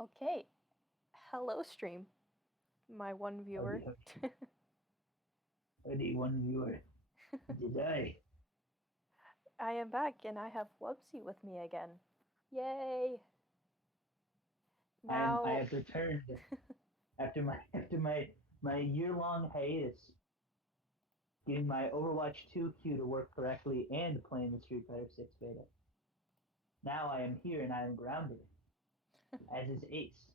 Okay. Hello, stream. My one viewer. Howdy, one viewer. Today, I am back and I have Wubsy with me again. Yay! I Now, have returned after my year-long hiatus, getting my Overwatch 2 queue to work correctly and playing the Street Fighter 6 beta. Now I am here and I am grounded, as is Ace.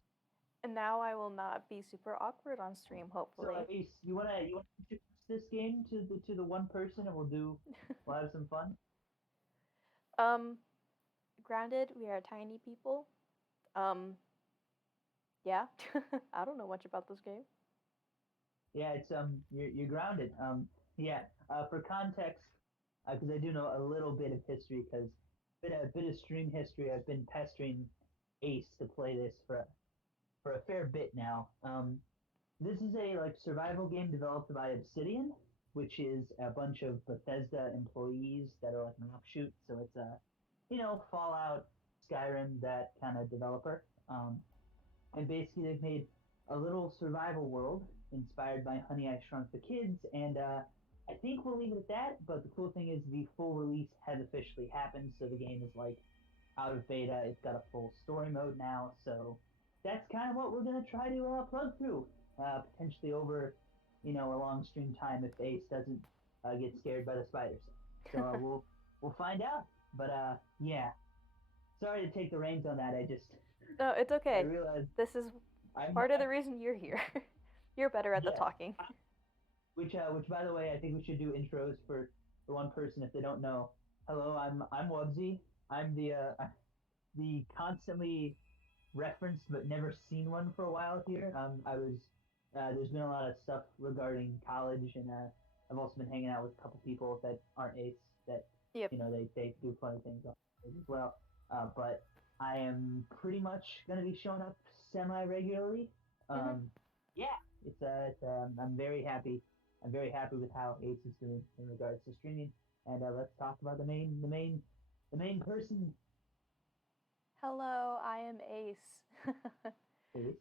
and now I will not be super awkward on stream, So hopefully. Ace, you wanna introduce this game to the one person and we'll have some fun. um, grounded, we are tiny people. Yeah. I don't know much about this game. Yeah, it's you're grounded. Yeah. For context, because I do know a little bit of history, because a bit of stream history. I've been pestering Ace to play this for a fair bit now. This is a like survival game developed by Obsidian, which is a bunch of Bethesda employees that are like an offshoot. So it's a, Fallout, Skyrim, that kind of developer. And basically they've made a little survival world inspired by Honey I Shrunk the Kids, and I think we'll leave it at that. But the cool thing is the full release has officially happened, so the game is like out of beta. It's got a full story mode now, so that's kind of what we're gonna try to plug through, potentially over, a long stream time if Ace doesn't get scared by the spiders. So we'll find out. But yeah, sorry to take the reins on that. No, it's I okay. realized This is I'm part of the reason you're here. You're better at the yeah. talking. Which by the way, I think we should do intros for one person if they don't know. Hello, I'm Wubsy. I'm the constantly referenced but never seen one for a while here. I was there's been a lot of stuff regarding college, and I've also been hanging out with a couple people that aren't Ace that Yep. they do funny things on stage as well. But I am pretty much gonna be showing up semi regularly. Mm-hmm. Yeah, I'm very happy. I'm very happy with how Ace is doing in regards to streaming. And let's talk about the main person. Hello, I am Ace. Ace.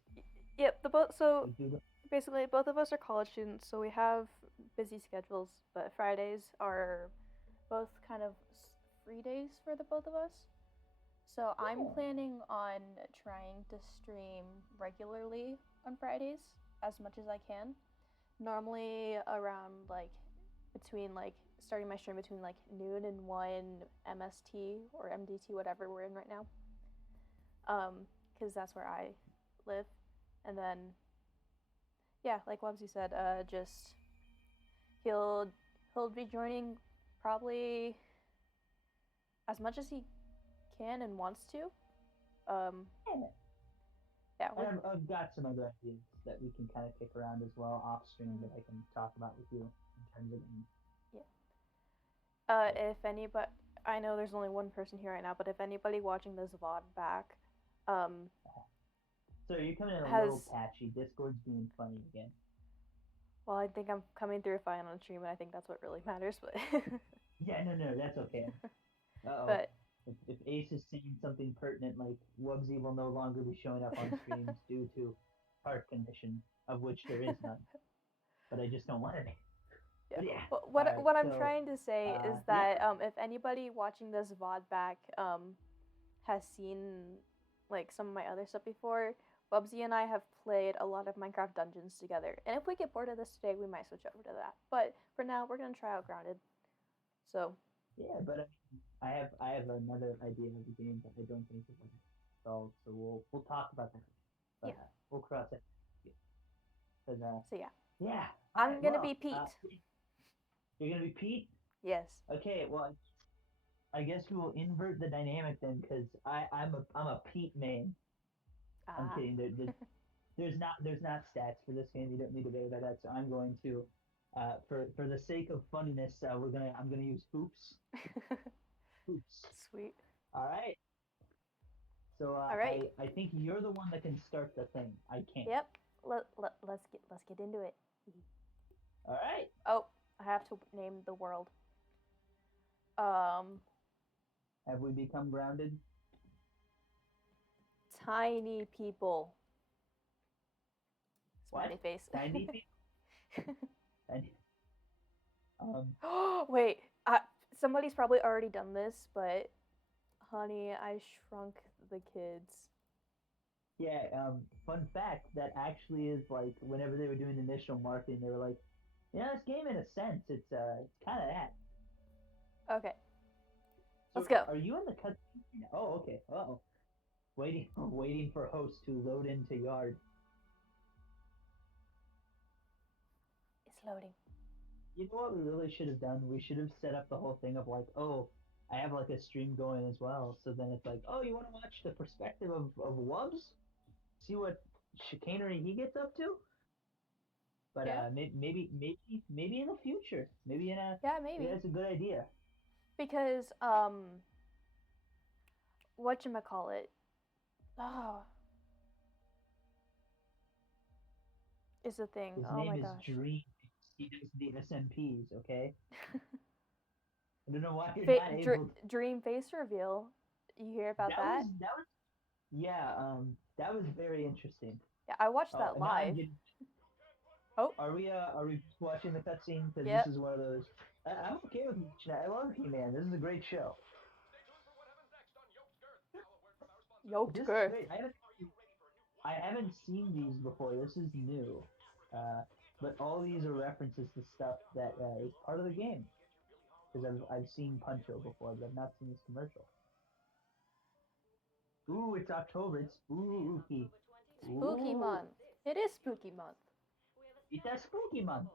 Yep. So You do basically both of us are college students, so we have busy schedules, but Fridays are both kind of free days for the both of us. So I'm Yeah. planning on trying to stream regularly on Fridays as much as I can. Normally around like between like starting my stream between like noon and 1 MST or MDT, whatever we're in right now. Because that's where I live. And then yeah, like Wubsy said, just he'll he'll be joining probably as much as he can and wants to. Yeah. Yeah, And I've got some other ideas that we can kind of kick around as well off stream that I can talk about with you in terms of games. yeah. If anybody, I know there's only one person here right now, but if anybody watching this VOD back, So you're coming in a has little patchy. Discord's being funny again. well, I think I'm coming through fine on stream, and I think that's what really matters. But Yeah, no, that's okay. Uh-oh. but If Ace is saying something pertinent, like Wubsy will no longer be showing up on streams due to heart condition, of which there is none. But I just don't want it. yeah. But yeah. Well, All right. what I'm So, trying to say is yeah. that if anybody watching this VOD back has seen like some of my other stuff before, Wubsy and I have played a lot of Minecraft Dungeons together. And if we get bored of this today, we might switch over to that. But for now, we're gonna try out Grounded. So Yeah, but I have another idea of the game that I don't think is solved. So we'll talk about that. But yeah. we'll cross that. Cause So yeah, yeah. All I'm right. gonna Well, be Pete. you're gonna be Pete. Yes. Okay. Well, I guess we will invert the dynamic then, because I'm a Pete main. I'm Ah. kidding. There's not stats for this game. You don't need to worry about that. So I'm going to, for the sake of funniness, I'm gonna use hoops. Hoops. Sweet. All right. So All right. I think you're the one that can start the thing. I can't. Yep. Let's get into it. All right. Oh, I have to name the world. Um, Have we become grounded? tiny people. Smiley What? face. Tiny people? Tiny. Wait, somebody's probably already done this, but Honey, I Shrunk the Kids. Yeah. Fun fact, that actually is like whenever they were doing initial marketing, they were like, this game in a sense, it's kind of that. Okay, So let's go. are you in the cutscene? Oh, okay. Oh, waiting, waiting for host to load into yard. It's loading. You know what we really should have done? We should have set up the whole thing of like, oh, I have like a stream going as well. So then it's like, oh, you want to watch the perspective of Wubs? See what chicanery he gets up to? But Yeah. maybe in the future, maybe in a Yeah, maybe maybe. that's a good idea. Because whatchamacallit? Oh, is the thing. His Oh name my is gosh. Dream. He does the SMPs. Okay. I don't know why you're not able. Dream face reveal. You hear about That was that? that was yeah. That was very interesting. Yeah, I watched Oh, that and now I'm live. getting. Oh, Are we watching the cutscene? Because this yep. is one of those. I'm okay with watching it. I love He-Man. This is a great show. Yoked This is girth. great. I haven't seen these before. This is new. Uh, but all these are references to stuff that is part of the game. Because I've seen Puncho before, but I've not seen this commercial. Ooh, it's October. It's spooky. Spooky Ooh, month. It is spooky month. it's a spooky month.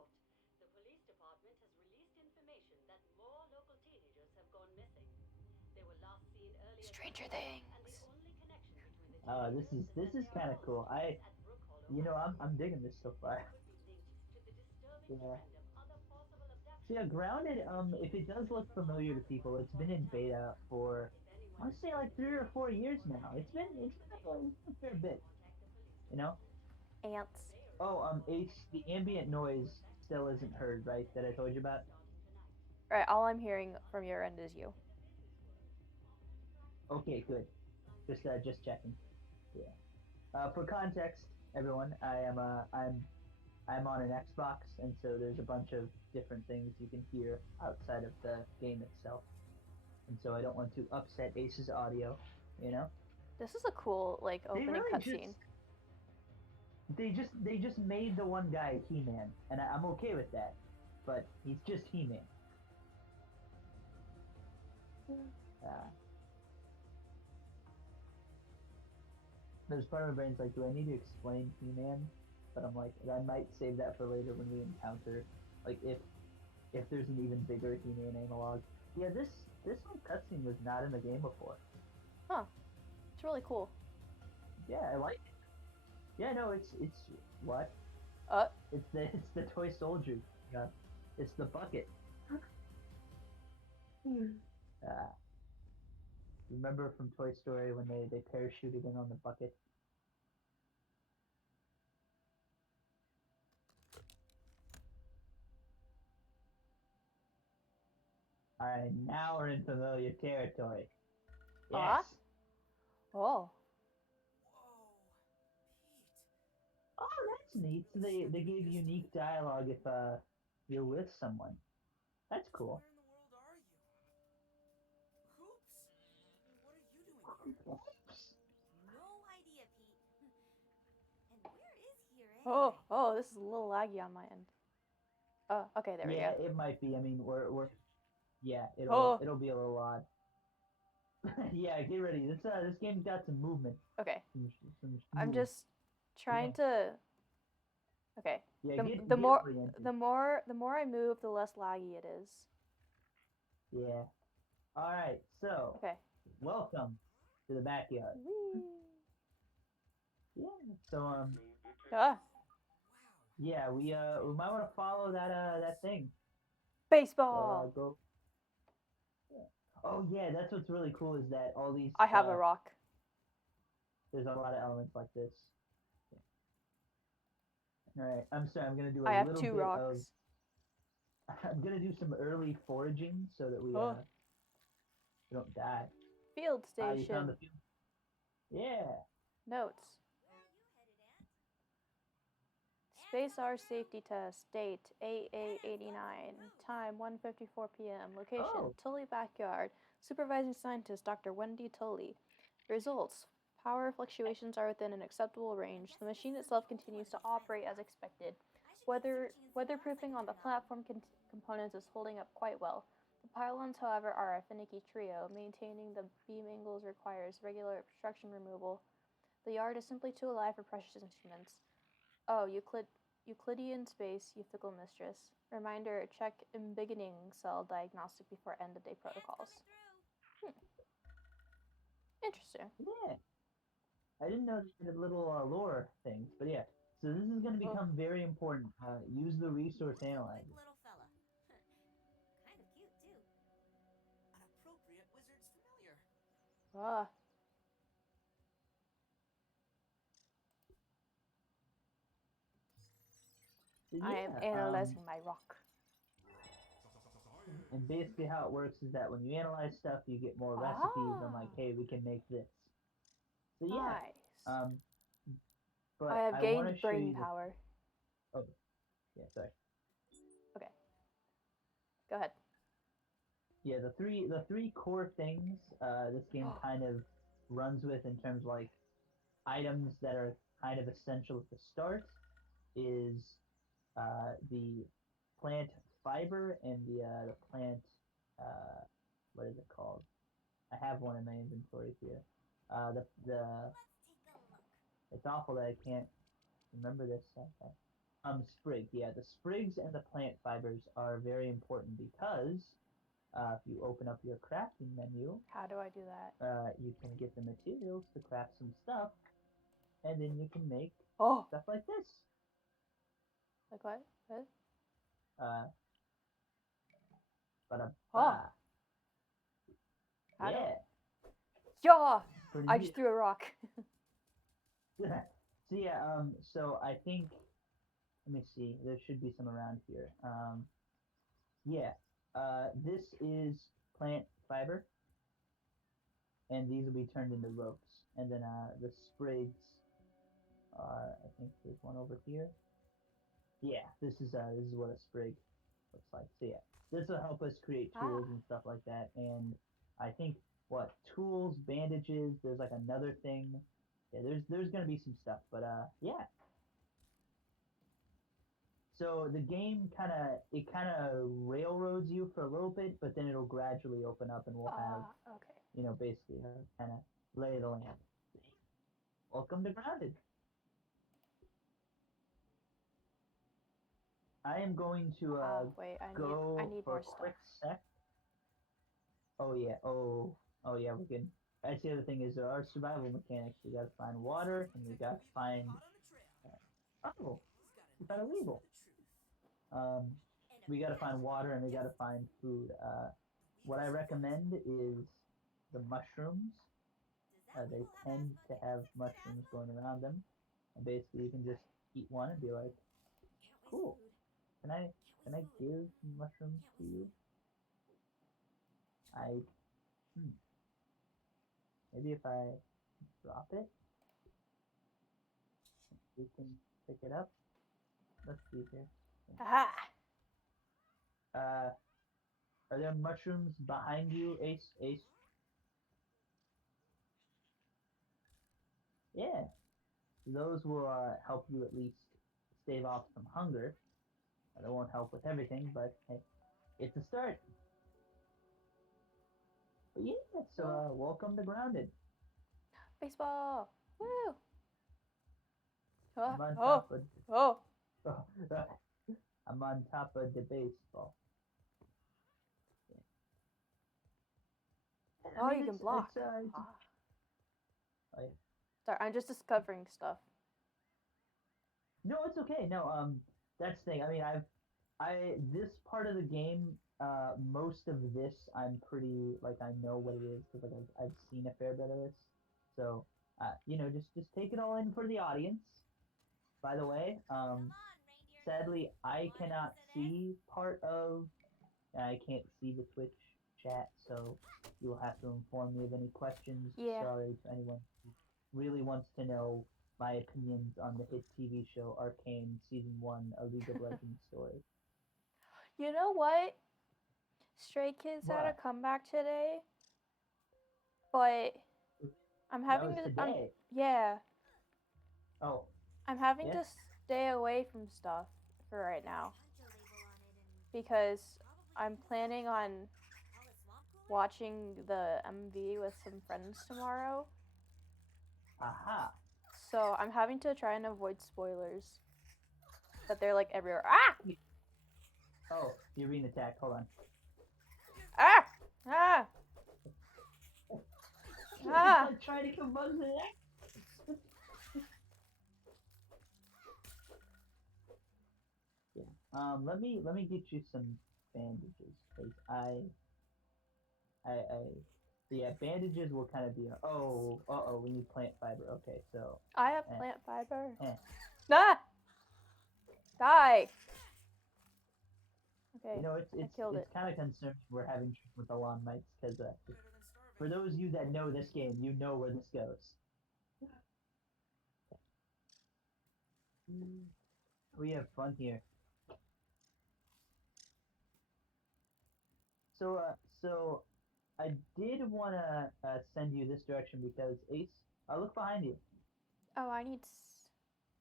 Stranger Things. This is kind of cool. I'm digging this so far. Yeah. So yeah, Grounded. If it does look familiar to people, it's been in beta for I want to say like 3 or 4 years now. It's been a fair bit. You know. Ants. Oh, Ace, the ambient noise still isn't heard, right? That I told you about. Right, all I'm hearing from your end is you. Okay, good. Just checking. Yeah. For context, everyone, I'm on an Xbox, and so there's a bunch of different things you can hear outside of the game itself, and so I don't want to upset Ace's audio. You know, This is a cool, like, they opening really just cutscene. they just made the one guy He-Man, and I'm okay with that, but he's just He-Man. Uh, there's part of my brain's like, do I need to explain He-Man? But I'm like, I might save that for later when we encounter, like, if there's an even bigger He-Man analog. Yeah, this whole cutscene was not in the game before. Huh. It's really cool. Yeah, I like it. Yeah, no, it's what? Uh, It's the toy soldier. Yeah, it's the bucket. uh, remember from Toy Story when they parachuted in on the bucket? All right, now we're in familiar territory. Yes. ah? Oh. Oh, that's neat. So they gave unique dialogue if you're with someone. That's cool. Oh, this is a little laggy on my end. Oh, okay, there we Yeah, go. it might be. I mean, we're yeah, Oh, it'll be a little odd. Yeah, get ready. This game's got some movement. okay. Some I'm moves. just trying to. Okay. Yeah, The get the more oriented. the more I move, the less laggy it is. Yeah. All right. So, Okay. welcome to the backyard. Whee. Yeah. So Ah, yeah, we might want to follow that thing. So baseball. go. Yeah. Oh yeah, that's what's really cool is that all these I have a rock. there's a lot of elements like this. All right. I'm sorry. I'm gonna do a I have little 2 bit of. rocks. I'm gonna do some early foraging so that Oh, we don't die. field Ah, you found the station. field. Yeah. Notes. Space R safety test. Date AA89. Time 1:54 p.m. Location Oh. Tully backyard. Supervising scientist Dr. Wendy Tully. Results. Power fluctuations are within an acceptable range. The machine itself continues to operate as expected. Weatherproofing on the platform components is holding up quite well. The pylons, however, are a finicky trio. Maintaining the beam angles requires regular obstruction removal. The yard is simply too alive for precious instruments. Oh, Euclidean space, you fickle mistress. Reminder, check embiggening cell diagnostic before end-of-day protocols. Interesting. Yeah. I didn't know the little lore things, but yeah. So this is going to become very important. Use the resource analyzer. Little fella. Kind of cute, too. An appropriate wizard's familiar. Ah. So, I am yeah, analyzing my rock. and basically how it works is that when you analyze stuff, you get more recipes. I'm like, hey, we can make this. So yeah, Nice. but I have want gained to show brain you power. Oh, yeah, sorry. Okay. Go ahead. Yeah, the three core things this game kind of runs with in terms of like items that are kind of essential at the start is the plant fiber and the plant what is it called? I have one in my inventory here. The Let's take a look. It's awful that I can't remember this. Sprig. Yeah, the sprigs and the plant fibers are very important because if you open up your crafting menu, How do I do that? you can get the materials to craft some stuff, and then you can make Oh. stuff like this. Like what? What? Bada Oh. How yeah. Yeah. Pretty I neat. just threw a rock. So yeah, so I think, let me see, there should be some around here. Yeah, this is plant fiber, and these will be turned into ropes. And then the sprigs are, I think there's one over here. Yeah, this is what a sprig looks like. So yeah, this will help us create tools and stuff like that. And I think what tools, bandages. There's like another thing. Yeah, there's gonna be some stuff, but yeah. So the game kind of railroads you for a little bit, but then it'll gradually open up, and we'll have Okay. basically kind of lay of the land. Welcome to Grounded. I am going to wait, go I need for more a quick stuff. sec. Oh yeah. Oh yeah. We can. That's the other thing is there are survival mechanics. We gotta find water, and we gotta find. Oh, we got a weevil. We gotta find water, and we gotta find food. What I recommend is the mushrooms. They tend to have mushrooms going around them, and basically you can just eat one and be like, cool. Can I give mushrooms to you? Maybe if I drop it, we can pick it up. Let's see here. Aha! Are there mushrooms behind you, Ace? Ace? Yeah. Those will help you at least stave off some hunger. They won't help with everything, but hey, it's a start. But yeah, so welcome to Grounded. Baseball! Woo! I'm on top of I'm on top of the baseball. Oh, you can block. Oh, yeah. Sorry, I'm just discovering stuff. No, it's okay. No, that's the thing. I mean, this part of the game, most of this, I'm pretty like I know what it is because like I've seen a fair bit of this. So, just take it all in for the audience. By the way, sadly, I cannot see part of, I can't see the Twitch chat, so you'll have to inform me of any questions. Yeah. Sorry to anyone who really wants to know my opinions on the hit TV show Arcane Season 1, A League of Legends story. You know what? Stray Kids had a What? comeback today, but I'm That having was to. today. Yeah, Oh, I'm having yeah? to stay away from stuff for right now Punch a label on it and because probably I'm get planning on call it swamp cooler. watching the MV with some friends tomorrow. Aha. So I'm having to try and avoid spoilers, but they're like everywhere. Ah! Oh, you're being attacked. Hold on. Ah! Ah! Ah! I'm trying to kill bugs in there. Yeah. Let me get you some bandages, cause yeah, bandages will kind of be. Oh, we need plant fiber. Okay, so. I have Eh, plant fiber. eh. Ah! Die! Okay, You know, it's I it's killed it's it. kind of concerning we're having trouble with the lawn mites, cause Better than starving. for those of you that know this game, you know where this goes. We have fun here. So I did want to send you this direction because Ace, look behind you. Oh, I need.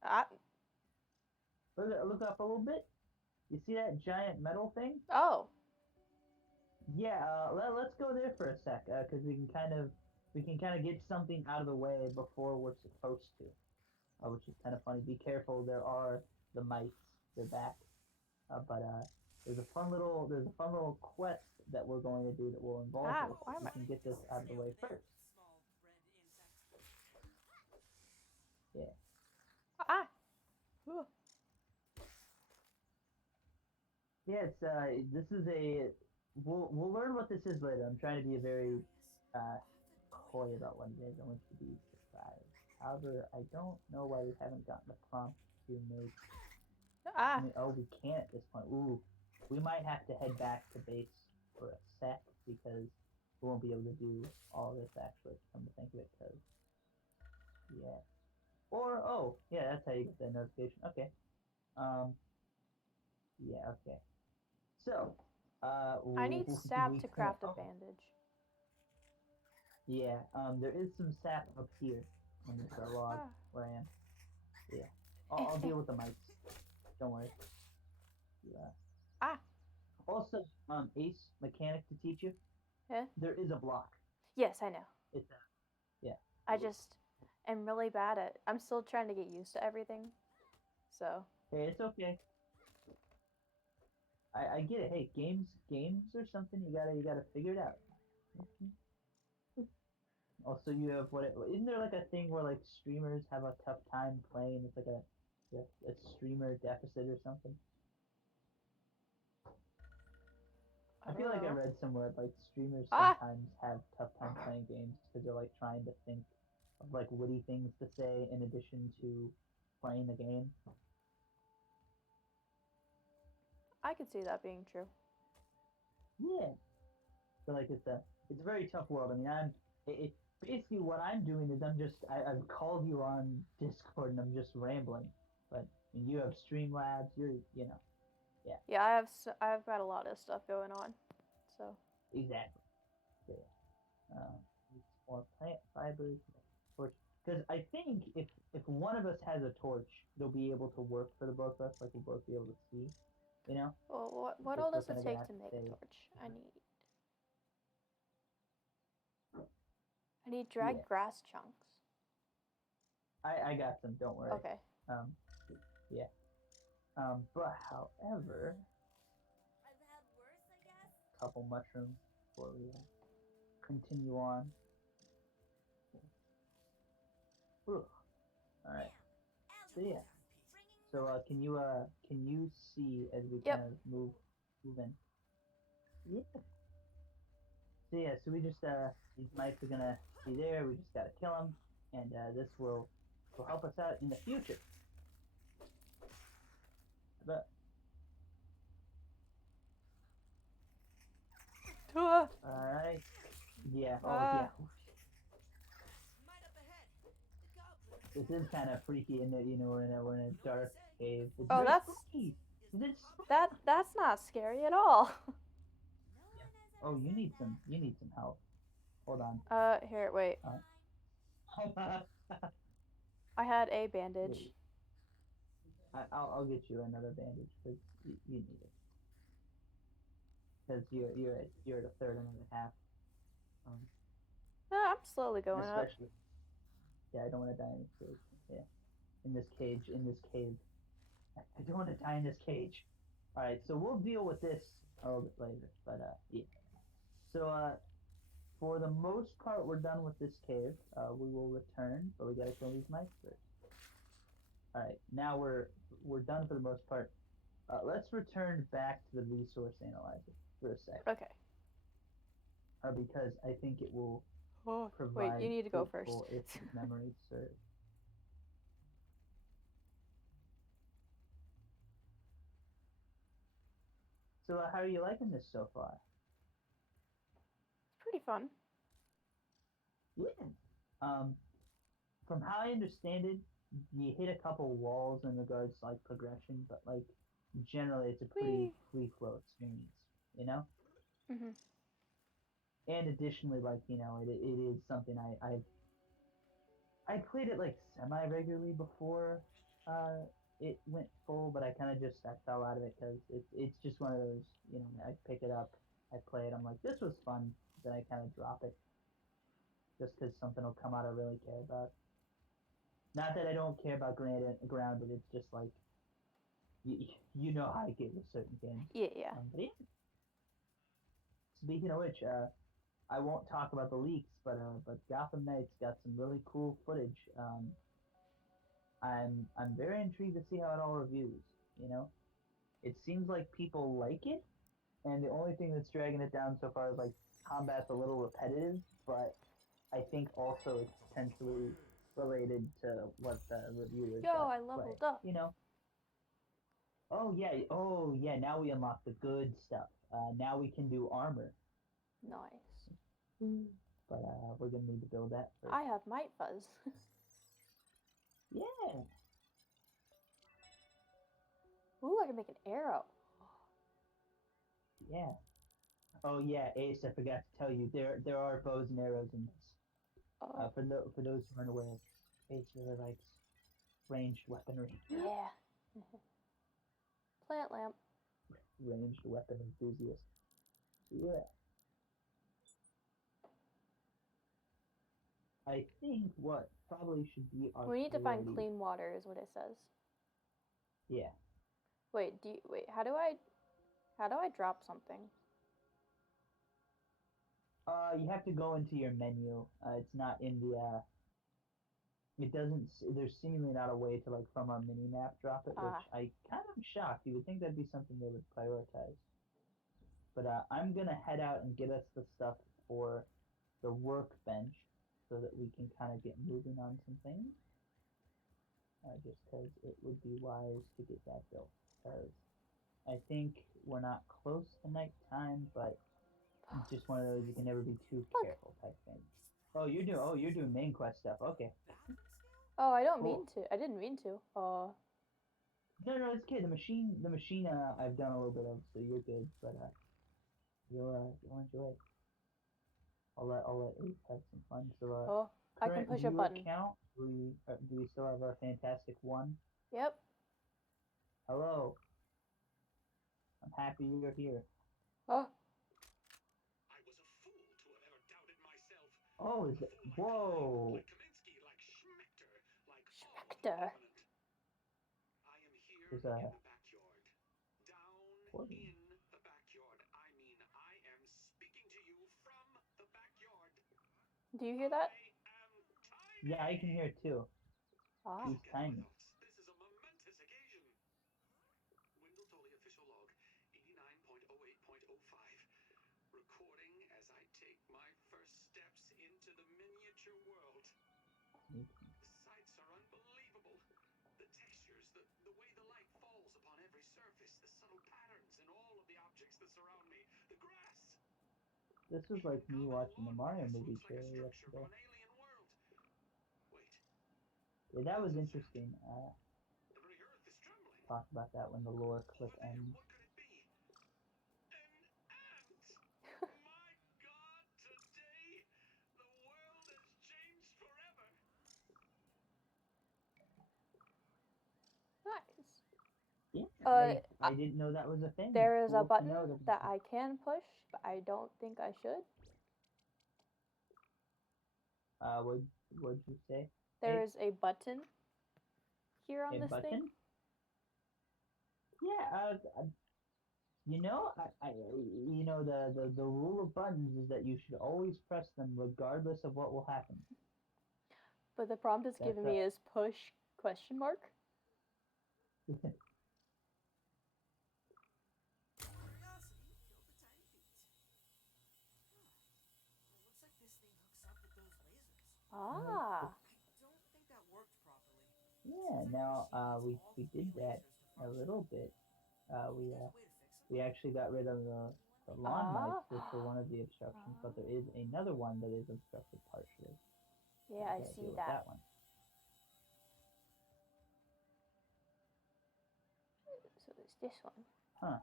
Ah! Look up a little bit. You see that giant metal thing? Oh! Yeah. Let's go there for a sec, because we can kind of get something out of the way before we're supposed to, which is kind of funny. Be careful. There are the mites. They're back. But there's a fun little quest that we're going to do that will involve Ah! this. Why am We I? can get this out of the way first. Small red insect. Yeah. Ah! Ooh. Yeah. This is a. We'll learn what this is later. I'm trying to be very uh, coy about what it is. I want you to be surprised. However, I don't know why we haven't gotten the prompt to make. Ah! Oh, we can't at this point. Ooh, we might have to head back to base for a sec because we won't be able to do all this actually. Come to think of it, because yeah. Or yeah, that's how you get the notification. Okay. Um. Yeah. Okay. So, I need sap we to can. craft a Oh, bandage. yeah. There is some sap up here on this log Ah. where I am. Yeah. I'll deal with the mites. Don't worry. Yeah. Ah! Also, Ace mechanic to teach you. Yeah? There is a block. Yes, I know. It's yeah. I just am really bad at. I'm still trying to get used to everything. So. Hey, it's okay. I get it. Hey, games or something. You gotta figure it out. Also, you have isn't there like a thing where like streamers have a tough time playing? It's like a streamer deficit or something. I I feel don't like I know. read somewhere like streamers Ah! sometimes have tough time playing games because they're like trying to think of like witty things to say in addition to playing the game. I could see that being true. Yeah. So like it's a very tough world. I mean, basically what I'm doing is I've called you on Discord and I'm just rambling. But I mean, you have Streamlabs. Yeah, Yeah, I've got a lot of stuff going on. So. exactly. Yeah. More plant fibers, torch. Because I think if one of us has a torch, it'll be able to work for the both of us. Like we'll both be able to see. You know, Well, what if all we're does it kind of gonna take have to to make say. a torch? I need dried Yeah, grass chunks. I got some. Don't worry. Okay. Um, yeah. But however, I've had worse, I guess. couple mushrooms before we continue on. Whew. All right. So yeah. So can you see as we Yep. kind of move in? Yeah. So yeah. So we just these mice are gonna be there. We just gotta kill them, and this will help us out in the future. But all right. Yeah. Oh Ah. yeah. Might up ahead. This is kind of freaky in that we're in a dark cave. It's Oh, very that's spooky. Is it spooky? that's not scary at all. No Yeah. one has Oh, ever you said need that. some help. Hold on. Here, wait. Uh, I had a bandage. wait, I'll get you another bandage because you need it because you're at a third and a half. Um, I'm slowly and going up. especially yeah, I don't want to die in this cage. Yeah, in this cage, in this cave. I don't want to die in this cage. All right, so we'll deal with this a little bit later. But yeah. So for the most part, we're done with this cave. We will return, but we gotta kill these mice first. All right, now we're done for the most part. Let's return back to the resource analyzer for a sec, Okay. because I think it will Oh, wait, provide you need to go first. fruitful if memory serves. So how are you liking this so far? It's pretty fun. Yeah. Um, from how I understand it, you hit a couple walls in regards to like progression, but like generally it's a pretty Whee! free flow experience, you know. Mhm. And additionally, like it is something I played it like semi regularly before it went full, but I kind of just I fell out of it because it's just one of those I pick it up, I play it, I'm like this was fun, then I kind of drop it just because something will come out I really care about. Not that I don't care about grounded. It's just like you, you know how I get with certain games. Yeah, yeah. But yeah. Speaking of which, I won't talk about the leaks, but Gotham Knights got some really cool footage. I'm very intrigued to see how it all reviews. You know, it seems like people like it, and the only thing that's dragging it down so far is like combat's a little repetitive, but I think also it's potentially related to what the reviewers Yo, got I to play. leveled up. You know, oh yeah, now we unlock the good stuff. Now we can do armor, Nice. but we're gonna need to build that first. I have Might Fuzz. Yeah. Ooh, I can make an arrow. Yeah. Oh yeah, Ace, I forgot to tell you there are bows and arrows in this. Oh, For those who aren't aware, Ace really likes ranged weaponry. yeah. Plant lamp. Ranged weapon enthusiast. Yeah. I think what probably should be our We need to find priority. clean water, is what it says. Yeah. Wait, how do I drop something? You have to go into your menu. It's not in the it doesn't there's seemingly not a way to like from our mini map drop it, which Ah. I kind of am shocked. You would think that'd be something they would prioritize. But I'm gonna head out and get us the stuff for the workbench so that we can kind of get moving on some things. Just because it would be wise to get that built. Because I think we're not close to nighttime, but just one of those you can never be too Look. careful type thing. You're doing main quest stuff. Okay. Bathroom skill? Oh, I don't Cool. mean to. I didn't mean to. No, it's okay. The machine I've done a little bit of, so you're good. But you'll enjoy it. I'll let Ace have some fun. So I can current push a viewer button. count. Do we still have our fantastic one? Yep. Hello. I'm happy you're here. Oh, I was a fool to have ever doubted myself. Oh, is it? Whoa. Like Kaminsky, like Schmechter, like Schmechter. Revenant. I am here There's in a the backyard. Down portal. in the backyard. I mean, I am speaking to you from the backyard. do you hear that? I am tiny. Yeah, I can hear it too. Ah. He's tiny. This is a momentous occasion. Wendell Tully official log 89.08.05. Recording as I take my first steps into the miniature world. The sights are unbelievable. The textures, the way the light falls upon every surface, the subtle patterns in all of the objects that surround me. The grass. This was like me Now watching the alone, Mario this movie looks like a trailer structure yesterday. from an alien world. Wait, that was interesting. The very earth is trembling. Talk about that when the lore clip What ends. could it be? An ant! My God, today the world has changed forever. Nice. Yeah, Uh, I didn't know that was a thing. there is a Cool to button know that I can push, but I don't think I should. What'd you say? There Hey, is a button here on a this thing. button? Yeah, you know, you know, the rule of buttons is that you should always press them regardless of what will happen. But the prompt it's That's given me is push question mark. Curiosity killed the tiny feet. Huh. It looks like this thing hooks up with those lasers. Ah. I don't think that worked properly. Yeah, Seems like now the machine needs we all did three that lasers to a function. little bit. Maybe there's a way to fix them? We actually got rid of the lawn Ah. lights, which were one of the obstructions, but there is another one that is obstructed partially. Yeah, I Gotta see deal with that. that one. So there's this one. Huh.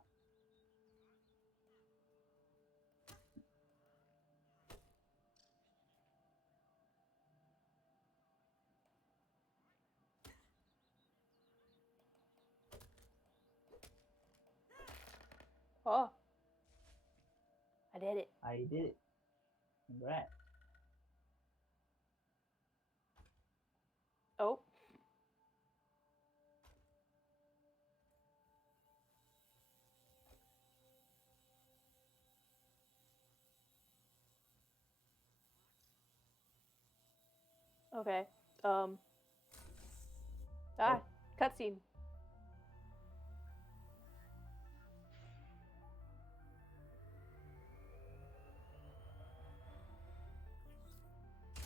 Oh. I did it. I did it. Congrats. Oh. Okay. Ah, cutscene.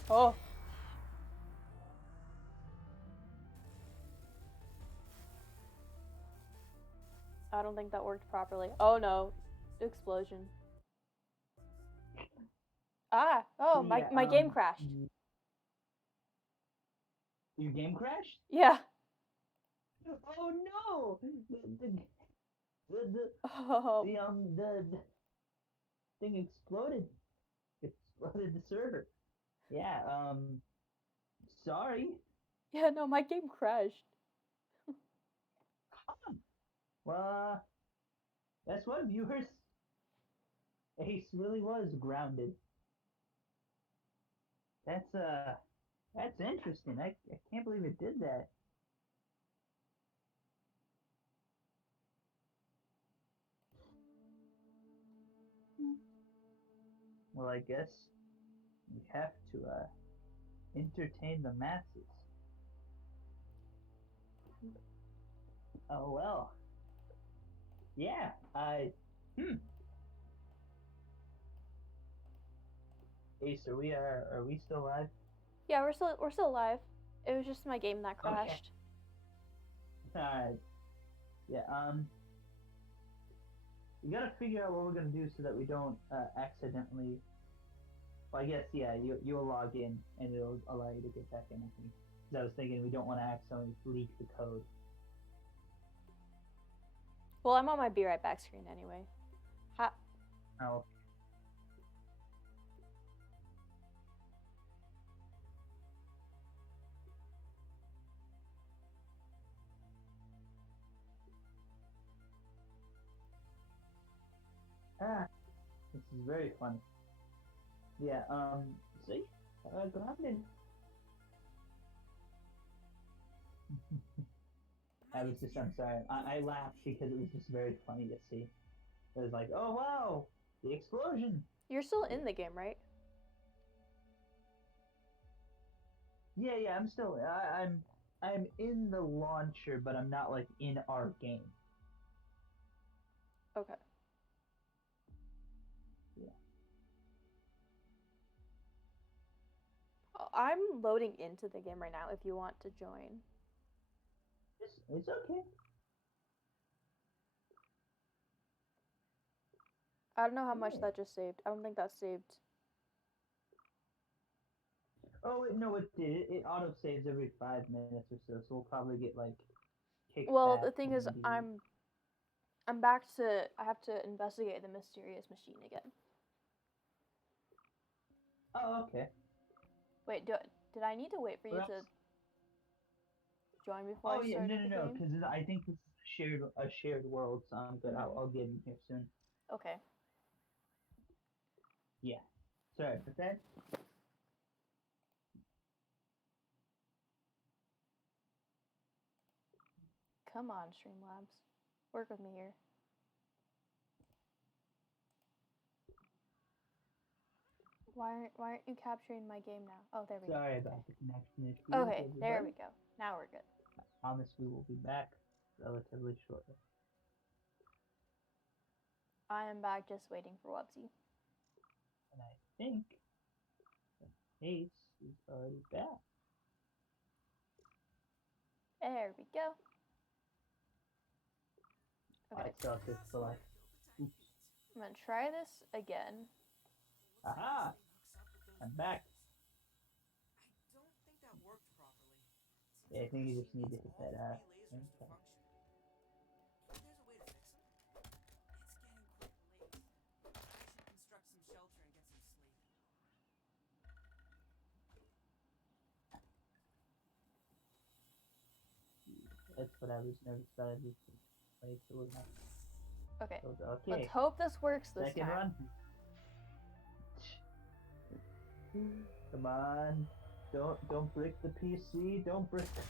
Oh. I don't think that worked properly. Oh no. Explosion. Ah. Oh, So, yeah, my game crashed. Your game crashed? Yeah. Oh no! Oh. The thing exploded. Exploded the server. Yeah, sorry. Yeah, no, my game crashed. Well, that's what, viewers? Ace really was grounded. That's interesting. I can't believe it did that. Well, I guess we have to entertain the masses. Oh well. Yeah, Ace, are we still live? Yeah, we're still alive. It was just my game that crashed. Okay. Alright. Yeah, we gotta figure out what we're gonna do so that we don't accidentally. Well, I guess yeah, you'll log in and it'll allow you to get back in. I think. 'Cause I was thinking we don't want to accidentally leak the code. Well, I'm on my be right back screen anyway. Oh. Ah, this is very funny. Yeah. See, grounded. I'm sorry. I laughed because it was just very funny to see. It was like, oh wow, the explosion. You're still in the game, right? Yeah, I'm still. I'm in the launcher, but I'm not like in our game. Okay. Yeah. I'm loading into the game right now if you want to join. It's okay. I don't know how much Yeah. that just saved. I don't think that saved. Oh wait, no, it did. It auto saves every 5 minutes or so, so we'll probably get like kicked Well, back the thing to is, maybe. I'm back to. I have to investigate the mysterious machine again. Oh, okay. Wait, did I need to wait for you Well, to that's... join before Oh I yeah, no, started no, the no, game? because I think this is a shared world, so I'm good. Mhm. I'll get in here soon. Okay. Yeah. Sorry, but that. Come on, Streamlabs. Work with me here. Why aren't you capturing my game now? Oh, there we go. Sorry about the connection issues, Okay, there everybody. we go. Now we're good. I promise we will be back relatively shortly. I am back just waiting for Wubsy. And I think that Ace is already back. There we go. Okay, I suck at select. Oops. I'm gonna try this again. Aha! I'm back. I don't think that worked properly. Yeah, I think you just need to Seems hit like that this machine needs all 3 lasers to function. Maybe there's a way to fix them? It's getting quite late. I should construct some shelter and get some sleep. That's what I was nervous about. I just played so we're not. Okay, Okay. let's hope this works this Second time. run. Come on. Don't break the PC. Don't break the...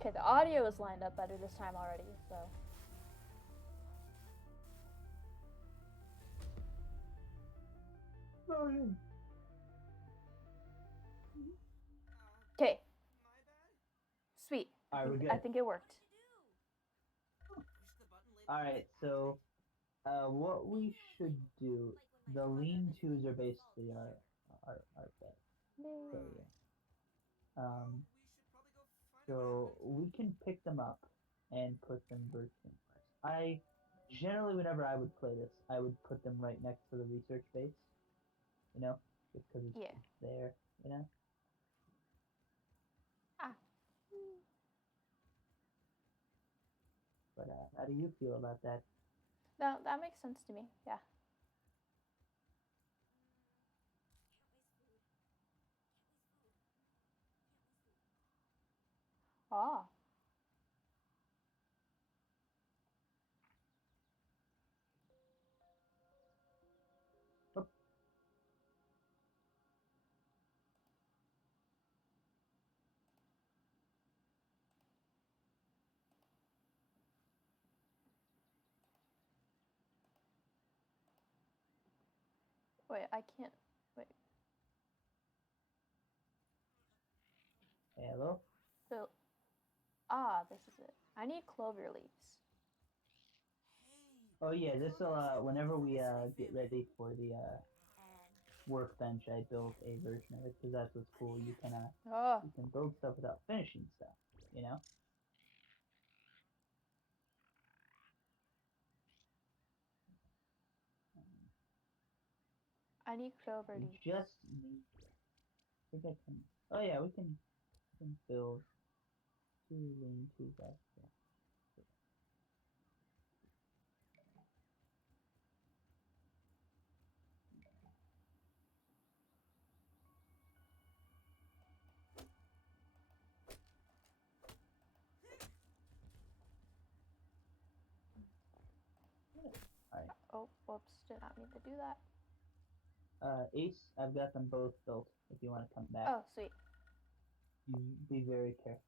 Okay, the audio is lined up better this time already, so. Okay, My bad? sweet. Alright, we're good. I think it worked. Push the button labeled Alright, so what we should do, the lean-tos are basically our bed. So yeah. we should probably go find So we can pick them up and put them virtually. Generally, whenever I would play this, I would put them right next to the research base. You know, just because it's, Yeah. it's there. You know. Ah. But how do you feel about that? No, that makes sense to me. Yeah. Ah. Oh. Wait, I can't. Wait. Hello. So. This is it. I need clover leaves. Oh yeah, this will whenever we get ready for the workbench, I built a version of it because that's what's cool. You can build stuff without finishing stuff. You know. I need clover We leaves. just need. I think I can. Oh yeah, we can build 2 lean-tos back there. Alright. Oh, whoops! Did not mean to do that. Ace, I've got them both built if you want to come back. Oh, sweet. Be very careful.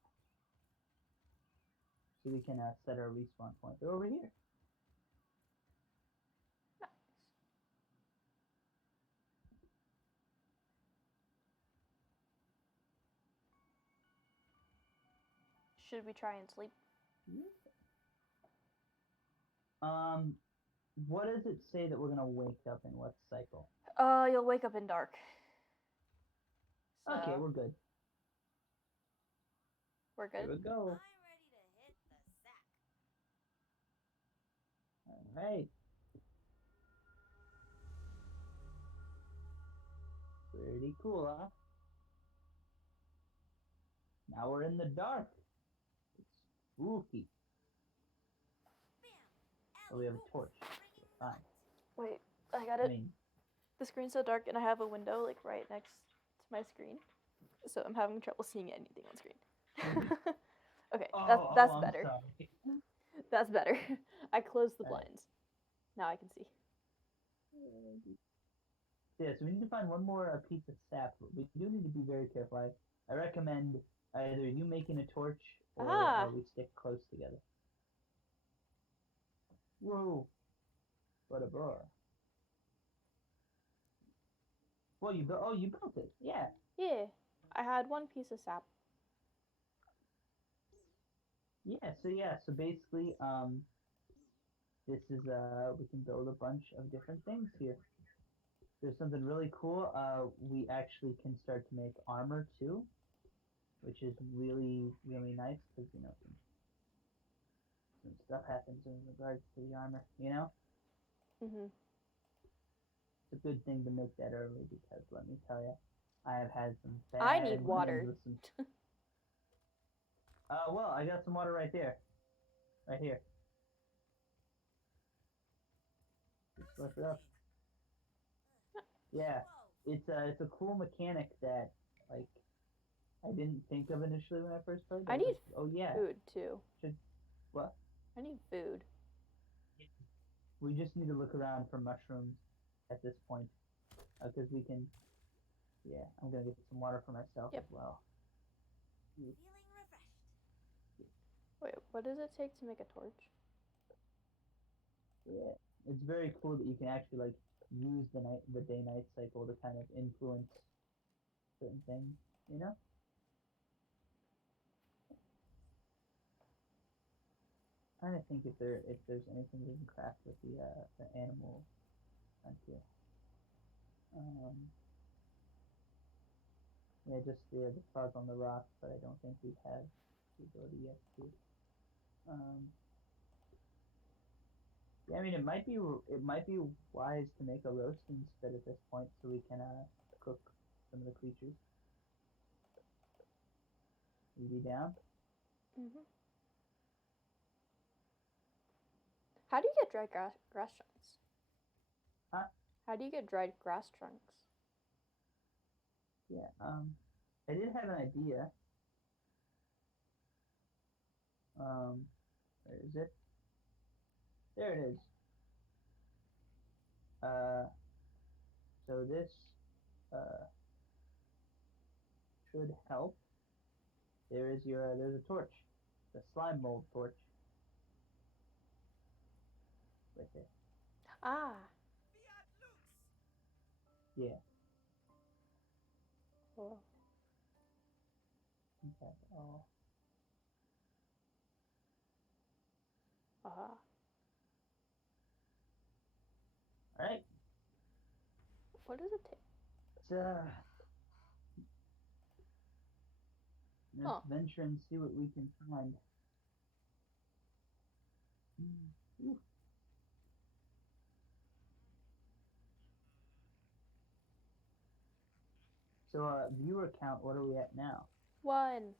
So we can set our respawn point. They're over here. Nice. Should we try and sleep? What does it say that we're gonna wake up in what cycle? You'll wake up in dark. So, Okay, we're good. we're good. Here we go. I'm ready to hit the sack. Alright. Pretty Pretty cool, huh? Now we're in the dark. It's spooky. Bam! So we have a Alley-oop. torch. Ringing Fine. light. Wait, I got I it. mean, The screen's so dark, and I have a window like right next to my screen, so I'm having trouble seeing anything on screen. Okay, that's I'm better. sorry. That's better. I closed the Alright. blinds. Now I can see. Yeah, so we need to find one more piece of sap. But we do need to be very careful. I recommend either you making a torch or we stick close together. Whoa. What a bar. Well, you built it. Yeah. Yeah, I had one piece of sap. So basically, this is we can build a bunch of different things here. There's something really cool. We actually can start to make armor too, which is really nice because some stuff happens in regards to the armor. Mhm. It's a good thing to make that early because let me tell you, I have had some I bad need run-ins water. with some. Well, I got some water right there, right here. Just slurp it up. Yeah, Whoa. it's a cool mechanic that like I didn't think of initially when I first played. I was need like, oh yeah, food too. what? I need food. We just need to look around for mushrooms at this point, because we can. Yeah, I'm gonna get some water for myself Yep. as well. Feeling refreshed. Wait, what does it take to make a torch? Yeah, it's very cool that you can actually like use the day-night cycle to kind of influence certain things. You know? Trying to think if there's anything we can craft with the animal frontier. Yeah, just the fuzz on the rock, but I don't think we have the ability yet to. Yeah, I mean it might be wise to make a roasting spit at this point so we can cook some of the creatures. You be down? Mhm. How do you get dried grass trunks? Huh? How do you get dried grass trunks? Yeah. I did have an idea. Where is it? There it is. So this uh should help. There's a torch, the slime mold torch, right there. Ah. Fiat Lux! Yeah. Cool. In fact, oh, Ah. all right. What does it take? Let's venture and see what we can find. Ooh. So, viewer count, what are we at now? 1.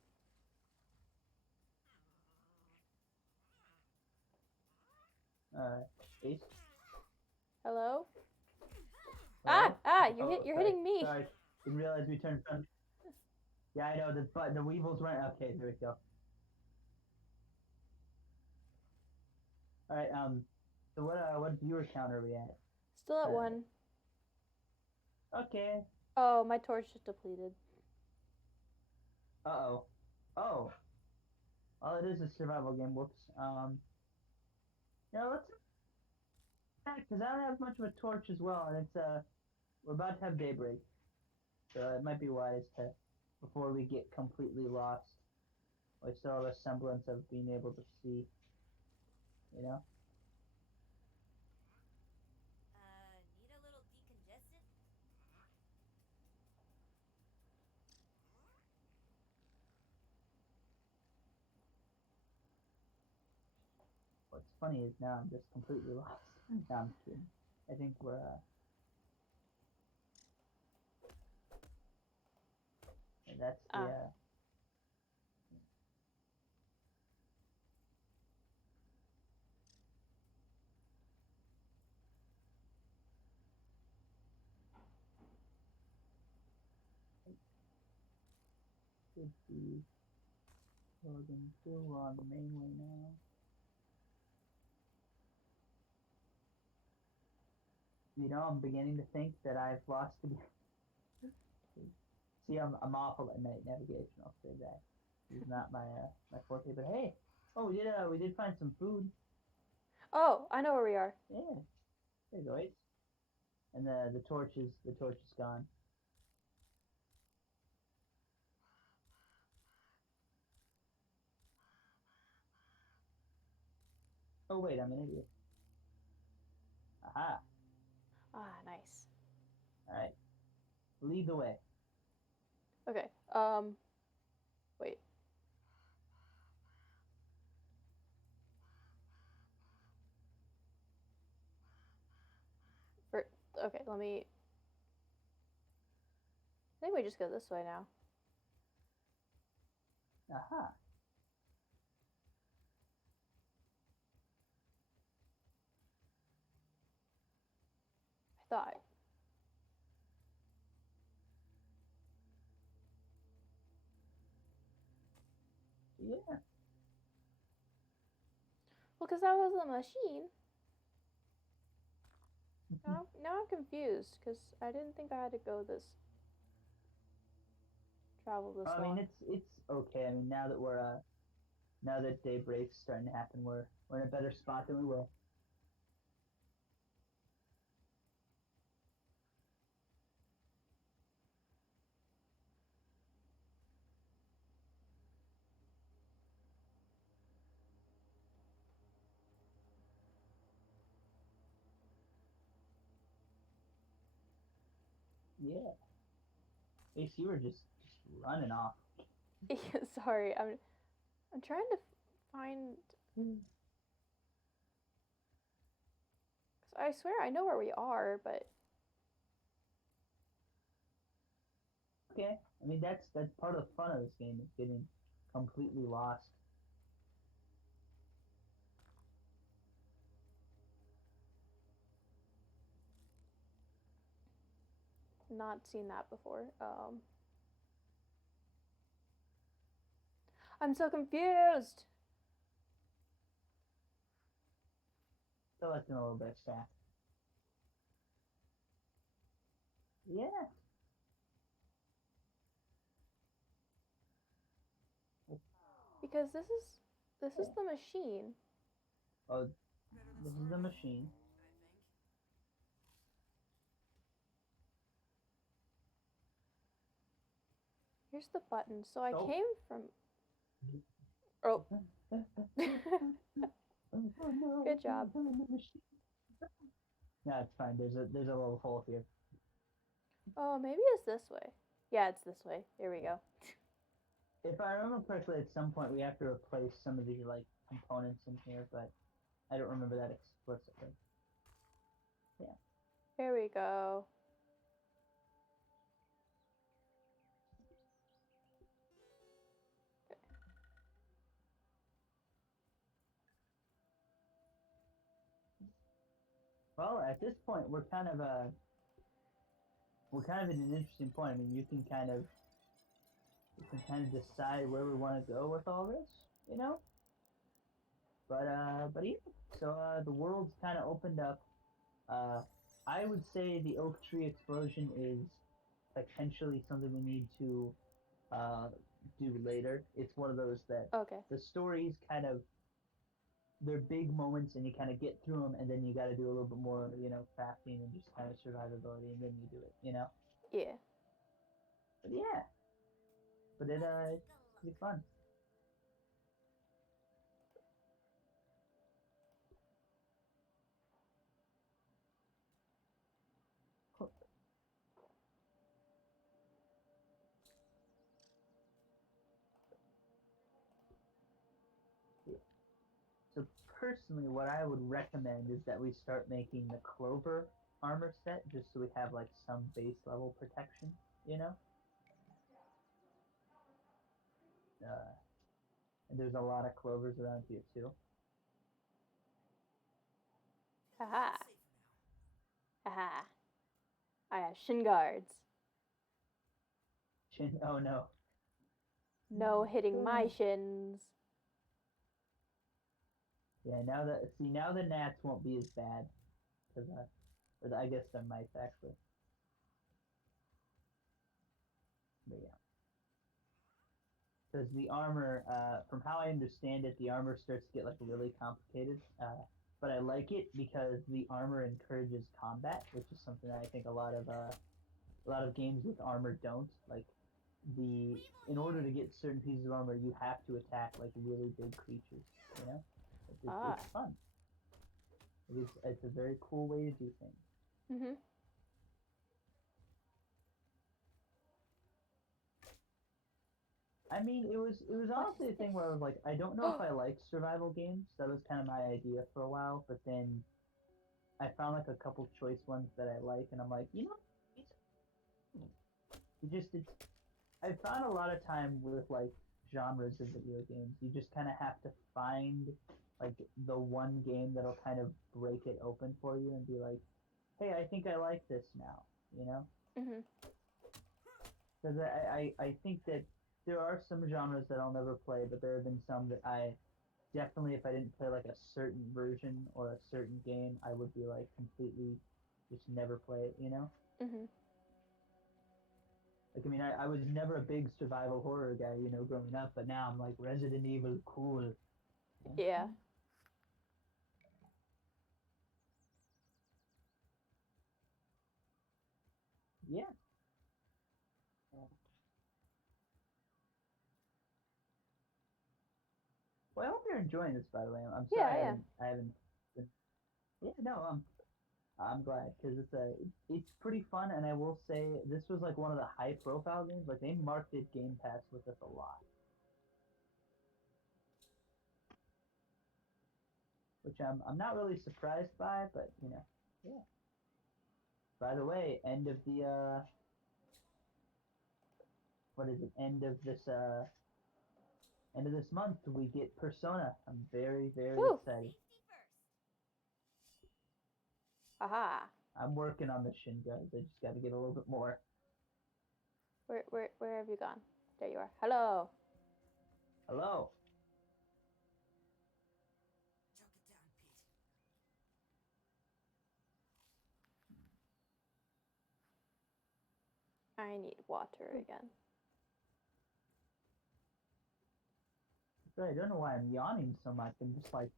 Ace? Hello? Hello? You're Sorry, hitting me. Sorry, didn't realize we turned front. Yeah, I know, the weevils weren't, okay, there we go. Alright, so what viewer count are we at? Still at 1. Okay. Oh, my torch just depleted. Uh-oh. Oh. Well, it is a survival game, whoops. Let's because I don't have much of a torch as well, and it's we're about to have daybreak, so it might be wise to before we get completely lost, we still have a semblance of being able to see, you know. Need a little decongestant? What's funny is now I'm just completely lost. No, I'm kidding. I think we're And that's the Ah. should be loading through. We're on the mainway now. You know, I'm beginning to think that I've lost the game. See, I'm awful at night navigation. I'll say that. It's not my my forte. But hey, oh, we did find some food. Oh, I know where we are. Yeah, there you go. Ace. And the torch is gone. Oh wait, I'm an idiot. Aha. Ah, nice. All right. Lead the way. Okay. Wait. For okay, let me. I think we just go this way now. Aha. I thought. Yeah. Well, because that was a machine. Now I'm confused because I didn't think I had to go this. Travel this I long. mean, it's okay. I mean, now that we're now that daybreak's starting to happen, we're in a better spot than we were. Yeah. Ace, you were just running off. Sorry, I'm trying to find. I swear I know where we are, but Okay. I mean, that's part of the fun of this game is getting completely lost. not seen that before. I'm so confused. Selecting a little bit of staff. Yeah. Because this is the machine. Oh, Better than this is the Slurpee, machine. I think. Here's the button. So I Oh. came from. Oh. Good job. No, it's fine. There's a little hole here. Oh, maybe it's this way. Yeah, it's this way. Here we go. If I remember correctly, at some point we have to replace some of the like components in here, but I don't remember that explicitly. Yeah. Here we go. Well, at this point, we're kind of at an interesting point. I mean, you can kind of decide where we want to go with all this, you know. But yeah. So the world's kind of opened up. I would say the oak tree explosion is potentially something we need to do later. It's one of those that Okay. the stories kind of they're big moments and you kind of get through them and then you got to do a little bit more, you know, crafting and just kind of survivability and then you do it, you know. Yeah. But yeah, but Let's it's take a pretty look. fun. So personally, what I would recommend is that we start making the clover armor set just so we have like some base level protection, you know. and there's a lot of clovers around here too. Haha. It's safer now. Haha. I have shin guards. Oh no. No hitting my shins. Yeah, now the gnats won't be as bad, because or I guess there might actually. But yeah, because the armor, from how I understand it, the armor starts to get like really complicated. But I like it because the armor encourages combat, which is something that I think a lot of games with armor don't. Like in order to get certain pieces of armor, you have to attack like really big creatures. You know, it's fun. It's a very cool way to do things. Mhm. I mean, it was honestly a thing where I was like, I don't know if I like survival games. That was kind of my idea for a while, but then I found like a couple choice ones that I like, and I'm like, it's I found a lot of time with like genres of video games. You just kind of have to find like the one game that'll kind of break it open for you and be like, hey, I think I like this now, you know? Mhm. Because I think that there are some genres that I'll never play, but there have been some that I definitely, if I didn't play like a certain version or a certain game, I would be like completely just never play it, you know? Mhm. Like, I mean, I was never a big survival horror guy, you know, growing up, but now I'm like, Resident Evil, cool. Yeah. Yeah. Well, I hope you're enjoying this, by the way. I'm Yeah, sorry yeah. I haven't been, yeah, no, I'm glad, because it's pretty fun, and I will say, this was like one of the high profile games. Like, they marketed Game Pass with us a lot. Which I'm not really surprised by, but you know, yeah. By the way, end of the what is it? End of this month we get Persona. I'm very Woo. excited. Safety first. Aha. I'm working on the shin guards. I just got to get a little bit more. Where have you gone? There you are. Hello. Hello. Choke it down, Pete. I need water again. Sorry, I don't know why I'm yawning so much. I'm just like,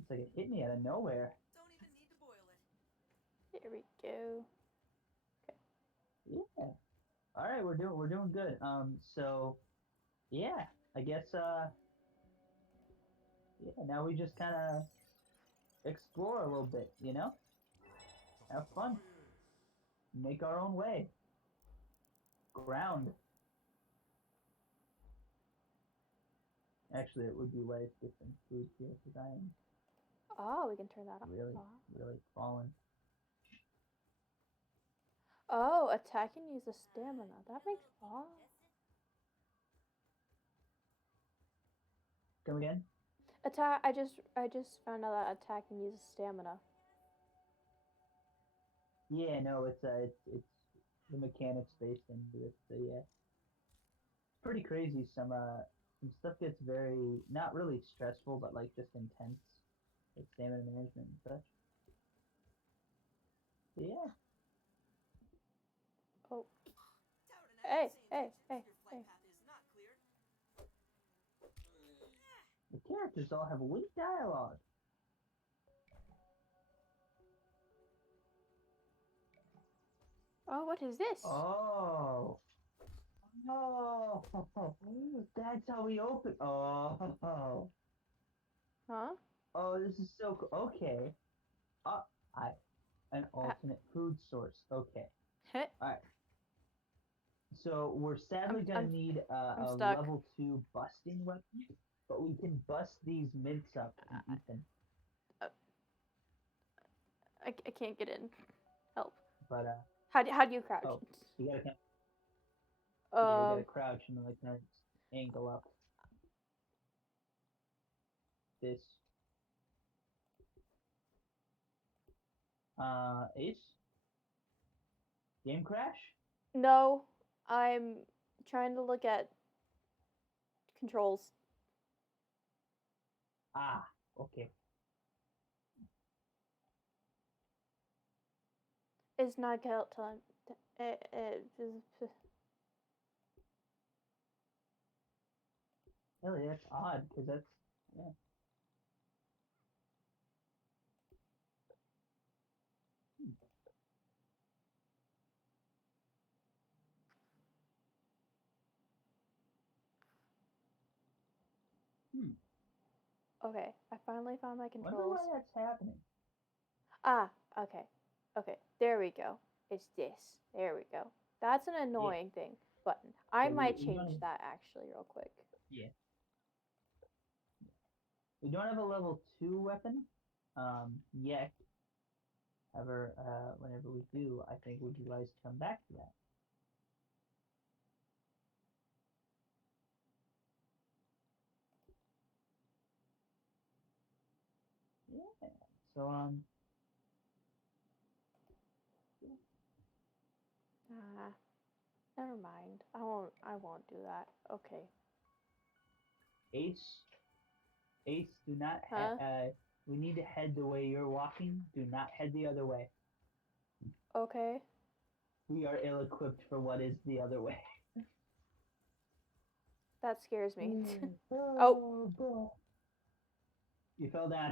it's like it hit me out of nowhere. Don't even need to boil it. Here we go. Yeah. All right, we're doing good. So yeah, I guess yeah, now we just kind of explore a little bit, you know? Have fun. Make our own way. Ground. Actually, it would be way to get some food here because I am Oh, we can turn that really, off. really falling. Oh, attacking uses stamina. That makes oh. Come again? Attack. I just found out that attacking uses stamina. Yeah, no, it's the mechanics based into it. So yeah, it's pretty crazy. Some stuff gets very not really stressful, but like just intense, like stamina management and such. But yeah, Oh. Tower to Hey, saying hey, things. hey, Your hey. flight path is not clear. the characters all have weak dialogue. Oh, what is this? Oh. Oh, that's how we open. Oh, Huh? oh, this is so cool. Okay. Uh, I an alternate food source. Okay. Heh. All right. So we're sadly gonna I'm need I'm a stuck. level 2 busting weapon, but we can bust these mints up and eat them. I can't get in. Help. But How do you crouch? oh, you gotta you gotta Um. crouch and like angle up. This. Ace? Game crash? No, I'm trying to look at controls. Ah, okay. It's not count time. Really, that's odd, because that's, yeah. Okay, I finally found my Wonder controls. why that's happening. Ah, okay. Okay, there we go. It's this. There we go. That's an annoying thing button. I Yeah, might we change don't- that actually real quick. Yeah. We don't have a level 2 weapon, yet. However, whenever we do, I think would you guys come back to that? Yeah. So, Ah, never mind. I won't do that. Okay. Ace, do not Huh? we need to head the way you're walking. Do not head the other way. Okay. We are ill-equipped for what is the other way. That scares me. Oh, boy. You fell down.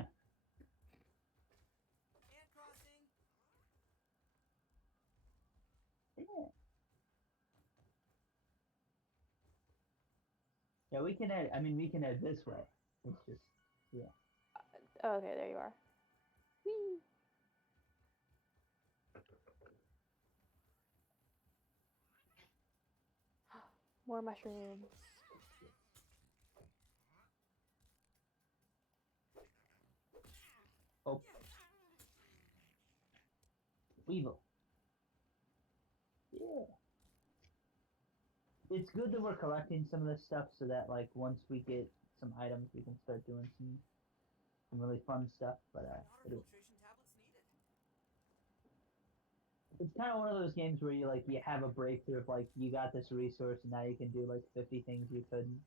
And crossing. Yeah. Yeah, we can head. I mean, we can head this way. It's just, yeah. Okay, there you are. Whee! More mushrooms. Oh. Weevil. Yeah. It's good that we're collecting some of this stuff so that, like, once we get some items, we can start doing some really fun stuff. But Water it'll, filtration tablets needed. it's kind of one of those games where you have a breakthrough of like you got this resource and now you can do like 50 things you couldn't.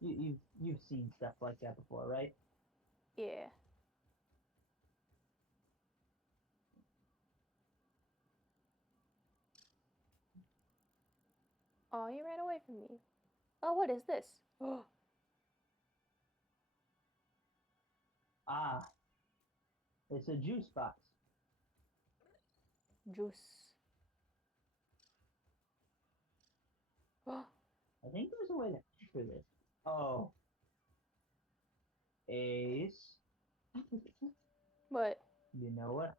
You've seen stuff like that before, right? Yeah. Oh, you ran away from me. Oh, what is this? Oh, Ah, it's a juice box. juice. Oh, I think there's a way to enter this. Oh, Ace. but You know what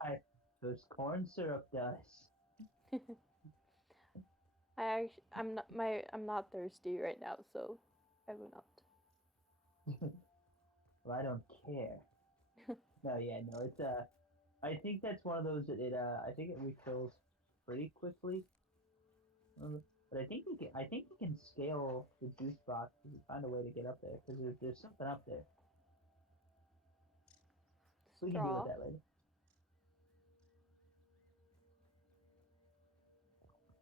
this corn syrup does? I'm not thirsty right now, so I will not. Well, I don't care. No, yeah, no, it's I think that's one of those that I think it refills pretty quickly. But I think you can scale the juice box if you find a way to get up there because there's something up there. We can deal with Straw. that later.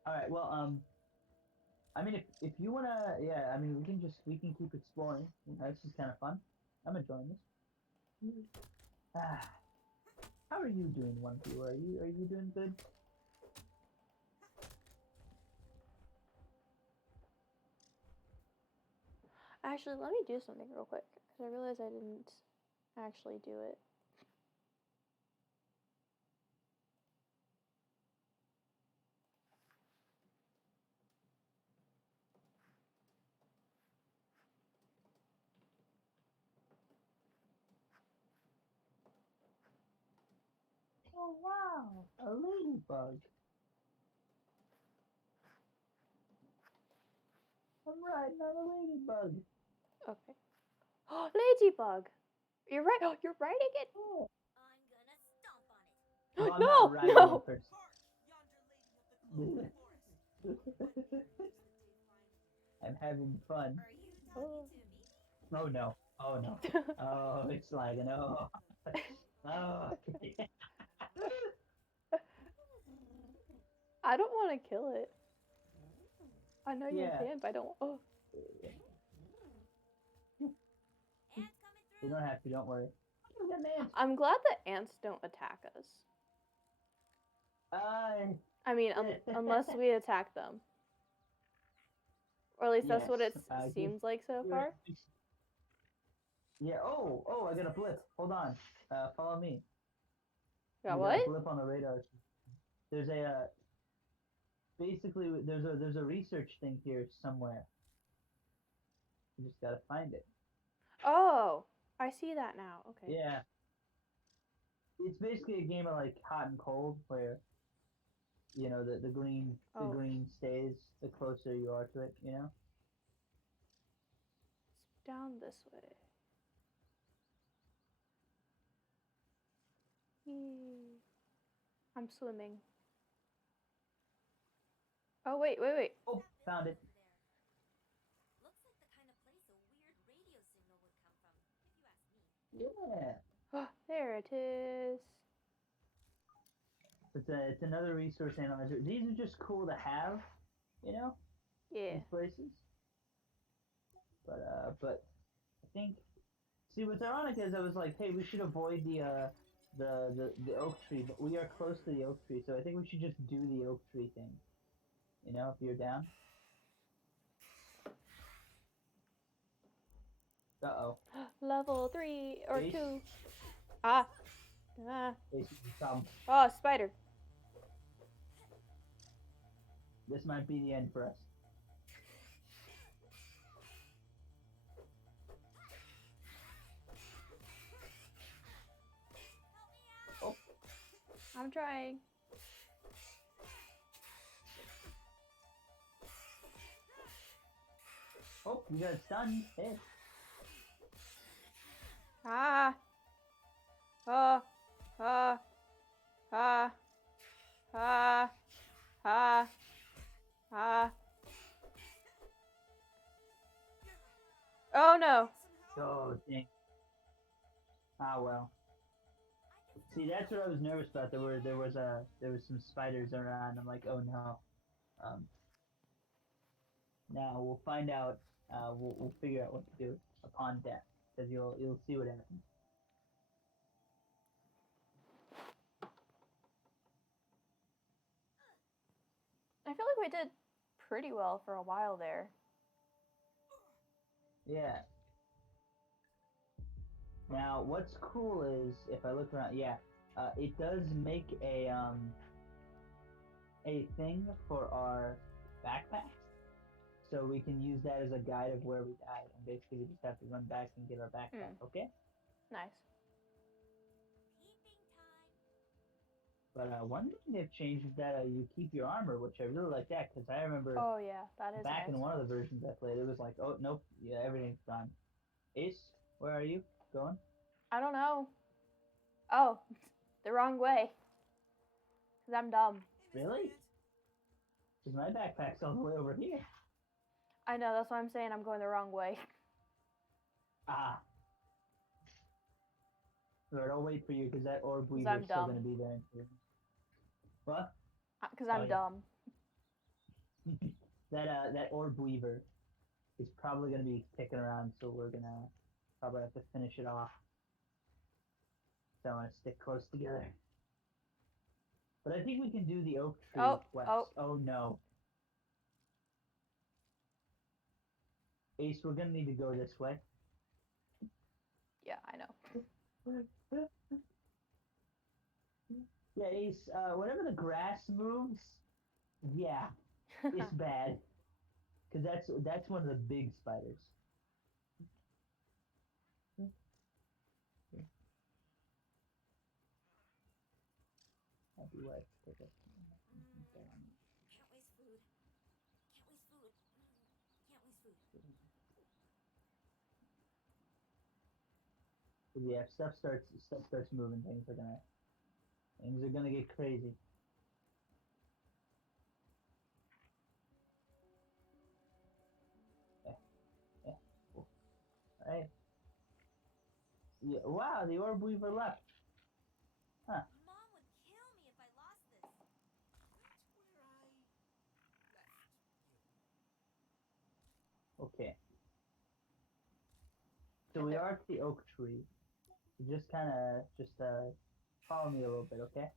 All right. Well, I mean, if you wanna, yeah, I mean, we can keep exploring. You know, this is kind of fun. I'm enjoying this. Ah, how are you doing, One View? Are you doing good? Actually, let me do something real quick because I realized I didn't actually do it. Oh wow, a ladybug. I'm riding on a ladybug. Okay. Oh, ladybug. You're right. Oh, you're riding it. Oh. I'm gonna stomp on it. Well, I'm No, not riding no. it per Hark, yonder lady of the cloven forest. What news did they find? I'm having fun. Are you talking to me? Oh no. Oh no. Oh, it's lagging. Oh. Oh. I don't want to kill it. I know you Yeah. can, but I don't. Oh. Ants coming You through. don't have to. Don't worry. I'm glad the ants don't attack us. I mean, unless we attack them. Or at least that's what it seems like so far. Yeah. Oh, I got a blip. Hold on. Follow me. Got We what? got a blip on the radar. There's a basically there's a research thing here somewhere. You just gotta find it. Oh, I see that now. Okay. Yeah. It's basically a game of like hot and cold where you know the green Oh. green stays the closer you are to it, you know? It's down this way. Yee. I'm swimming. Oh, wait. Oh, found it. Looks like the kind of place a weird radio signal would come from, if you ask me. Yeah. There it is. It's another resource analyzer. These are just cool to have, you know, Yeah. these places. But I think see what's ironic is I was like, hey, we should avoid the oak tree, but we are close to the oak tree, so I think we should just do the oak tree thing. You know, if you're down. Uh-oh. Level 3 or Ace? 2. Ah. Come. Oh, spider. This might be the end for us. Oh, I'm trying. oh, you got stunned. Hey. Ah. Ah. Ah. Ah. Ah. Ah. Ah. Oh no. Oh, dang. Ah, well. See, that's what I was nervous about. There was some spiders around. I'm like, oh no. Now we'll find out. We'll figure out what to do upon death, because you'll see what happens. I feel like we did pretty well for a while there. Yeah. Now, what's cool is if I look around, yeah, it does make a thing for our backpacks, so we can use that as a guide of where we died, and basically we just have to run back and get our backpack. Okay. Nice. Peeping time. But one thing they've changed is that you keep your armor, which I really like that because I remember Oh yeah, that is back nice. in one of the versions I played, it was like, oh nope, yeah, everything's gone. Ace, where are you going? I don't know. Oh, the wrong way. Cause I'm dumb. Hey, Mr. Really? Ant. Because my backpack's all the way over here. I know, that's why I'm saying I'm going the wrong way. Ah. Alright, I'll wait for you because that orb 'Cause weaver's I'm still dumb. going to be there. What? Cause I'm Oh, yeah. dumb. that orb weaver is probably going to be kicking around, so we're going to probably have to finish it off. So I want to stick close together. But I think we can do the oak tree quest. Oh no. Ace, we're going to need to go this way. Yeah, I know. Yeah, Ace, whenever the grass moves, yeah, it's bad. Because that's one of the big spiders. That'd be what. Can't waste food. Can't waste food. Can't waste food. Yeah, if stuff starts moving, things are gonna get crazy. Yeah, wow, the orb weaver left. Huh. Mom would kill me if I lost this. That's where I left you. Okay. So we are at the oak tree. So just kind of, follow me a little bit, okay?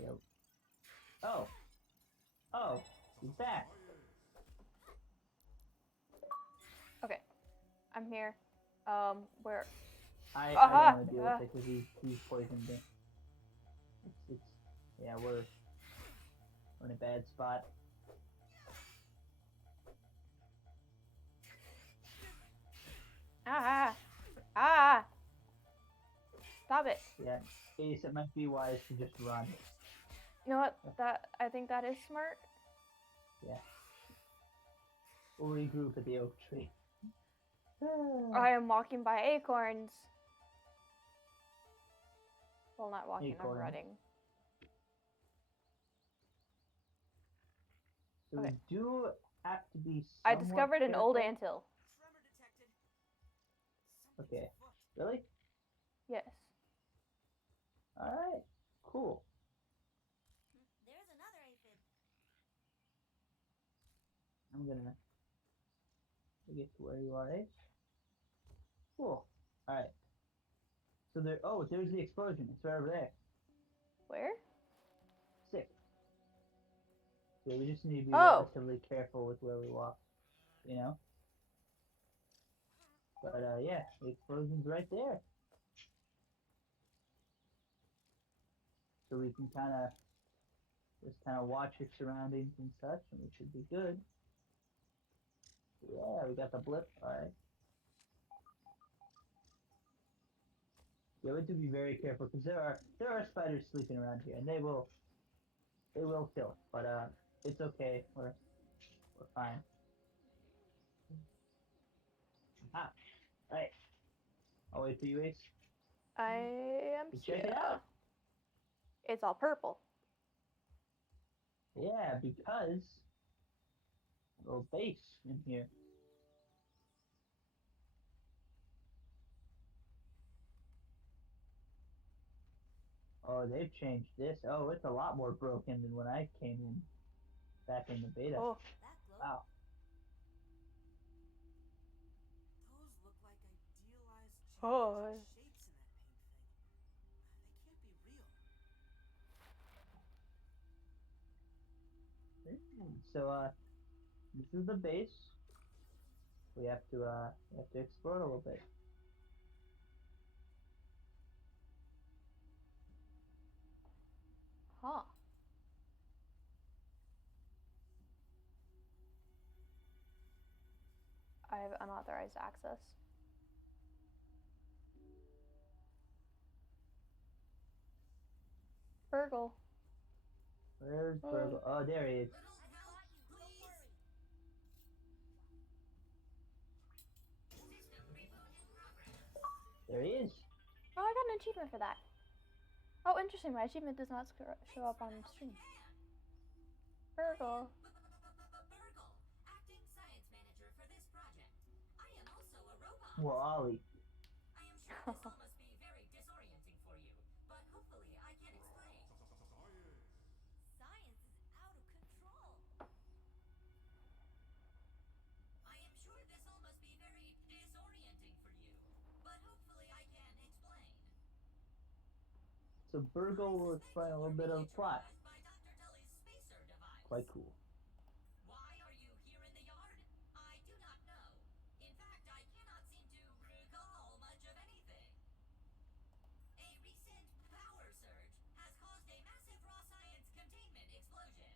Yep. Oh. Oh. He's back. Okay, I'm here. Where? I Aha! don't want to deal with it because he's poisoned me. It's yeah, we're in a bad spot. Ah! Ah! Stop it! Yeah. Ace, it might be wise to just run. You know what? I think that is smart. Yeah. We'll regroup at the oak tree. I am walking by acorns. Well, not walking, Acorns. I'm running. So Okay. we do have to be I somewhat discovered an old careful. anthill. Tremor detected. Okay. Something's afoot. Really? Yes. Alright. Cool. There's another aphid. I'm gonna get to where you are, Ace. Cool. Alright. So there's the explosion. It's right over there. Where? Sick. Yeah, we just need to be Oh. relatively careful with where we walk. You know? But yeah, the explosion's right there. So we can just watch your surroundings and such, and we should be good. Yeah, we got the blip. Alright. Yeah, we have to be very careful because there are spiders sleeping around here, and they will kill. But it's okay. We're fine. Ah, right. I'll wait for you, Ace. I am So here. check it out. It's all purple. Yeah, because little base in here. Oh, they've changed this. Oh, it's a lot more broken than when I came in back in the beta. Oh. That glow. Wow. Those look like idealized Oh. geometric shapes in that paint thing. They can't be real. So this is the base. We have to explore a little bit. Huh. I have unauthorized access. Burgle. Where's Virgo? Oh, there he is. I've got you. Don't worry. There he is. Oh, I got an achievement for that. Oh, interesting. My achievement does not show up on stream. Burgle. Burgle, acting science manager for this project. I am also a robot. Well, Ollie. I am sure this all must be very disorienting for you, but hopefully I can explain. Science is out of control. I am sure this all must be very disorienting for you, but hopefully I can explain. So Virgo will explain a little bit of the plot. By Dr. Tully's spacer device. Quite cool. Why are you here in the yard? I do not know. In fact, I cannot seem to recall much of anything. A recent power surge has caused a massive raw science containment explosion.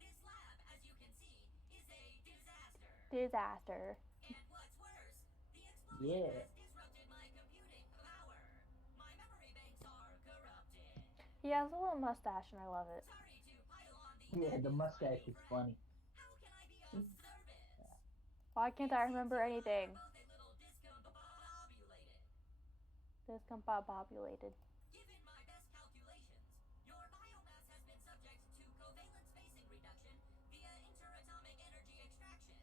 This lab, as you can see, is a disaster. Disaster. And what's worse, the explosion Yeah. has disrupted my computing power. My memory banks are corrupted. He has a little mustache and I love it. Sorry to pile on the Yeah, the mustache is funny. How can I be of service? Why can't I remember anything? Both a little discombobulated. Discombobulated. Given my best calculations, your biomass has been subject to covalent spacing reduction via interatomic energy extraction.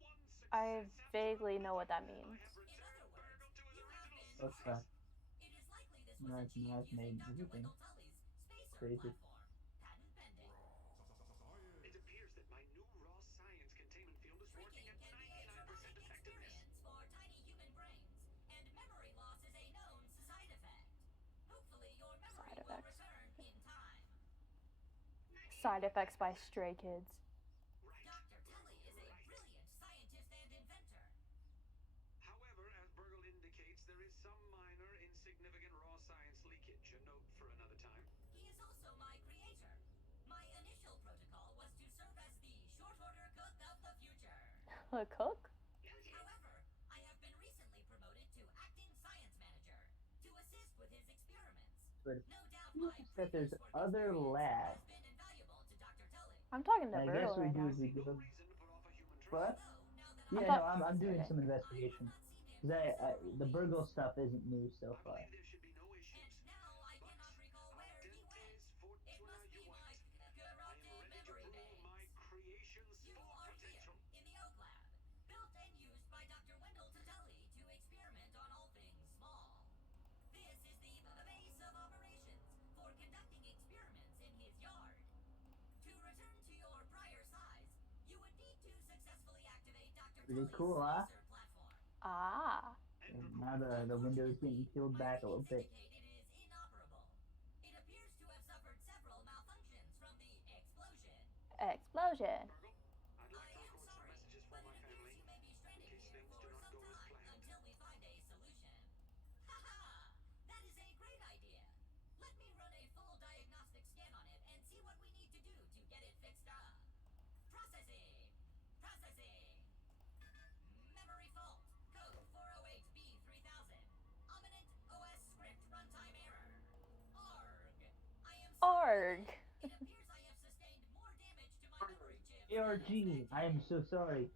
1 second I vaguely know what that means. In other words, you have been What's that? passed. It is likely this was Now achieved I've using made Dr. everything Wendell Tully's spacer crazy. platform. Patent pending. It appears that my new raw science containment field is working Shrinking at can be a 99% traumatic effectiveness. experience for tiny human brains, and memory loss is a known side effect. Hopefully, your memory Side will effects. return in time. Side effects by Stray Kids. Right. Dr. Tully is a Right. brilliant scientist and inventor. However, as Burgle indicates, there is some minor, insignificant raw science leakage. A note for another time. He is also my creator. My initial protocol was to serve as the short order cook of the future. A cook? However, I have been recently promoted to acting science manager to assist with his experiments. But No doubt you my notice that previous there's work other experience labs. has been invaluable to Dr. Tully. I'm talking to And I guess Burgle we right do now. is we No give them. reason to put off a human trial. What? Although, now that Yeah, I no, thought- I'm doing okay. some I have investigation. not seen him Cause for several the Burgle weeks. stuff isn't new so I far. believe there should be no issues. And now I But cannot recall where he went. Audentes It fortuna must be my juvat. I am corrupted ready to memory prove veins. my creation's You full are here, potential. in the Oak Lab, built and used by Dr. Wendell Tully to experiment on all things small. This is the base of operations for conducting experiments in his yard. To return to your prior size, you would need to successfully activate Dr. Pretty Tully's cool, huh? spacer platform. Ah. And now the window's getting peeled My back a little readings bit. indicate it is inoperable. It appears to have suffered several malfunctions from the explosion. Explosion. Burgle, I'd like I to am record some sorry, messages but from it my appears family you may be in stranded case here things for do not some go as time planned. until we find a solution. Haha! That is a great idea. Let me run a full diagnostic scan on it and see what we need to do to get it fixed up. Processing. Processing. Memory fault. Code 408B3000. Ominent OS script runtime error. Arg. I am sorry. Arg. It appears I have sustained more damage to my memory chips. ARG, I am so sorry.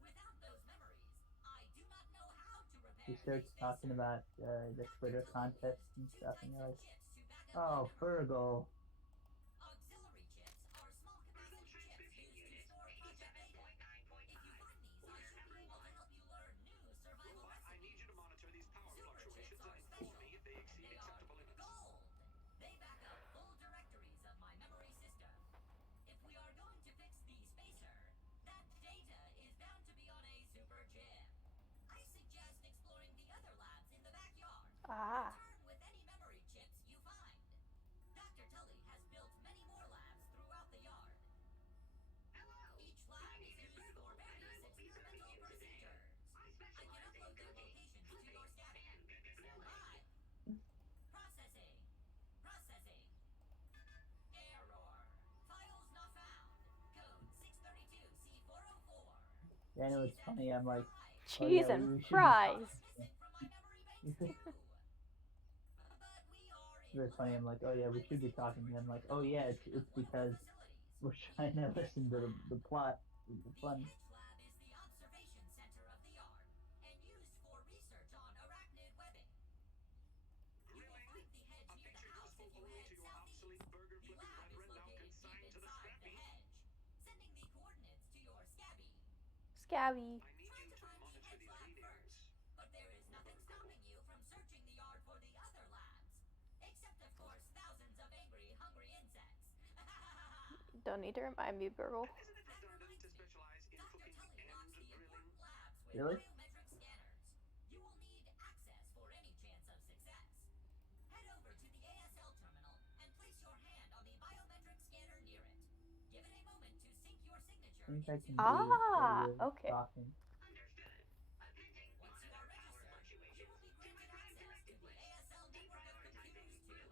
Without those memories, I do not know how to repair He starts this talking spacer. about the Twitter Dr. Tully contest used and two stuff, and types you're of like, chips to back up oh, my memory. Fergal. Auxiliary chips are small capacity chips used to store project data. If you find these, I should be able to help you learn new survival But I need recipes. you to monitor these power Super chips fluctuations are and inform special. me if they exceed They are acceptable limits. gold. They back up full directories of my memory system. If we are going to fix the spacer, that data is bound to be on a super chip. I suggest exploring the other labs in the backyard. Ah. Return with any memory chips you find. Dr. Tully has built many more labs throughout the yard. Each lab is used for various experimental procedures. I can upload their locations to your scanner. Stand by. Processing. Processing. Error. Files not found. Code 632C404. Yeah, I know it's funny. I'm like, oh Cheese yeah, and we should be fries. Missing from my memory banks too. But we are in It's funny. I'm like, oh yeah, we should be talking. And I'm like, oh yeah, it's because we're trying to listen to the plot. The The fun. Hedge Lab is the observation center of the yard and used for research on arachnid webbing. You will Grilling. find the hedge A near the picture house if useful you only head to your southeast. obsolete burger The flipping lab is brethren, now located deep consigned to the inside the scrappy. hedge, sending the coordinates to your scabby. Scabby. I need Try you to to find the monitor Hedge these Lab readings. first, but there is nothing stopping you from searching the yard for the other labs. Except, of course, thousands of angry, hungry insects. Don't need to remind me, Burgle. Isn't it redundant to specialize in Dr. cooking Tully and locks the grilling? important labs with Really? biometric scanners. You will need access for any chance of success. Head over to the ASL terminal and place your hand on the biometric scanner near it. Give it a moment to sync your signature I think I into can Ah, do while you're okay. talking. Once you are registered, you will be granted access to the ASL network of computers too.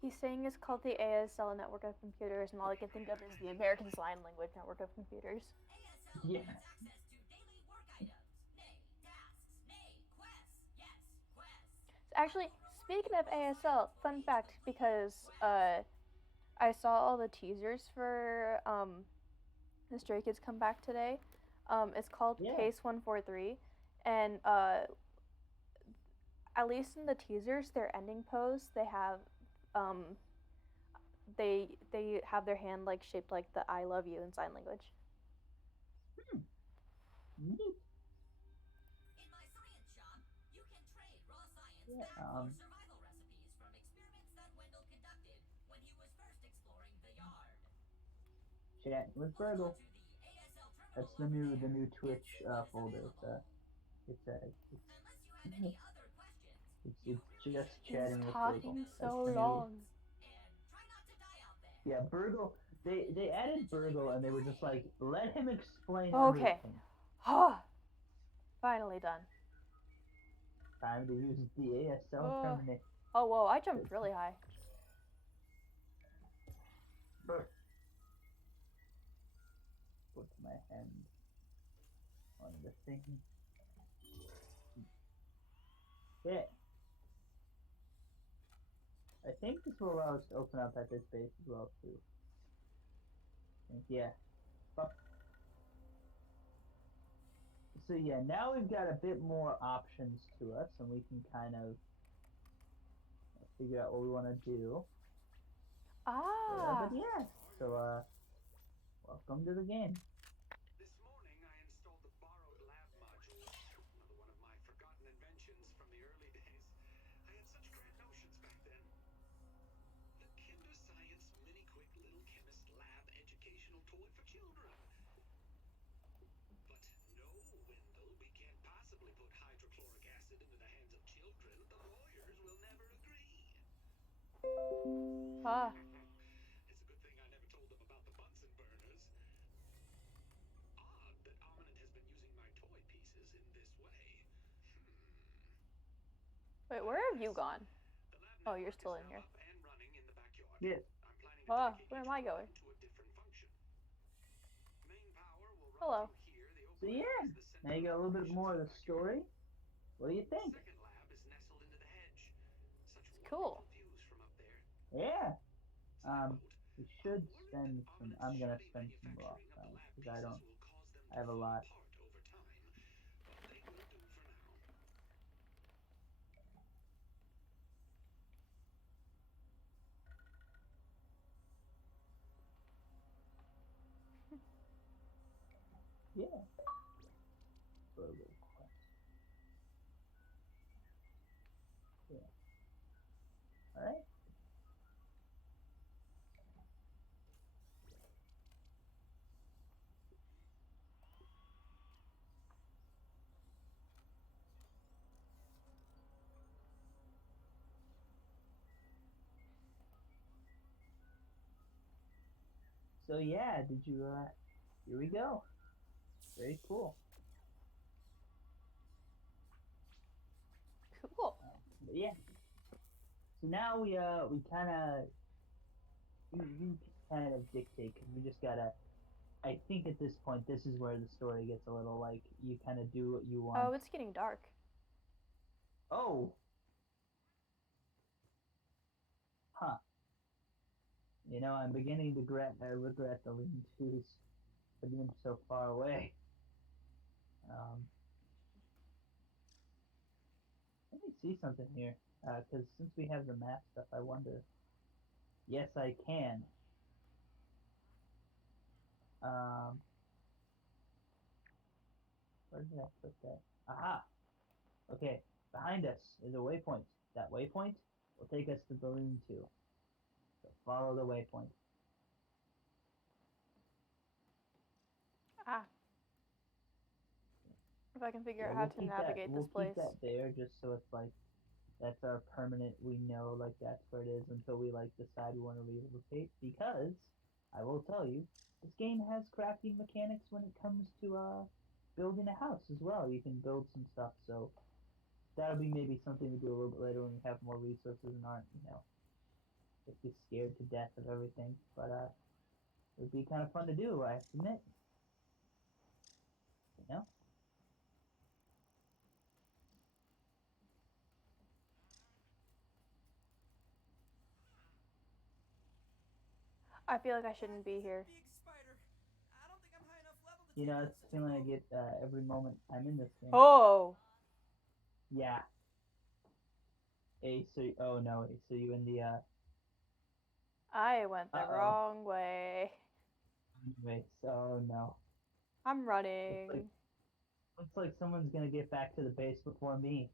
He's saying it's called the ASL network of computers, and all I can think of is the American Sign Language network of computers. ASL Yeah. grants access to daily work items, nay, tasks, nay, quests, yes, quests. Actually, speaking of ASL, fun fact, because I saw all the teasers for the Stray Kids come back today. It's called Yeah. Case 143, and at least in the teasers, their ending pose, they have they have their hand like shaped like the I love you in sign language. Neat. In my science shop, you can trade raw science Yeah. back for survival recipes from experiments that Wendell conducted when he was first exploring the yard. Chatting with Log on Burgle. to the ASL terminal That's over the there new and Twitch see what is folder. available. It's Unless you have any other questions, you it's really just should He's use chatting with that Burgle. talking Wendell That's so the system. new. long. And try not to die out there. Yeah, Burgle. They added Burgle and they were just like, let him explain Okay. everything. Finally done. Time to use the ASL Oh. terminate. Oh, whoa, I jumped really high. Put my hand on the thing. Yeah. I think this will allow us to open up at this base as well too. Yeah. So yeah, now we've got a bit more options to us, and we can kind of figure out what we want to do. Ah. But yeah, so welcome to the game. This morning, I installed the borrowed lab module, another one of my forgotten inventions from the early days. I had such grand notions back then. The Kinder Science Mini Quick Little Chemist Lab educational toy for children. But no, Wendell, we can't possibly put hydrochloric acid into the hands of children. The lawyers will never agree. Ah. It's a good thing I never told them about the Bunsen burners. Odd that Ominent has been using my toy pieces in this way. Wait, where have you gone? Oh, you're still in here. Up and running in the backyard. Yes. I'm planning to dedicate Where each am I one going? to a different function. Main power will run Hello. through here. The So open yeah, area is the center now you got a little bit operations more of in the backyard. story. What do you think? The second lab is nestled into the hedge. Such Cool. wonderful views from up there. Yeah. Side note, We should worried spend that some. Ominent's I'm gonna shoddy spend some raw manufacturing of the time lab because I pieces don't. will cause them I have a to fall lot. apart over time. But they will do for now. Yeah. Burger quest. Yeah. All right. So yeah, did you? Here we go. Very cool. Cool. But yeah. So now we kind of you kind of dictate because we just gotta. I think at this point, this is where the story gets a little like you kind of do what you want. Oh, it's getting dark. Oh. Huh. You know, I'm beginning to regret the lean-tos putting them so far away. Let me see something here, because since we have the map stuff, I wonder. Yes, I can. Where did I put that? Aha! Okay, behind us is a waypoint. That waypoint will take us to the lean-to. So follow the waypoint. Ah. If I can figure Yeah, out how to navigate we'll this place. keep that there just so it's like that's our permanent. We know like that's where it is until we like decide we want to relocate. Because I will tell you, this game has crafting mechanics when it comes to building a house as well. You can build some stuff, so that'll be maybe something to do a little bit later when we have more resources and aren't just be scared to death of everything. But it would be kind of fun to do, I have to admit. You know. I feel like I shouldn't be here. Big spider. I don't think I'm high enough level to You take know, on it's the such a feeling I foe. get every moment I'm in this game. Oh. Yeah. Oh no, so you in the I went the Uh-oh. wrong way. Anyway, so no. I'm running. Looks like someone's gonna get back to the base before me.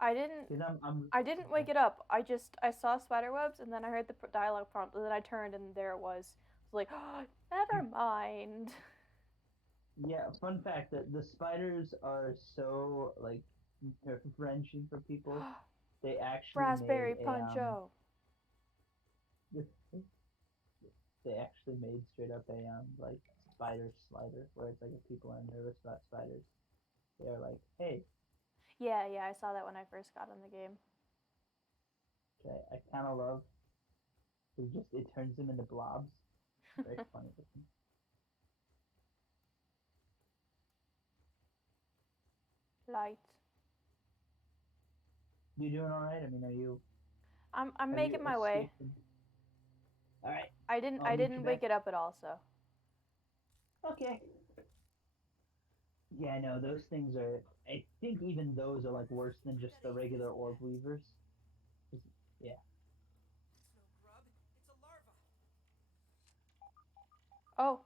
I didn't. Cause I'm. I didn't wake it up. I saw spider webs and then I heard the dialogue prompt and then I turned and there it was. I was like, oh, never mind. Yeah, fun fact that the spiders are so like wrenching for people. They actually made Raspberry a Puncho. they actually made straight up a like spider slider where it's like if people are nervous about spiders, they're like, hey, Yeah, I saw that when I first got in the game. okay, I kind of love. It turns them into blobs. Very funny looking. Light. You doing all right? I mean, are you? I'm Have making you my way. escaped? All right. I didn't I'll meet you wake back. it up at all, so. Okay. Yeah, I know those things are. I think even those are like worse than just the regular orb weavers. Yeah. It's no grub. It's a larva. Oh,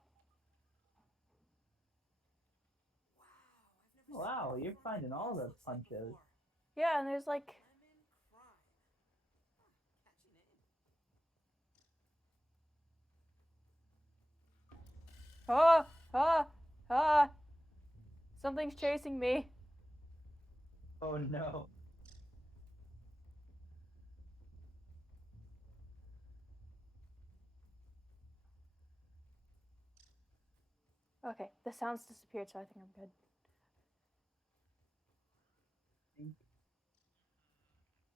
Wow, I've never Wow, seen you're anything finding like all this the looks like punchos. before. yeah, and there's like Lemon crime. Huh, catchy name. ah, something's chasing me. Oh no. Okay, the sounds disappeared, so I think I'm good.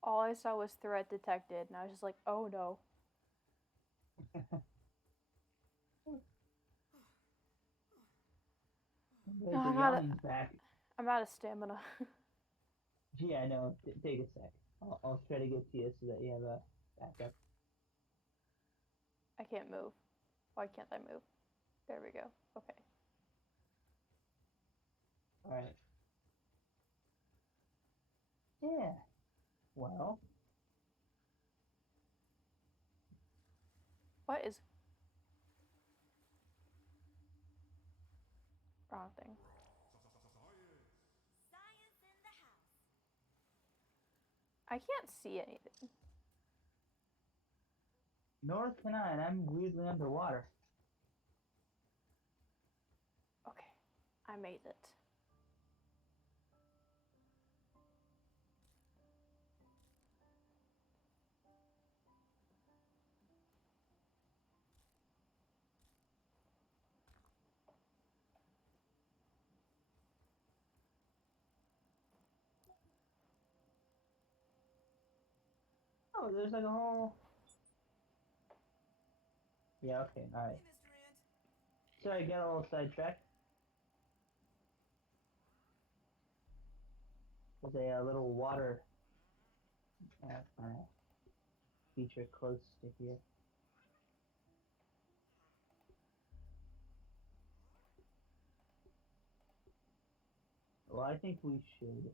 All I saw was threat detected, and I was just like, oh no. The, No, the yawning's back. I'm out of stamina. Yeah, I know. Take a sec. I'll try to get to you so that you have a backup. I can't move. Why can't I move? There we go. Okay. All right. Yeah. Well, What is wrong thing? Science in the house. I can't see anything. nor can I, and I'm weirdly underwater. Okay, I made it. Oh, there's like a whole. Yeah. Okay. All right. Hey, Mr. Ant. Sorry, I got a little sidetracked. There's a little water feature close to here. Well, I think we should.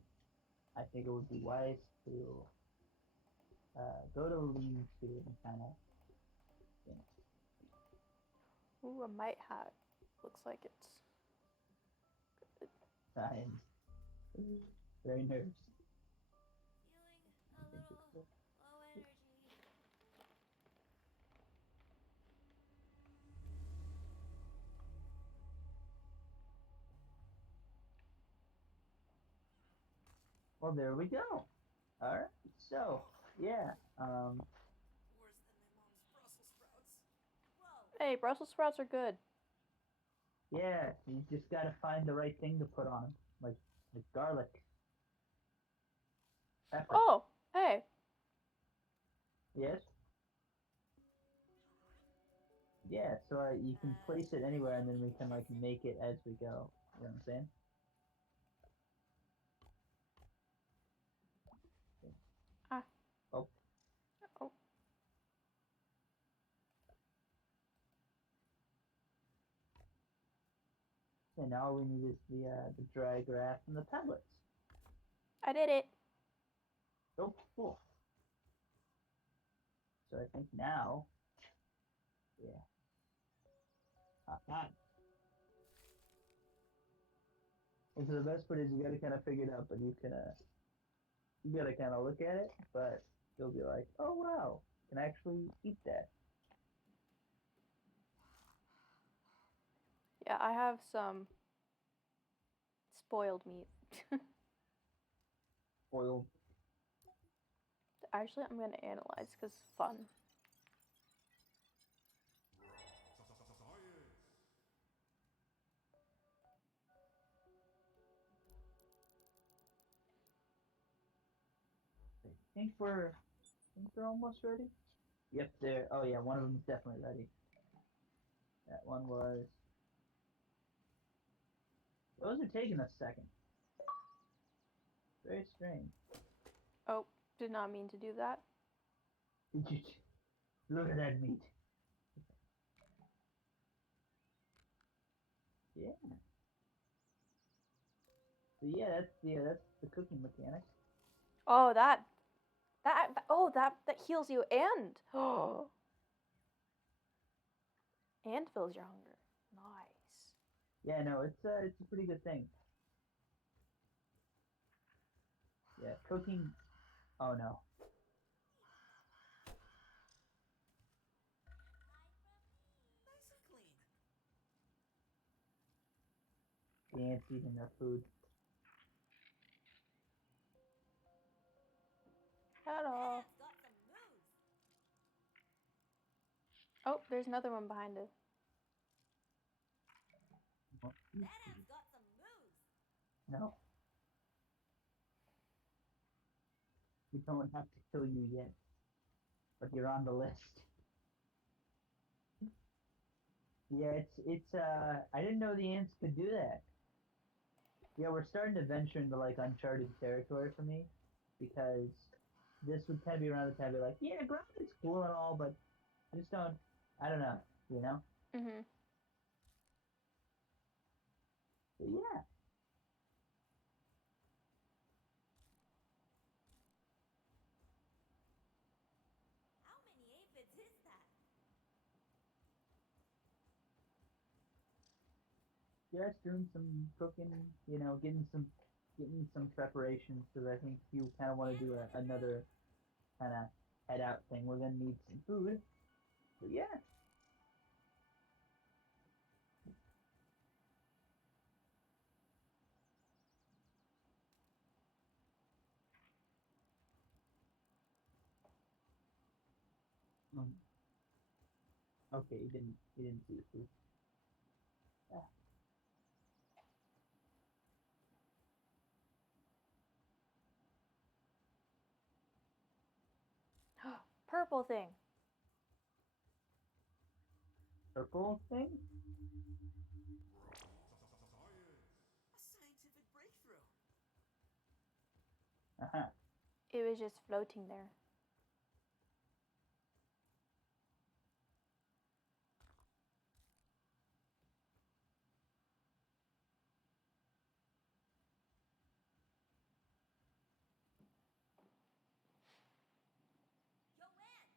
I think it would be wise to go to lean-to and kind of. Ooh, a mite hat. Looks like it's Signs. Very nervous. Feeling a little low energy. Well, there we go. All right. So, yeah. Worse than my mom's Brussels sprouts. Whoa. Hey, Brussels sprouts are good. Yeah. You just gotta find the right thing to put on them, like garlic. Pepper. Oh, hey. Yes. Yeah. So you can place it anywhere, and then we can like make it as we go. You know what I'm saying? Ah. Oh. Oh. And now all we need is the dry grass and the tablets. I did it. Oh, cool. So I think now, yeah. And so the best part is you gotta kind of figure it out, but you gotta kind of look at it, but you'll be like, oh wow, I can actually eat that. Yeah, I have some spoiled meat. Oil. Actually, I'm gonna analyze because fun. I think they're almost ready. Yep, they're. Oh yeah, one of them's definitely ready. That one was. Those are taking a second. Very strange. Oh, did not mean to do that. Did you look at that meat? Yeah. So yeah, that's the cooking mechanic. Oh, that heals you and and fills your hunger. Nice. Yeah, no, it's a pretty good thing. Yeah, cooking. Oh no, Nice and clean. the ants eating their food. Hello. Dad's got some moves. Oh, there's another one behind it. Oh, Dad's got some moves. no, we don't have to kill you yet, but you're on the list. Yeah, it's. I didn't know the ants could do that. Yeah, we're starting to venture into like uncharted territory for me, because this would kind of be around the time be like, yeah, ground is cool and all, but I just don't. I don't know, you know. Mhm. But yeah, How many aphids is that? just doing some cooking, getting some preparations because I think you kind of want to do another kind of head out thing. We're gonna need some food. But yeah. Mm. Okay, you didn't see the food. Yeah. Purple thing. Purple thing. A scientific breakthrough. Uh-huh. It was just floating there. Yo, Ant.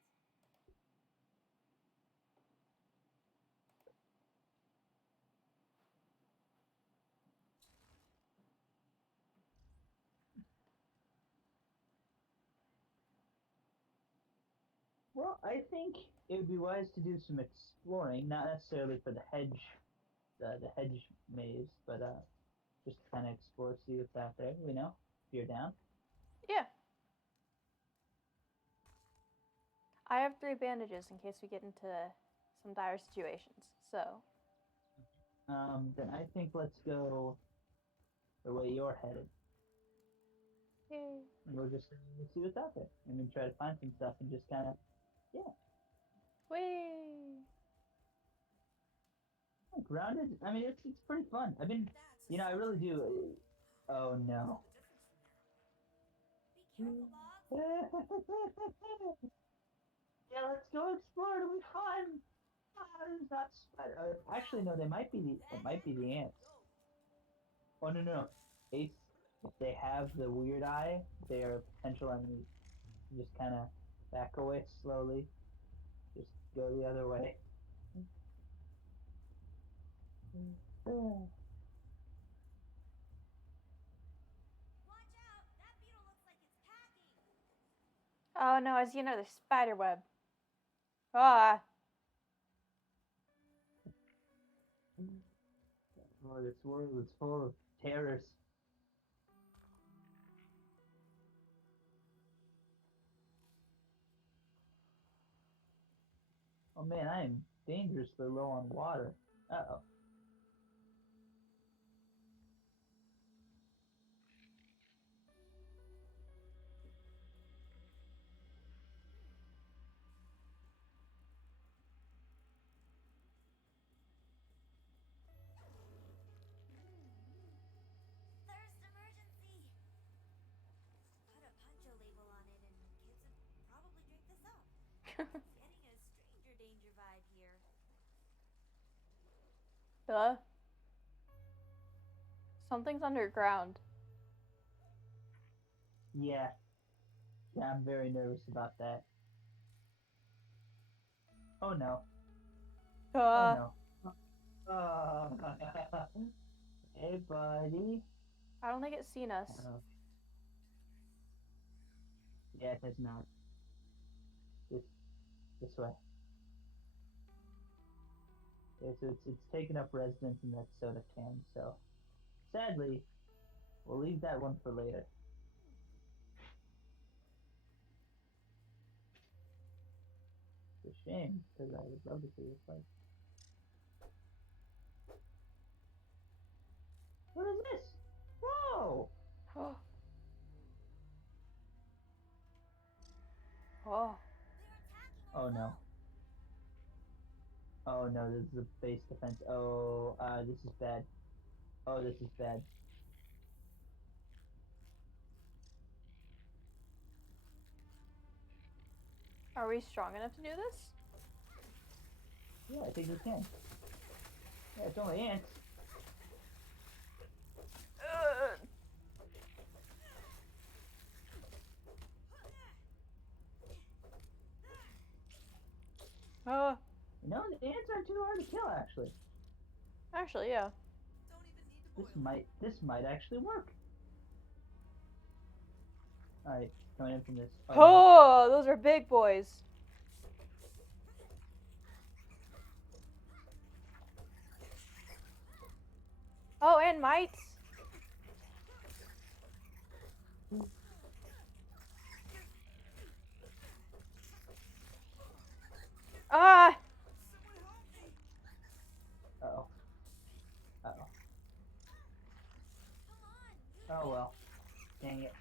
Well, I think it would be wise to do some exploring, not necessarily for the hedge maze, but just kind of explore, see what's out there. If you're down. Yeah. I have 3 bandages in case we get into some dire situations. So. Then I think let's go the way you're headed. Yay. And we'll just see what's out there. And then try to find some stuff and just kind of, yeah. Whee! Grounded, I mean, it's pretty fun. I've been, That's a I really soldier. do. Oh Tell no. the difference from there. Be careful, Bob. Yeah, let's go explore. It'll be fun. There's not spider. Actually, no. It might be the ants. Go. Oh no, no, no. Ace, if they have the weird eye, they are potential enemies. You just kind of back away slowly. Just go the other way. Oh no, I see another spider web. Ah. Oh, this world is full of terrors. Oh man, I am dangerously low on water. Uh-oh. Thirst emergency! Put a Pancho label on it and kids would probably drink this up. It's getting a stranger danger vibe here. Something's underground. Yeah. Yeah, I'm very nervous about that. Oh no. Oh no. Oh. Hey, buddy. I don't think it's seen us. Oh. Yeah, it has not. This way. Yeah, so it's taken up residence in that soda can, so sadly, we'll leave that one for later. It's a shame, because I would love to see this fight. What is this? Whoa! Oh. They're attacking our Oh no. boat. Oh no, this is a base defense. Oh, this is bad. Oh, this is bad. Are we strong enough to do this? Yeah, I think we can. Yeah, it's only ants. Oh. You know, the ants aren't too hard to kill, actually. Actually, yeah. Don't even need to boil. This might actually work. Alright, coming in from this. Oh, those are big boys. Oh, and mites. Ah! Someone help me! Uh-oh. Uh-oh. Come on. Oh well. Dang it.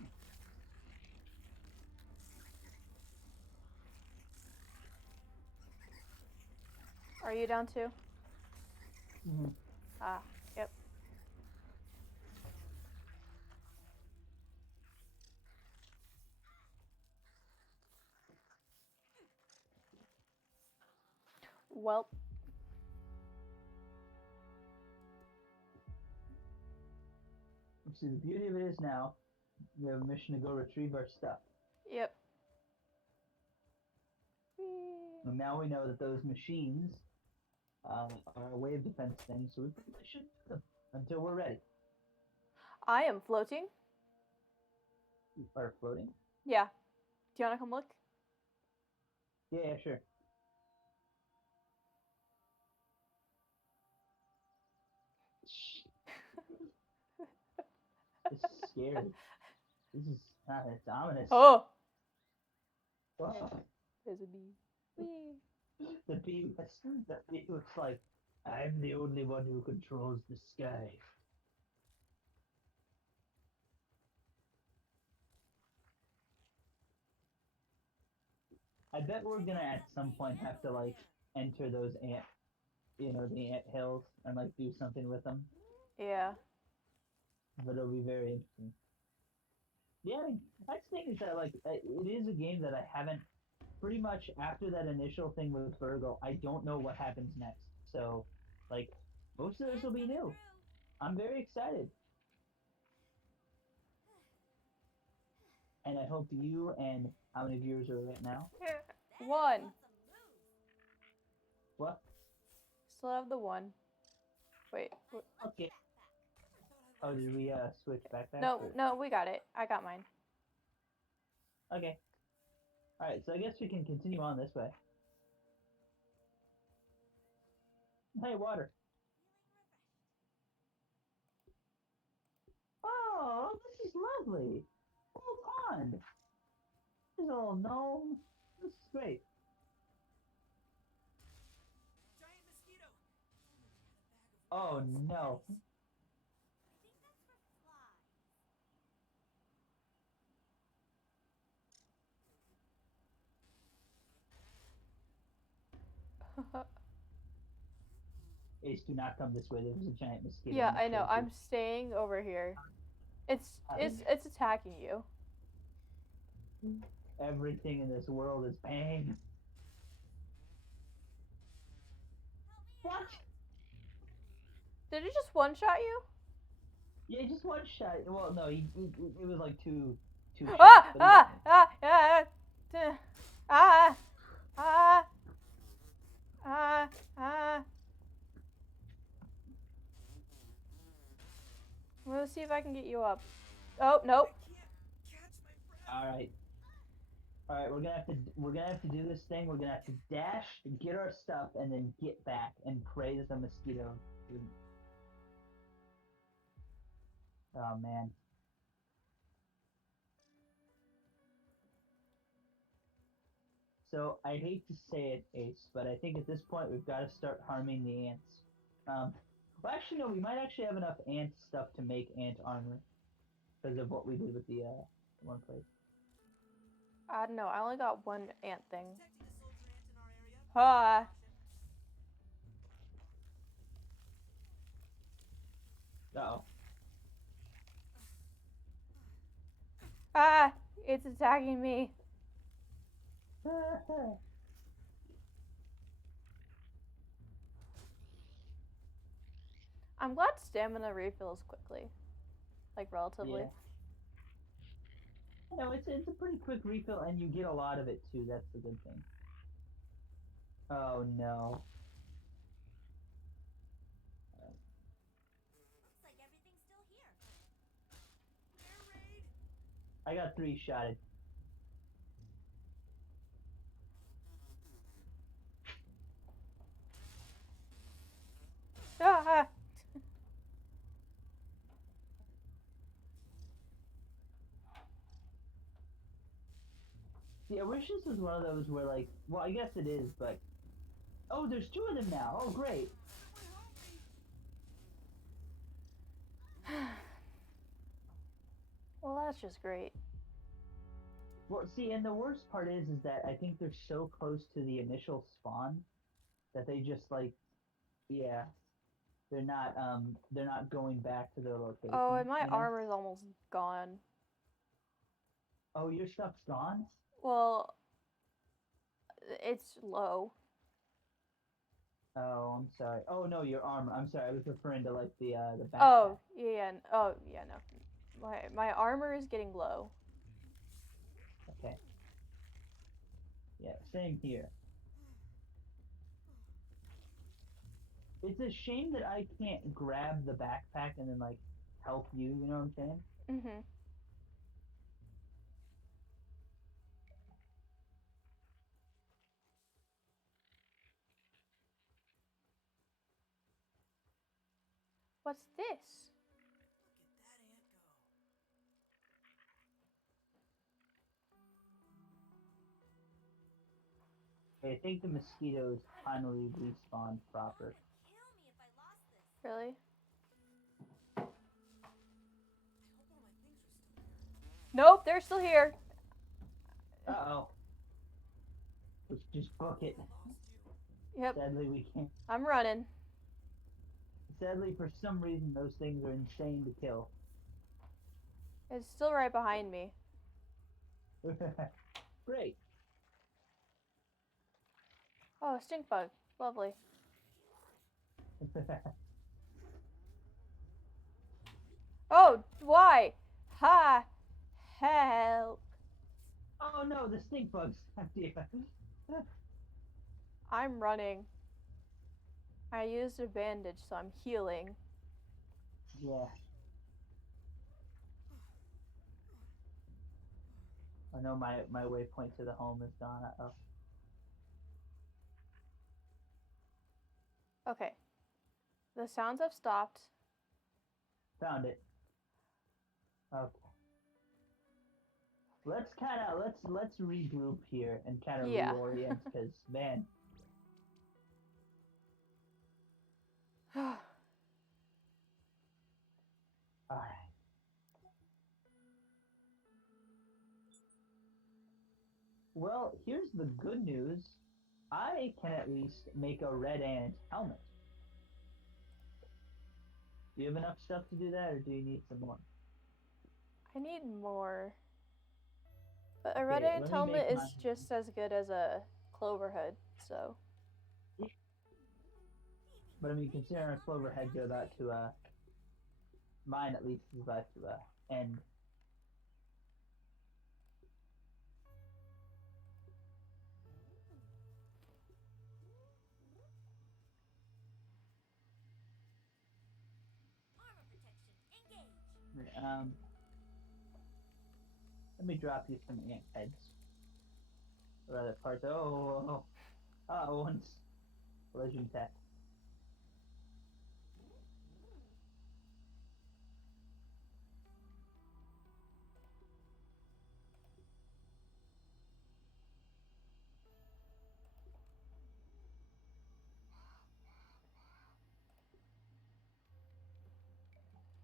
Are you down too? Mm-hmm. Ah, yep. Well, See, the beauty of it is now, we have a mission to go retrieve our stuff. yep. And now we know that those machines are a wave defense thing, so we probably should do them until we're ready. I am floating. Or floating. Yeah. Do you want to come look? Yeah, sure. This is scary. This is it's ominous. Oh! Whoa. There's a bee. Whee. The bee was like, I'm the only one who controls the sky. I bet we're gonna at some point have to like enter those the ant hills and like do something with them. Yeah. But it'll be very interesting. Yeah, I mean, that's the thing is that like it is a game that I haven't pretty much after that initial thing with Virgo, I don't know what happens next. So, like, most of this will be new. I'm very excited. And I hope you and how many viewers are right now? One. What? Still have the one. Wait. Okay. Oh, did we switch backpacks? No, or- no, we got it. I got mine. Okay. Alright, so I guess we can continue on this way. Hey, water. Oh, this is lovely. Little pond. There's a little gnome. This is great. Giant mosquito. Oh no. I think that's for flies. Ace, do not come this way. There's a giant mosquito. Yeah, in the I know. shade I'm tree. staying over here. It's Uh, it's attacking you. Everything in this world is pain. Help me What? out. Did it just one shot you? Yeah, just one shot. Well, no, it was like two shots. Ah but he got me. ah ah ah ah. I'm gonna see if I can get you up. Oh nope. I can't catch my breath. All right, we're gonna have to do this thing. We're gonna have to dash, get our stuff, and then get back and pray that the mosquito. Oh man. So I hate to say it, Ace, but I think at this point we've got to start harming the ants. Well, actually, no, we might actually have enough ant stuff to make ant armor because of what we did with the one place. I don't know. I only got one ant thing. Detecting a soldier ant in our area. Ah. Uh-oh. Ah! It's attacking me. I'm glad stamina refills quickly. Like, relatively. Yeah. No, it's a pretty quick refill, and you get a lot of it too. That's the good thing. Oh no. Looks like everything's still here. Air raid. I got 3 shotted. Ah! See, I wish this was one of those where, like, well, I guess it is, but oh, there's 2 of them now. Oh, great. Well, that's just great. Well, see, and the worst part is that I think they're so close to the initial spawn that they just like, yeah, they're not going back to their location. Oh, and my you know? armor's almost gone. Oh, your stuff's gone? Well, it's low. Oh, I'm sorry. Oh no, your armor. I'm sorry. I was referring to like the backpack. Oh, yeah. Oh, yeah, no. My armor is getting low. Okay. Yeah, same here. It's a shame that I can't grab the backpack and then like help you. You know what I'm saying? Mhm. What's this? Look at that ant go. I think the mosquitoes finally respawned proper. Kill me if I lost this. Really? I hope all my things are still there. Nope, they're still here. Uh-oh. Let's just book it. I lost you. Yep, Sadly, we can't. I'm running. Sadly, for some reason, those things are insane to kill. It's still right behind me. Great. Oh, a stink bug. Lovely. Oh, why? Ha! Help. Oh no, the stink bugs. I'm running. I used a bandage, so I'm healing. Yeah. I know my waypoint to the home is gone. Uh-oh. Okay. The sounds have stopped. Found it. Okay. Let's regroup here and kind of Yeah. reorient because man, all right. Well, here's the good news. I can at least make a red ant helmet. Do you have enough stuff to do that, or do you need some more? I need more. But a red Okay, ant let me helmet make is mine. just as good as a clover hood, so. But I mean, considering our clover heads are about to mine at least is about to end. Armor protection, engage. Let me drop you some ant heads. Or other parts. Once collision tech.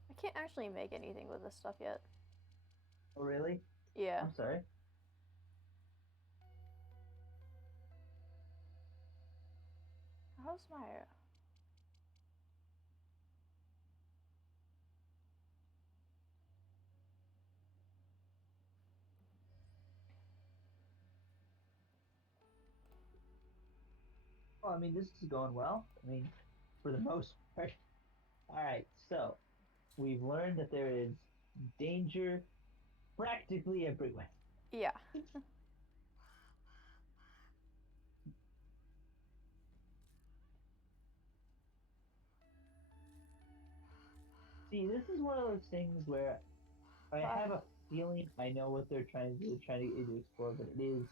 I can't actually make anything with this stuff yet. Oh really? Yeah. I'm sorry. How's my. Well, I mean, this is going well. I mean, for the most part. All right, so we've learned that there is danger practically everywhere. Yeah. See, this is one of those things where I have a feeling I know what they're trying to do. They're trying to get you to explore, but it is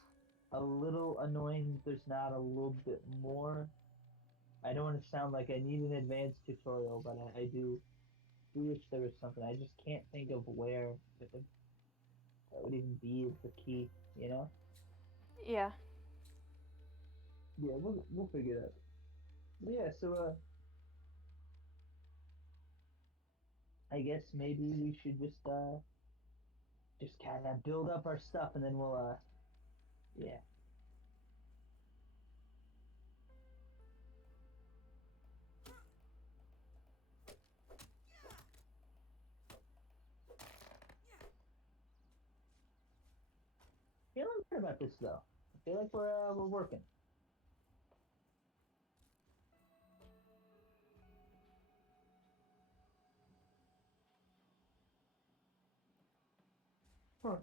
a little annoying that there's not a little bit more. I don't want to sound like I need an advanced tutorial, but I do wish there was something. I just can't think of where that would even be the key, you know? Yeah. Yeah, we'll figure it out. But yeah, so I guess maybe we should just kind of build up our stuff and then we'll yeah. Feeling good about this though. I feel like we're working. Huh.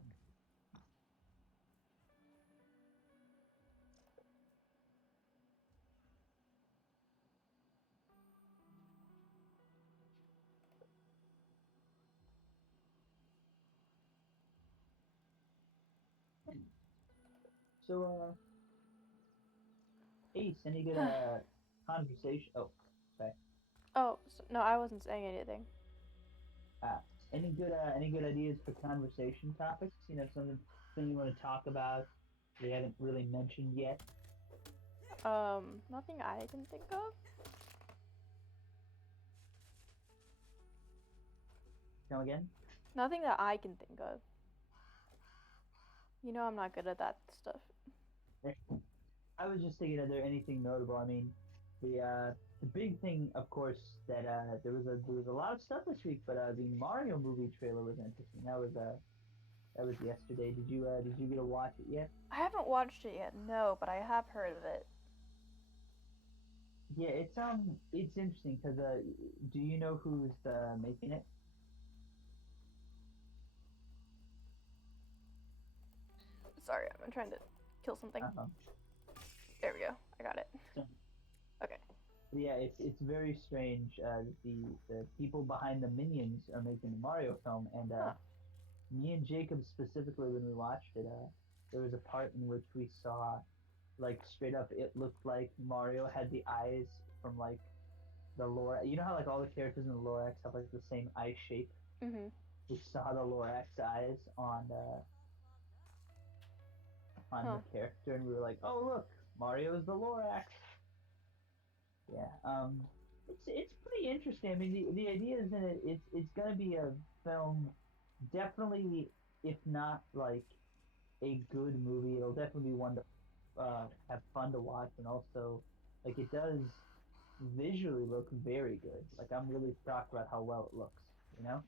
So Ace, any good conversation? Oh, sorry. Oh, so, no, I wasn't saying anything. Uh, any good ideas for conversation topics? You know, something you want to talk about we haven't really mentioned yet. Nothing I can think of. Come again? Nothing that I can think of. You know I'm not good at that stuff. I was just thinking, are there anything notable? I mean, the big thing, of course, that there was a lot of stuff this week, but the Mario movie trailer was interesting. That was yesterday. Did you get to watch it yet? I haven't watched it yet, no, but I have heard of it. Yeah, it's interesting because do you know who's making it? Sorry, I'm trying to kill something. Uh-huh. There we go. I got it. So, Okay. yeah, it's very strange. The people behind the Minions are making the Mario film, and Huh. me and Jacob specifically when we watched it, there was a part in which we saw like straight up it looked like Mario had the eyes from like the lore. You know how like all the characters in the Lorax have like the same eye shape. Mhm. We saw the Lorax eyes on Huh. the character, and we were like, "Oh look, Mario's the Lorax." Yeah. It's pretty interesting. I mean, the idea is that it's gonna be a film, definitely, if not like a good movie, it'll definitely be one to have fun to watch, and also like it does visually look very good. Like I'm really shocked about how well it looks. You know.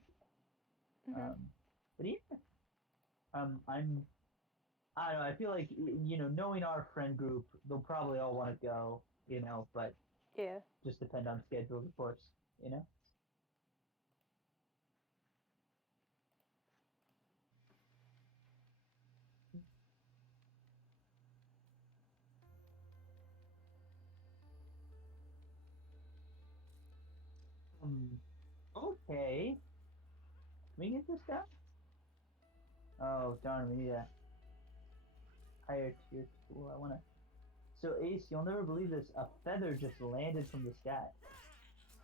Mhm. Um, but yeah, I'm I don't know. I feel like knowing our friend group, they'll probably all want to go. But Yeah. just depend on schedules, of course. You know. Um, okay. Can we get this down? Oh darn, we need a higher tier tool. I wanna. So Ace, you'll never believe this. A feather just landed from the sky.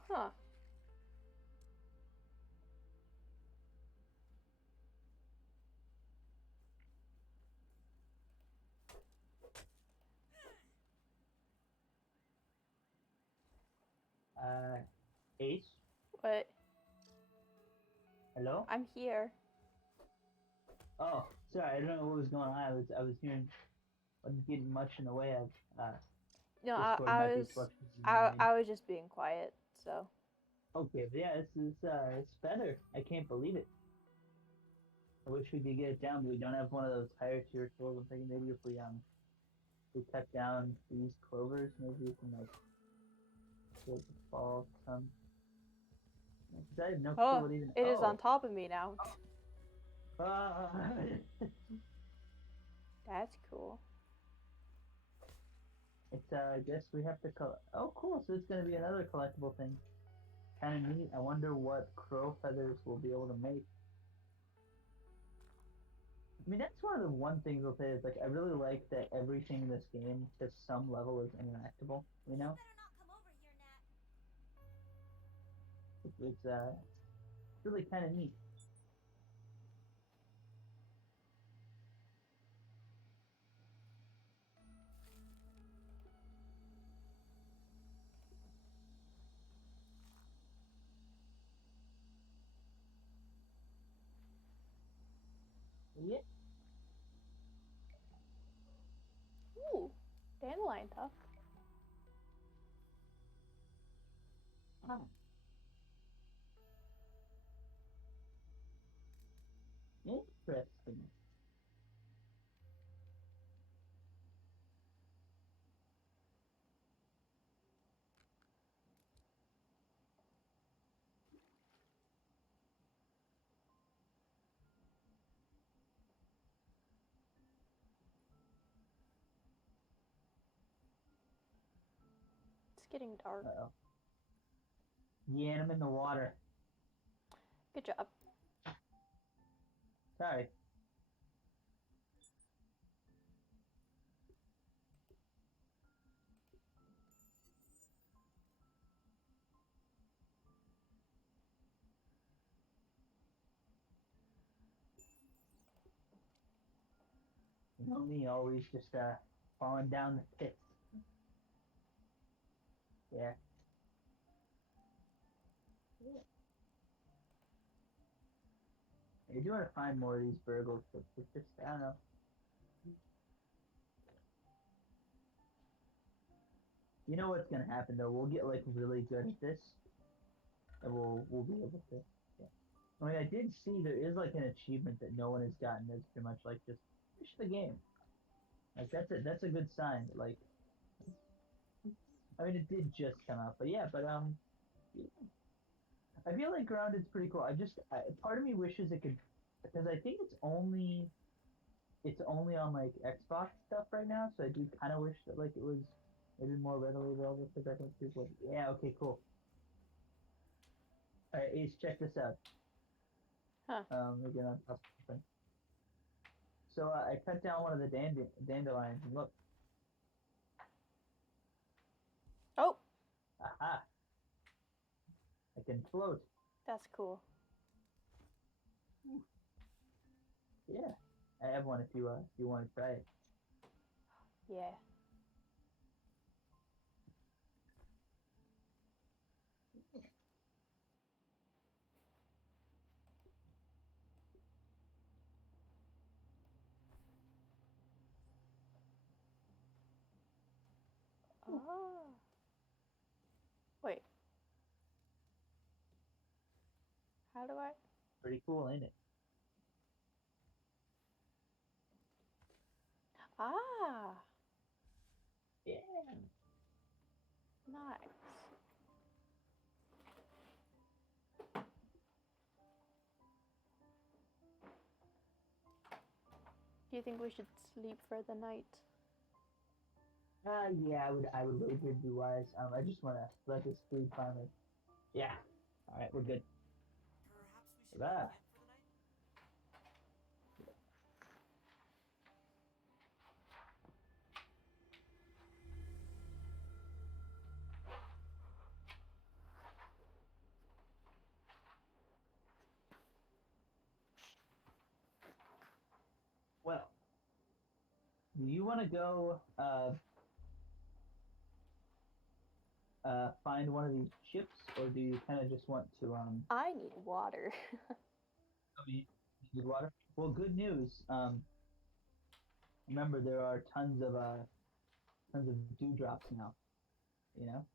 Huh. Uh, Ace, But hello. I'm here. Oh, sorry. I don't know what was going on. I was hearing. Wasn't getting much in the way of. No, Discord I might be was fluctuating. I was just being quiet. So. Okay, but yeah, it's better. I can't believe it. I wish we could get it down, but we don't have one of those higher tier tools. I'm thinking maybe if we cut down these clovers, maybe we can like get the fall some. Because I have no clue Oh, what even. it is on Oh, top of me now. uh, That's cool. it's I guess we have to Oh, cool! So it's gonna be another collectible thing. Kind of neat. I wonder what crow feathers we'll be able to make. I mean, that's one of the one things I'll say is like I really like that everything in this game to some level is interactable. You know, Better not come over here, Nat. it's really kind of neat. Yeah. Ooh, dandelion tuft. Huh. Interesting. It's getting dark. Uh oh. Yeah, I'm in the water. Good job. Sorry. You know me, always just falling down the pit. Yeah. I do want to find more of these burgles, but it's just I don't know. You know what's gonna happen though? We'll get like really good at this, and we'll be able to. Yeah. I mean, I did see there is like an achievement that no one has gotten. That's pretty much like just finish the game. Like that's a good sign. Like I mean, it did just come out, but yeah, I feel like Grounded's pretty cool. Part of me wishes it could, because I think it's only on like Xbox stuff right now. So I do kind of wish that like it was maybe more readily available for second people. Yeah, okay, cool. All right, Ace, check this out. Huh. They get on top of something. So I cut down one of the dandelions and look, Oh, aha, I can float. that's cool. Yeah, I have one if you want to try it. Yeah. Oh. Wait. How do I? Pretty cool, ain't it? Ah. Yeah. Nice. Do you think we should sleep for the night? Yeah, I would wager it'd be wise. I just want to let this food finally. Yeah. All right, we're good. Perhaps we should Ah. camp for the night? Well, do you want to go find one of these ships, or do you kind of just want to I need water. I mean, need water? Well, good news. Remember there are tons of dewdrops now. You know,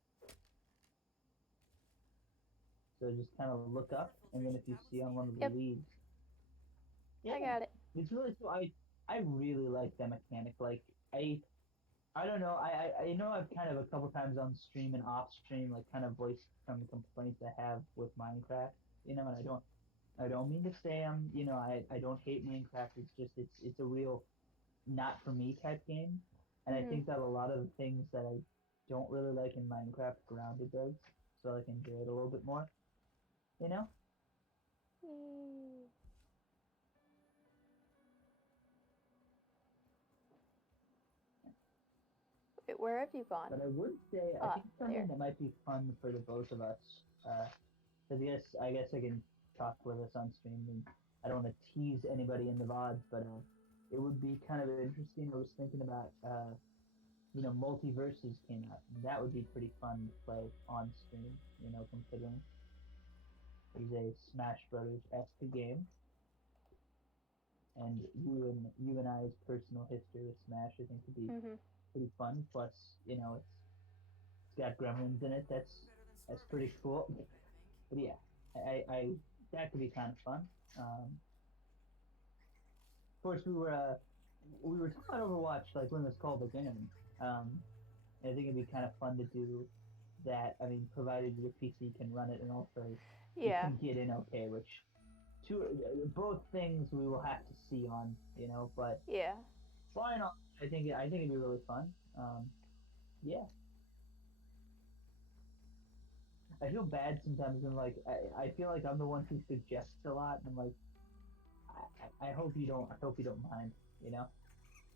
so just kind of look up, and then if you see on one of the Yep. leaves, I got it. it's really cool. I really like that mechanic. Like I don't know. I know I've kind of a couple times on stream and off stream like kind of voiced some complaints I have with Minecraft. You know, and I don't mean to say I don't hate Minecraft. It's just it's a real not for me type game. And I Mhm. think that a lot of the things that I don't really like in Minecraft Grounded does, so I can enjoy it a little bit more. You know? Yay. Wait, where have you gone? But I would say I Ah, think something there. that might be fun for the both of us. Cause I guess I can talk with us on stream. And I don't want to tease anybody in the VODs, but it would be kind of interesting. I was thinking about multiverses came out, and that would be pretty fun to play on stream. You know, considering there's a Smash Brothers esque game, and you and I's personal history with Smash, I think, would be Mhm. pretty fun. Plus, it's got Gremlins in it. Better than That's starving, pretty cool. I think. But yeah, I that could be kind of fun. Of course, we were talking about Overwatch like when it was called again. I think it'd be kind of fun to do that. I mean, provided your PC can run it and also it Yeah. can get in okay, which both things we will have to see on, but Yeah. why not? I think it'd be really fun. Yeah. I feel bad sometimes when like I feel like I'm the one who suggests a lot and I'm like I hope you don't mind, you know?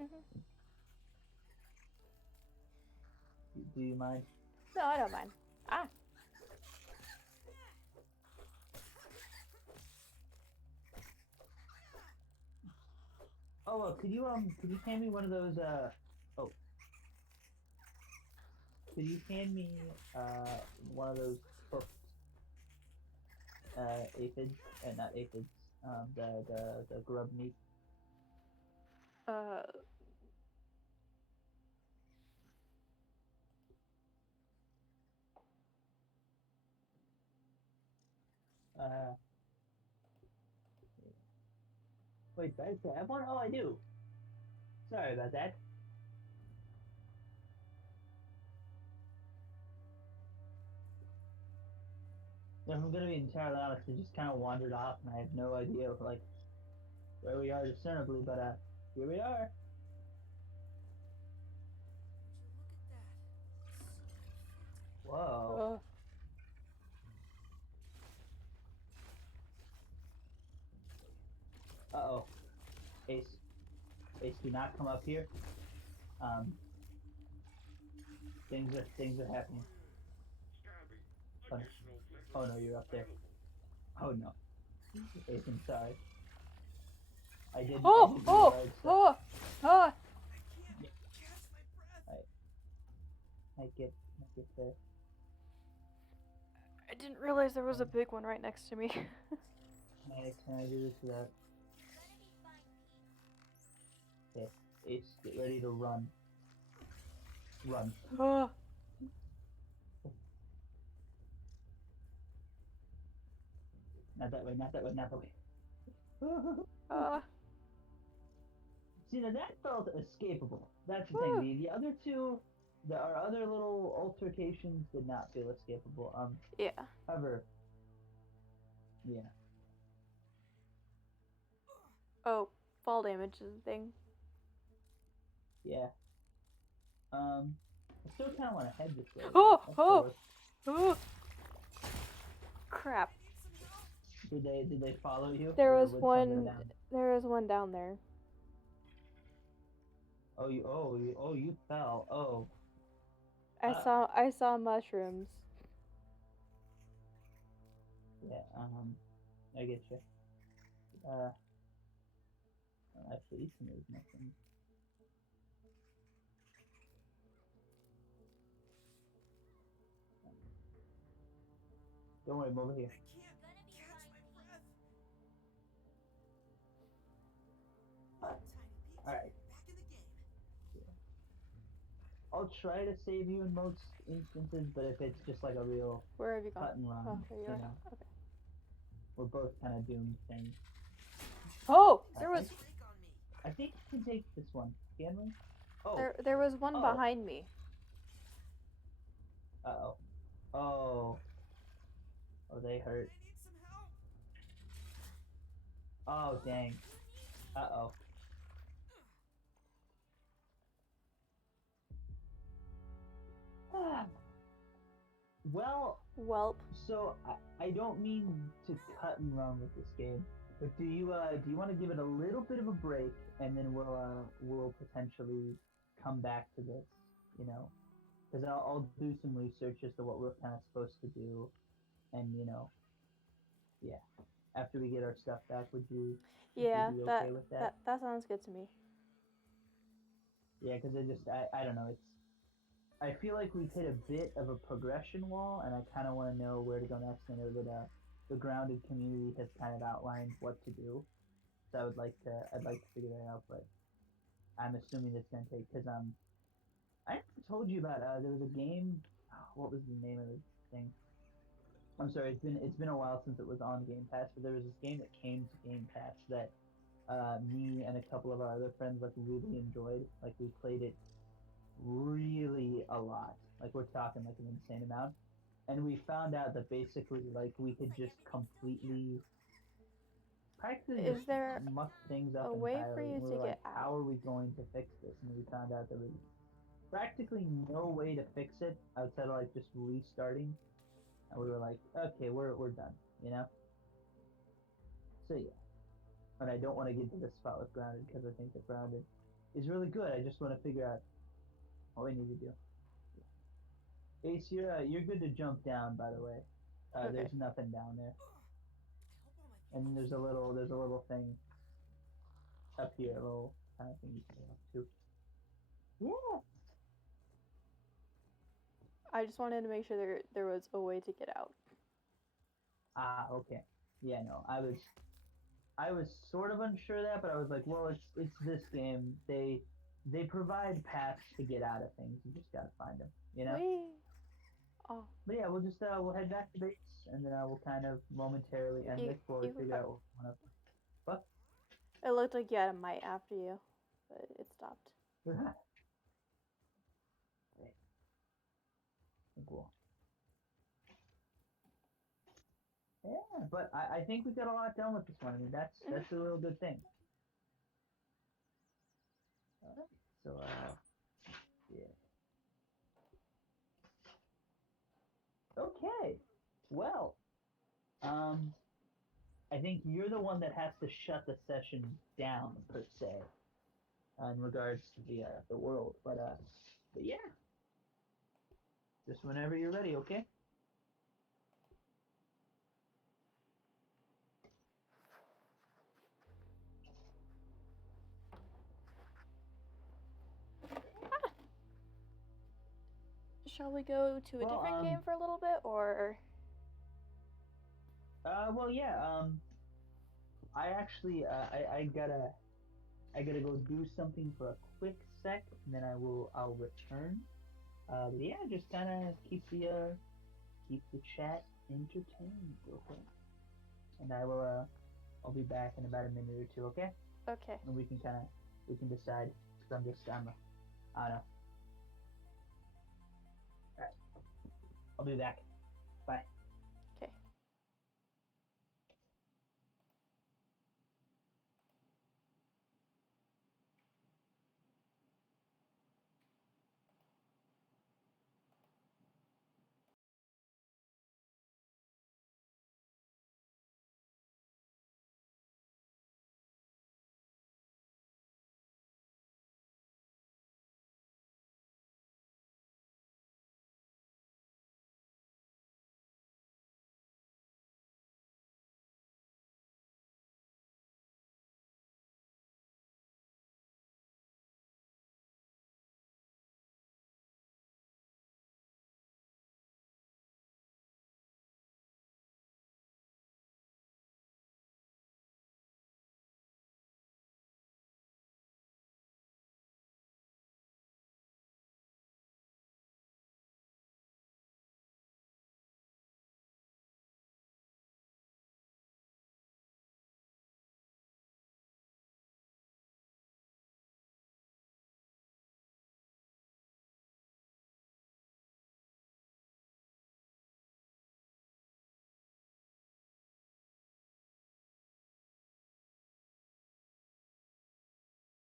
Mhm. Do you mind? No, I don't mind. Ah. Oh, could you hand me one of those oh could you hand me one of those cooked aphids not aphids the grub meat. Uh. Uh wait, do I have one? Oh, I do. Sorry about that. If I'm gonna be entirely honest, I just kind of wandered off and I have no idea like where we are discernibly, but here we are. Would you look at that? So fantastic. Whoa. Oh. Ace, do not come up here. Things are happening. Oh, no. Oh no, you're up there. Oh no. Ace, I'm sorry. I didn't realize that. Oh! I can't catch my breath. I get there. I didn't realize there was a big one right next to me. Hey, can I do this without? Okay, Ace, get ready to run. Run. Oh. Not that way, not that way, not that way. See, now that felt escapable. That's the thing. The other two, our other little altercations did not feel escapable. Yeah. However, yeah. Oh, fall damage is a thing. Yeah. I still kind of want to head this way. Oh! That's Oh! the Oh! Crap. Did they follow you? There Or was some of one. them down? There was one down there. Oh, you fell. Oh. I saw mushrooms. Yeah. I get you. Actually, each of those nothing. Don't worry, I'm over here. I can't catch my breath. Tiny Pete, All right. back in the game. I'll try to save you in most instances, but if it's just like a real Where have you gone? cut and run, Oh, there you you are. know, Okay. we're both kind of doomed things. Oh! There I was Break on me. I think we can take this one, can we? Oh. there was one Oh. behind me. Uh-oh. Oh. Oh, they hurt. I need some help. Oh, dang. Uh-oh. Well, Welp. so I don't mean to cut and run with this game, but do you want to give it a little bit of a break, and then we'll potentially come back to this, you know, because I'll do some research as to what we're kind of supposed to do, and yeah, after we get our stuff back, would you Yeah, be that okay with that? that sounds good to me. Yeah, because I don't know, I feel like we've hit a bit of a progression wall, and I kind of want to know where to go next. I know that the grounded community has kind of outlined what to do, so I'd like to figure that out. But I'm assuming it's gonna take because I never told you about there was a game. What was the name of the thing? I'm sorry, it's been a while since it was on Game Pass, but there was this game that came to Game Pass that me and a couple of our other friends like really enjoyed. Like we played it really a lot. Like we're talking like an insane amount. And we found out that basically like we could just completely practically Is just there muck things up a way for entirely. you And we to were like, get out? how are we going to fix this? And we found out there was practically no way to fix it outside of like just restarting. And we were like, okay, we're done, you know? So yeah. And I don't want to get to this spot with Grounded because I think that Grounded is really good. I just want to figure out what we need to do. Ace, you're good to jump down. By the way, Okay. there's nothing down there, I hope all my and then there's a little thing up here, a little kind of thing you can go up to. Yeah. I just wanted to make sure there was a way to get out. Ah, okay. Yeah, no, I was sort of unsure of that, but I was like, well, it's this game. They provide paths to get out of things. You just gotta find them, you know. Whee! Oh, But yeah, we'll just we'll head back to base, and then we'll kind of momentarily end this before we you figure out what we want to. What? it looked like you had a mite after you, but it stopped. Cool. Yeah, but I think we got a lot done with this one. I mean, that's a real good thing. Alright, so yeah. Okay. Well, I think you're the one that has to shut the session down per se. in regards to the world. But yeah, just whenever you're ready, okay? Shall we go to a Well, different game for a little bit, or? Well, yeah. I actually, I gotta go do something for a quick sec, and then I'll return. But yeah, just kind of keep the chat entertained, okay? And I'll be back in about a minute or two, okay? Okay. And we can decide. Cause I don't know. Alright, I'll be back. Bye. Okay.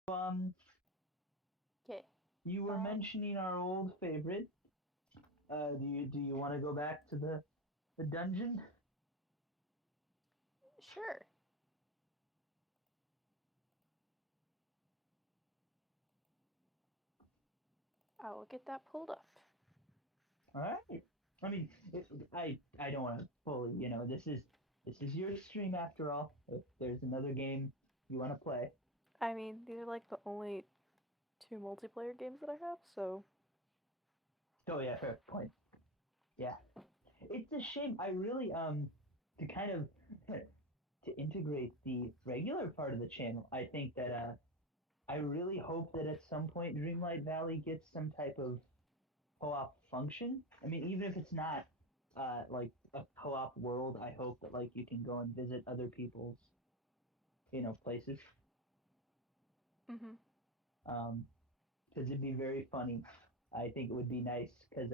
Um, Okay. you were mentioning our old favorite. Do you want to go back to the dungeon? Sure. I will get that pulled up. All right. I mean, I don't want to fully, this is your stream after all. If there's another game you want to play, I mean, these are like the only 2 multiplayer games that I have, so. oh yeah, fair point. Yeah, it's a shame. I really to kind of to integrate the regular part of the channel. I think that I really hope that at some point Dreamlight Valley gets some type of co-op function. I mean, even if it's not like a co-op world, I hope that like you can go and visit other people's places. Mhm. Because it'd be very funny. I think it would be nice because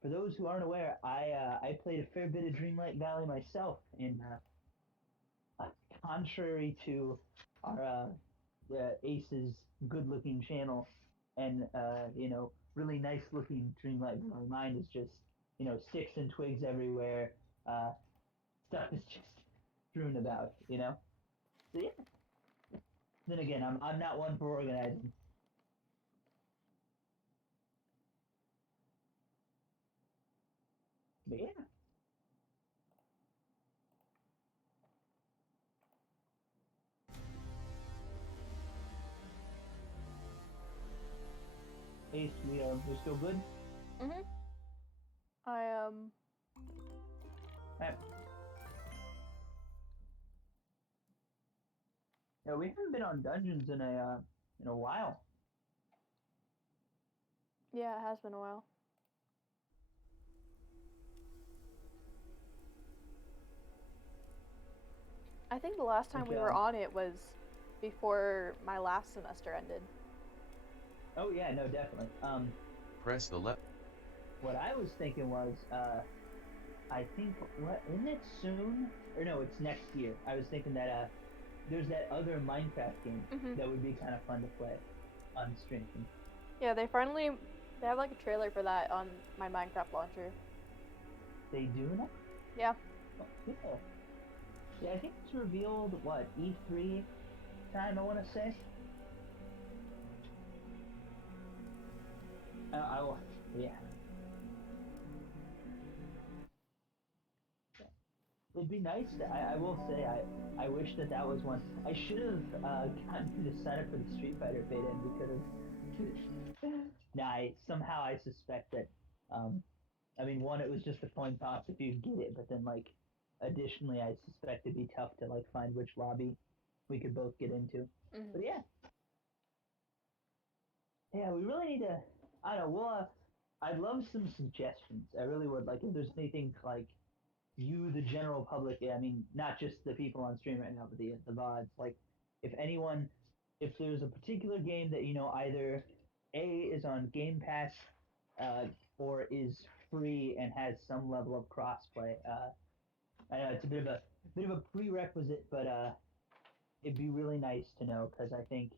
for those who aren't aware, I played a fair bit of Dreamlight Valley myself, and contrary to our Ace's good-looking channel and really nice-looking Dreamlight Valley, mine is just sticks and twigs everywhere. Uh, Stuff is just strewn about. So yeah. Then again, I'm not one for organizing. But yeah. Ace, we're still good. Mhm. I Right. Yeah, we haven't been on dungeons in a while. Yeah, it has been a while. I think the last time Like, we were on it was before my last semester ended. Oh yeah, no, definitely. Press the left. What I was thinking was, I think isn't it soon? Or no, it's next year. I was thinking that there's that other Minecraft game that would be kind of fun to play on stream. Yeah, they have like a trailer for that on my Minecraft launcher. They do now? Yeah. Oh, cool. Yeah, I think it's revealed what E3 time. I want to say. Yeah. It'd be nice. I will say I wish that was one. I should have gotten you to sign up for the Street Fighter beta, and we could have. Nah, somehow I suspect that. I mean, one, it was just a coin toss if you get it, but then like, additionally, I suspect it'd be tough to like find which lobby we could both get into. Mm-hmm. But yeah, yeah, we really need to. I don't know. We'll. I'd love some suggestions. I really would. Like, if there's anything like you, the general public, I mean, not just the people on stream right now, but the VODs. Like, if anyone, if there's a particular game that either A is on Game Pass, or is free and has some level of crossplay. I know it's a bit of a prerequisite, but it'd be really nice to know because I think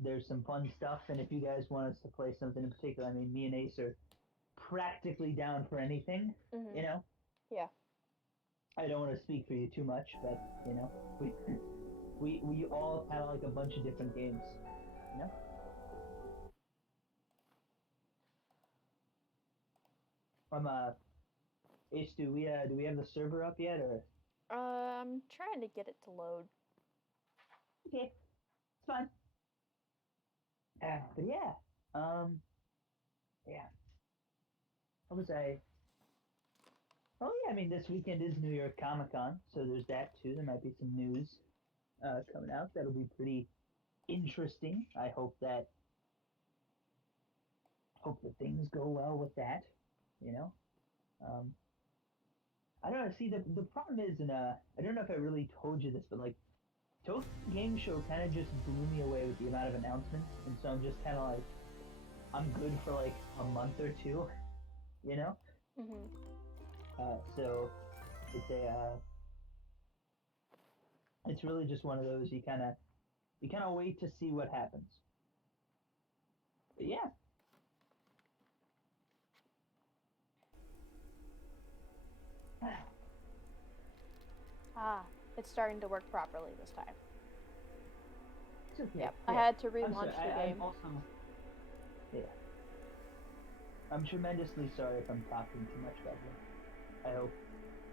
there's some fun stuff, and if you guys want us to play something in particular, I mean, me and Ace are practically down for anything. Mm-hmm. You know. Yeah. I don't want to speak for you too much, but we we all kind of like a bunch of different games, you know. Ace, do we have the server up yet, or? I'm trying to get it to load. Okay, it's fine. But yeah, yeah. What was I? Oh yeah, I mean this weekend is New York Comic Con, so there's that too. There might be some news coming out that'll be pretty interesting. I hope that things go well with that. You know. I don't know. See, the problem is, and I don't know if I really told you this, but like, Tokyo Game Show kind of just blew me away with the amount of announcements, and so I'm just kind of like, I'm good for like a month or two, you know. Mm-hmm. So it's it's really just one of those you kind of wait to see what happens. But yeah. Ah, it's starting to work properly this time. It's okay. Yep, Yeah. I had to I'm relaunch sorry, the game. I'm also, yeah. I'm tremendously sorry if I'm talking too much about you.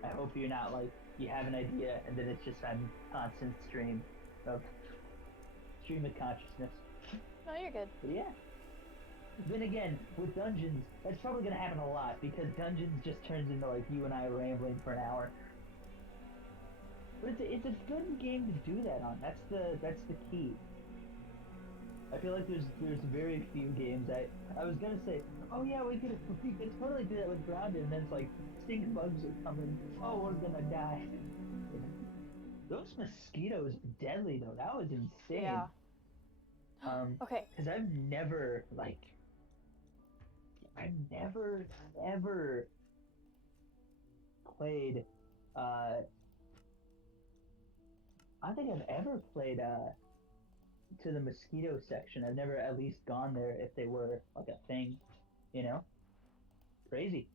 I hope you're not like you have an idea and then it's just on constant stream of consciousness. No, you're good. But yeah. Then again, with Dungeons, that's probably gonna happen a lot because Dungeons just turns into like you and I rambling for an hour. But it's a good game to do that on. That's the key. I feel like there's very few games. I was gonna say, oh yeah, we could totally do that with Grounded, and then it's like stink bugs are coming. Oh, we're gonna die. Those mosquitoes are deadly though. That was insane. Yeah. Okay. Because I've never ever played. I don't think I've ever played to the mosquito section. I've never at least gone there if they were like a thing, you know? Crazy.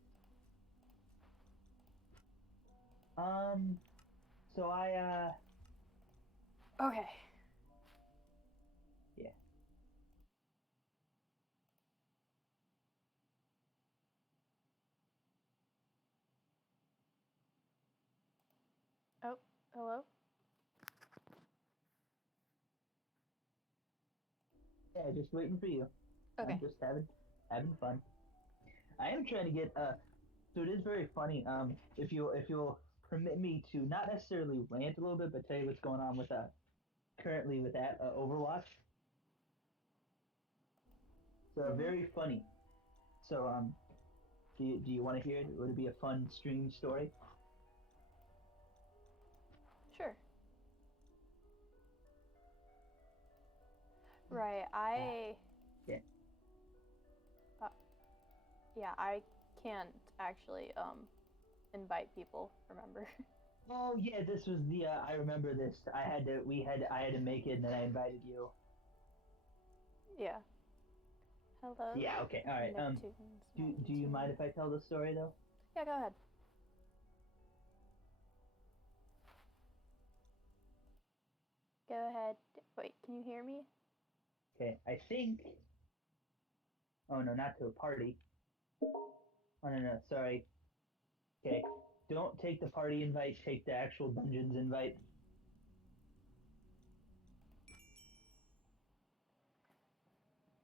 So I Okay. yeah. Oh, hello? Yeah, just waiting for you. Okay. I'm just having fun. I am trying to get so it is very funny. If you'll permit me to not necessarily rant a little bit, but tell you what's going on with currently with that Overwatch. So very funny. So do you want to hear it? Would it be a fun stream story? Sure. Right, Yeah. Yeah, I can't actually invite people, remember? Oh yeah, this was the I remember this. I had to make it and then I invited you. Yeah. Hello? Yeah, okay. All right. Do you mind if I tell the story though? Yeah, go ahead. Go ahead. Wait, can you hear me? Okay, I think. Oh no, not to a party. Oh no, sorry. Okay, don't take the party invite. Take the actual dungeons invite.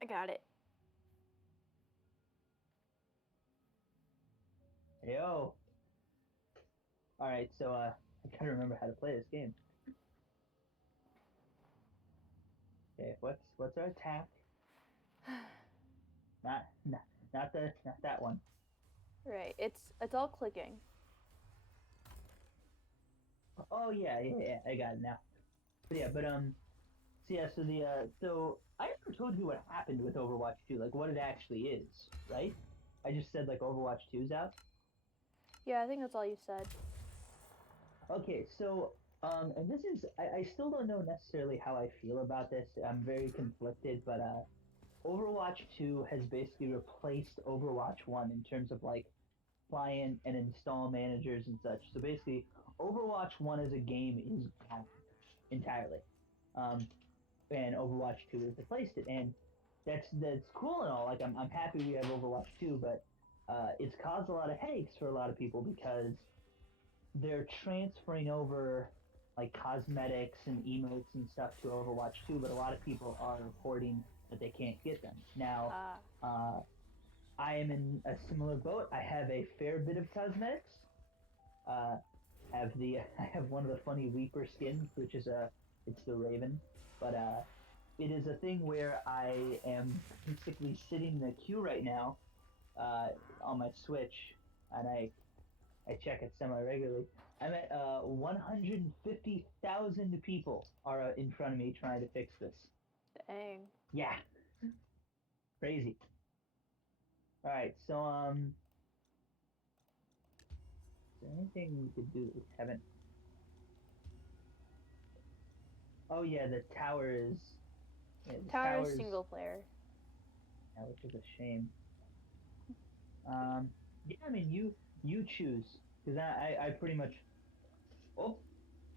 I got it. Yo. All right, so I gotta remember how to play this game. Okay, what's our attack? Not that one. Right. It's all clicking. Oh yeah, I got it now. But yeah, so yeah, so I never told you what happened with Overwatch 2, like what it actually is, right? I just said like Overwatch 2's out. Yeah, I think that's all you said. Okay, so and this is I still don't know necessarily how I feel about this. I'm very conflicted, but Overwatch 2 has basically replaced Overwatch 1 in terms of like client and install managers and such. So basically, Overwatch 1 as a game is gone entirely. Um, and Overwatch 2 has replaced it. And that's cool and all. Like I'm happy we have Overwatch 2, but it's caused a lot of headaches for a lot of people because they're transferring over like cosmetics and emotes and stuff to Overwatch 2, but a lot of people are reporting that they can't get them. Now, I am in a similar boat. I have a fair bit of cosmetics. I have one of the funny Reaper skins, which is it's the Raven, but it is a thing where I am basically sitting in a queue right now on my Switch, and I check it semi regularly. I'm at 150,000 people are in front of me trying to fix this. Dang. Yeah, crazy. All right, so is there anything we could do that we haven't? Oh yeah, the tower is. Yeah, the Tower is tower's, single player. yeah, which is a shame. Yeah, I mean you choose because I pretty much. Oh,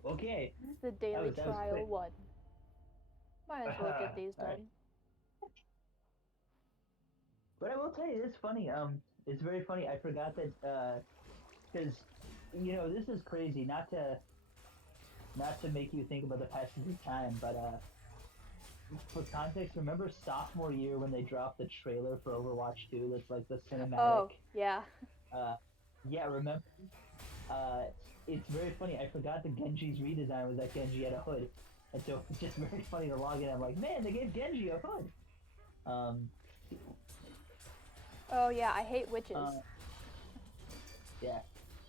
okay. The daily That was trial quick. 1. Might as well get these All right. done. But I will tell you, it's funny. It's very funny. I forgot that because this is crazy. Not to make you think about the passage of time, but for context, remember sophomore year when they dropped the trailer for Overwatch 2? That's like the cinematic. Oh, yeah. Yeah, remember? Uh, it's very funny. I forgot the Genji's redesign was that Genji had a hood, and so it's just very funny to log in. I'm like, man, they gave Genji a hood. Oh, yeah, I hate witches. Yeah,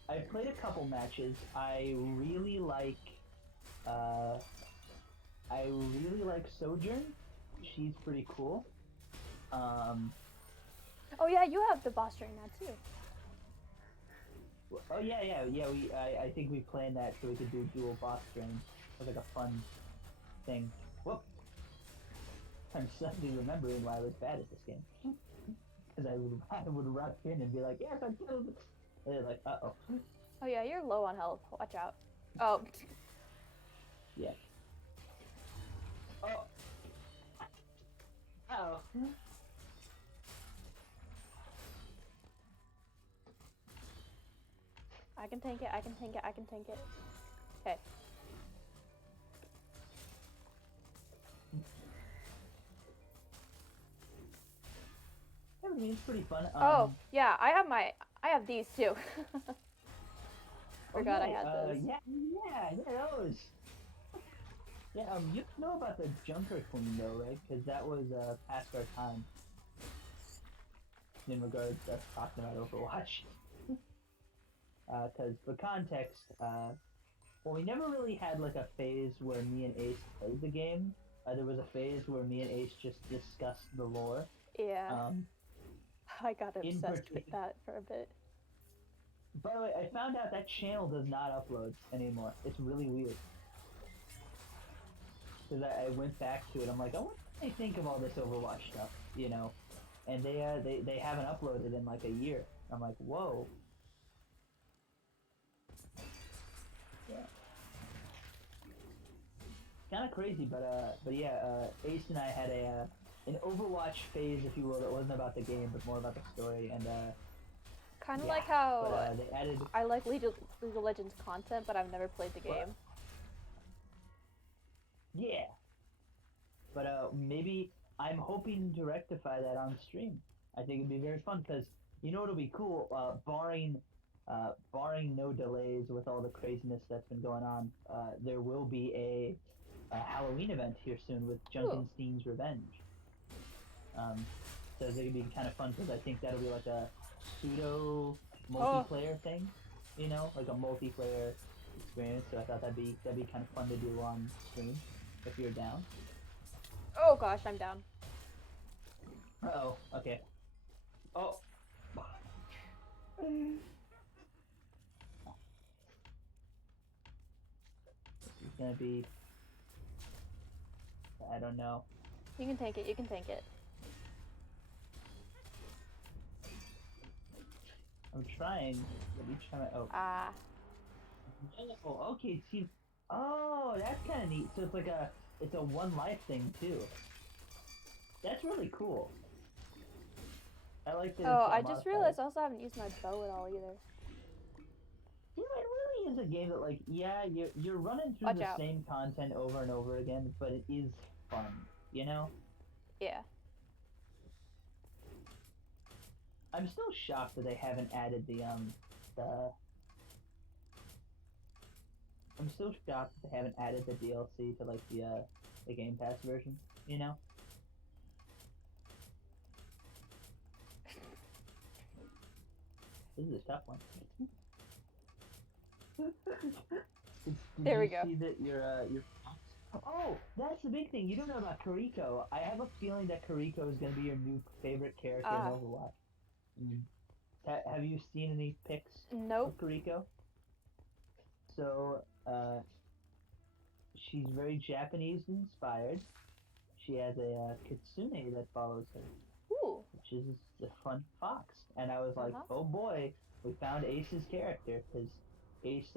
I've played a couple matches. I really like Sojourn. She's pretty cool. Oh, yeah, you have the boss train now, too. Oh yeah. I think we planned that so we could do dual boss trains. It was like a fun thing. Whoop! I'm suddenly remembering why I was bad at this game. Because I would rush in and be like, yes, I killed it. And they're like, uh-oh. Oh, yeah, you're low on health. Watch out. Oh. Yeah. Oh. Uh-oh. I can tank it, I can tank it, I can tank it. Okay. I mean, it's pretty fun. Oh, yeah, I have these too. Forgot I had those. Yeah, those. Yeah, you know about the Junker Queen though, right? Because that was past our time. In regards to us talking about Overwatch. Because for context, well, we never really had like a phase where me and Ace played the game. There was a phase where me and Ace just discussed the lore. Yeah. I got obsessed with that for a bit. By the way, I found out that channel does not upload anymore. It's really weird. Because I went back to it. I'm like, I wonder what they think of all this Overwatch stuff, And they haven't uploaded in like a year. I'm like, whoa. Yeah. Kind of crazy, but yeah, Ace and I had an Overwatch phase, if you will, that wasn't about the game, but more about the story, and Kind of Yeah, like how but they added. I like League of Legends content, but I've never played the game. Yeah, but maybe I'm hoping to rectify that on stream. I think it'd be very fun because you know it'll be cool. Barring no delays with all the craziness that's been going on, there will be a Halloween event here soon with Junkenstein's Revenge. So it's gonna be kind of fun because I think that'll be like a pseudo multiplayer thing, you know, like a multiplayer experience. So I thought that'd be kind of fun to do on stream if you're down. Oh gosh, I'm down. Uh-oh, okay. Oh. It's gonna be. I don't know. You can tank it. You can tank it. I'm trying. Let me try my. Oh. Ah. Oh, okay. See. Oh, that's kind of neat. So it's a one life thing too. That's really cool. I like that. Oh, I just realized I also haven't used my bow at all either. You know, it really is a game that, like, yeah, you're running through the same content over and over again, but it is fun, you know? Yeah. I'm still shocked that they haven't added I'm still shocked that they haven't added the DLC to, like, the Game Pass version, you know? This is a tough one. There we go. See that your Oh, that's the big thing. You don't know about Kiriko. I have a feeling that Kiriko is going to be your new favorite character in Overwatch. Have you seen any pics Nope. of Kiriko? So, she's very Japanese inspired. She has a kitsune that follows her. Ooh. Which is the fun fox. And I was like, oh boy, we found Ace's character, because Ace,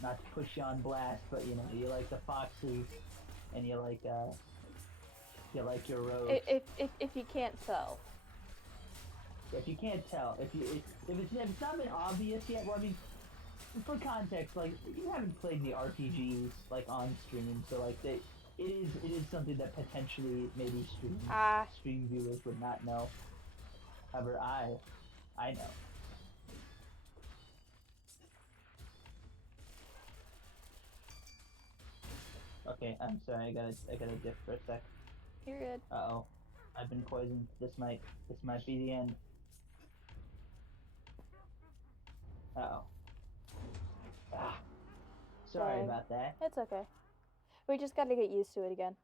not to push you on blast, but you know, you like the foxes, and you like your rogues. If you can't tell. If you can't tell, if it's not been obvious yet, well, I mean, for context, like, you haven't played the RPGs like on stream, so like it is something that potentially maybe stream viewers would not know. However, I know. Okay, I'm sorry. I gotta dip for a sec. You're good. Uh-oh, I've been poisoned. This might be the end. Uh-oh. Ah. Sorry about that. It's okay. We just gotta get used to it again.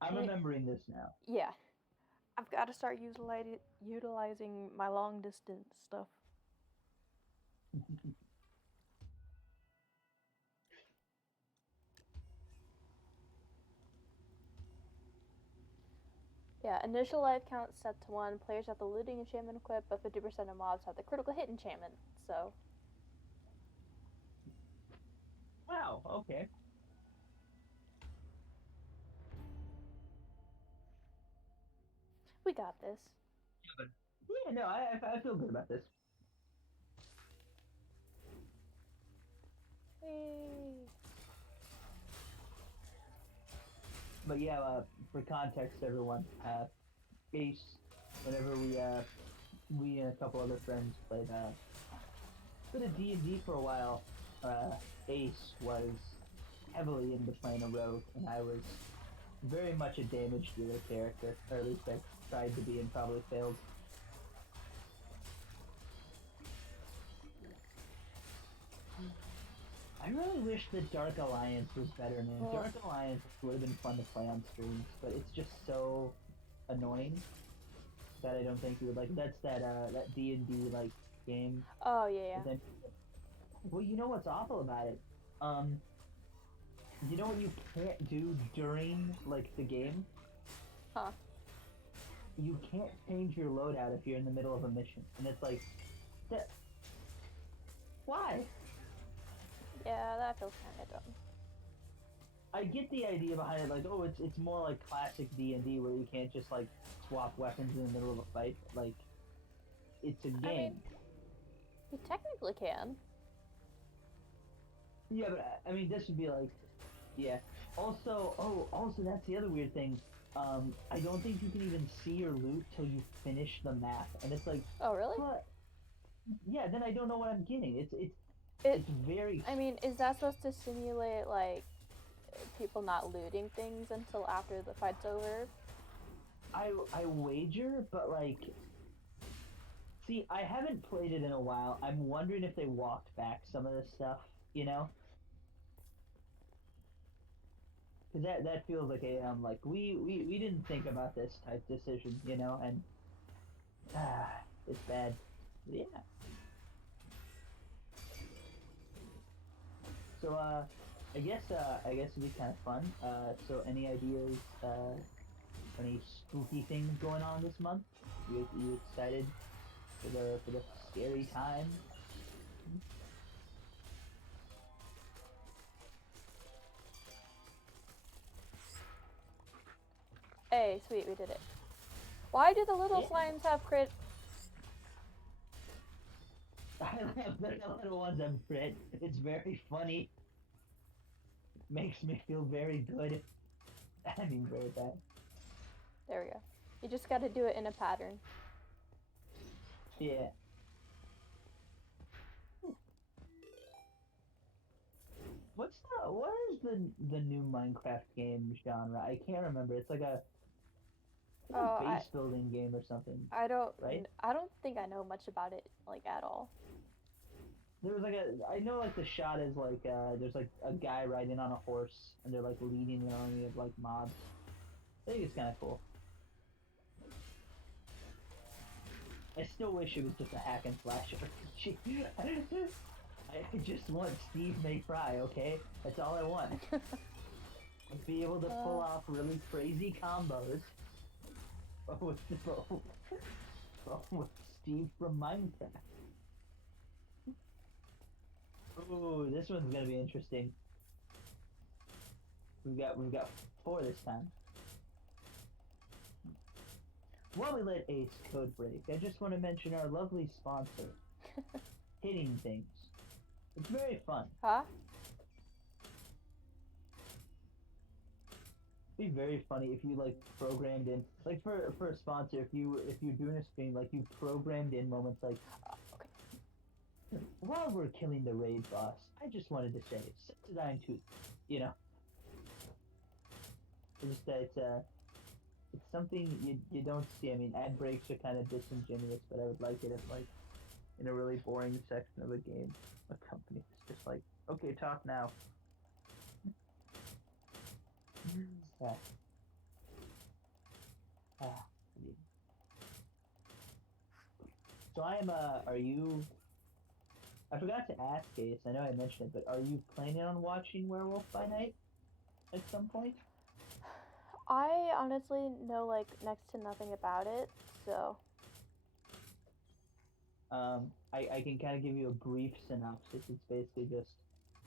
I'm remembering this now. Yeah. I've got to start utilizing my long distance stuff. Yeah, initial life count set to 1. Players have the looting enchantment equipped, but 50% of mobs have the critical hit enchantment, so. Wow, okay. We got this. Yeah, no, I feel good about this. Hey. But yeah, for context, everyone, Ace, whenever we and a couple other friends played a bit of D&D for a while, Ace was heavily into playing a rogue, and I was very much a damage dealer character, or at least I tried to be and probably failed. I really wish that Dark Alliance was better, man. Oh. Dark Alliance would have been fun to play on streams, but it's just so annoying that I don't think you would like. That's that D&D like game. Oh yeah. Then, well, you know what's awful about it? You know what you can't do during like the game? Huh. You can't change your loadout if you're in the middle of a mission, and it's like, why? Yeah, that feels kind of dumb. I I get the idea behind it, like, oh, it's more like classic D&D where you can't just like swap weapons in the middle of a fight. Like, it's a game. I mean, you technically can. Yeah, but I mean, this would be like, yeah. Also, also that's the other weird thing. I don't think you can even see your loot till you finish the map, and it's like, Oh, really? but yeah, then I don't know what I'm getting. It, It's very. I mean, is that supposed to simulate, like, people not looting things until after the fight's over? I wager, but like, see, I haven't played it in a while. I'm wondering if they walked back some of this stuff, you know? Because that feels like a like we didn't think about this type decision, you know, and it's bad. Yeah. So I guess it'd be kind of fun. So any ideas? Any spooky things going on this month? You excited for the scary time? Hey, sweet, we did it. Why do the little Yeah. slimes have crit? I love the little ones on crit. It's very funny. Makes me feel very good. I mean, very bad. There we go. You just gotta do it in a pattern. Yeah. What is the new Minecraft game genre? I can't remember. It's like a base building game or something. I don't. Right? I don't think I know much about it, like, at all. There was like I know like the shot is like there's like a guy riding on a horse and they're like leading an army of like mobs. I think it's kind of cool. I still wish it was just a hack and slash RPG. I just want Steve May Fry, okay? That's all I want. Be able to pull off really crazy combos with Steve from Minecraft. Ooh, this one's gonna be interesting. We've got 4 this time. While we let Ace code break, I just want to mention our lovely sponsor, Hitting Things. It's very fun. Huh? It'd be very funny if you like programmed in, like for a sponsor, if you're doing a stream, like you programmed in moments like, while we're killing the raid boss, I just wanted to say, Septidine Tooth, you know. It's something you don't see. I mean, ad breaks are kind of disingenuous, but I would like it if, like, in a really boring section of a game, a company is just like, okay, talk now. Yeah. So I am, are you, I forgot to ask Ace, I know I mentioned it, but are you planning on watching Werewolf by Night at some point? I honestly know, like, next to nothing about it, so. I can kind of give you a brief synopsis. It's basically just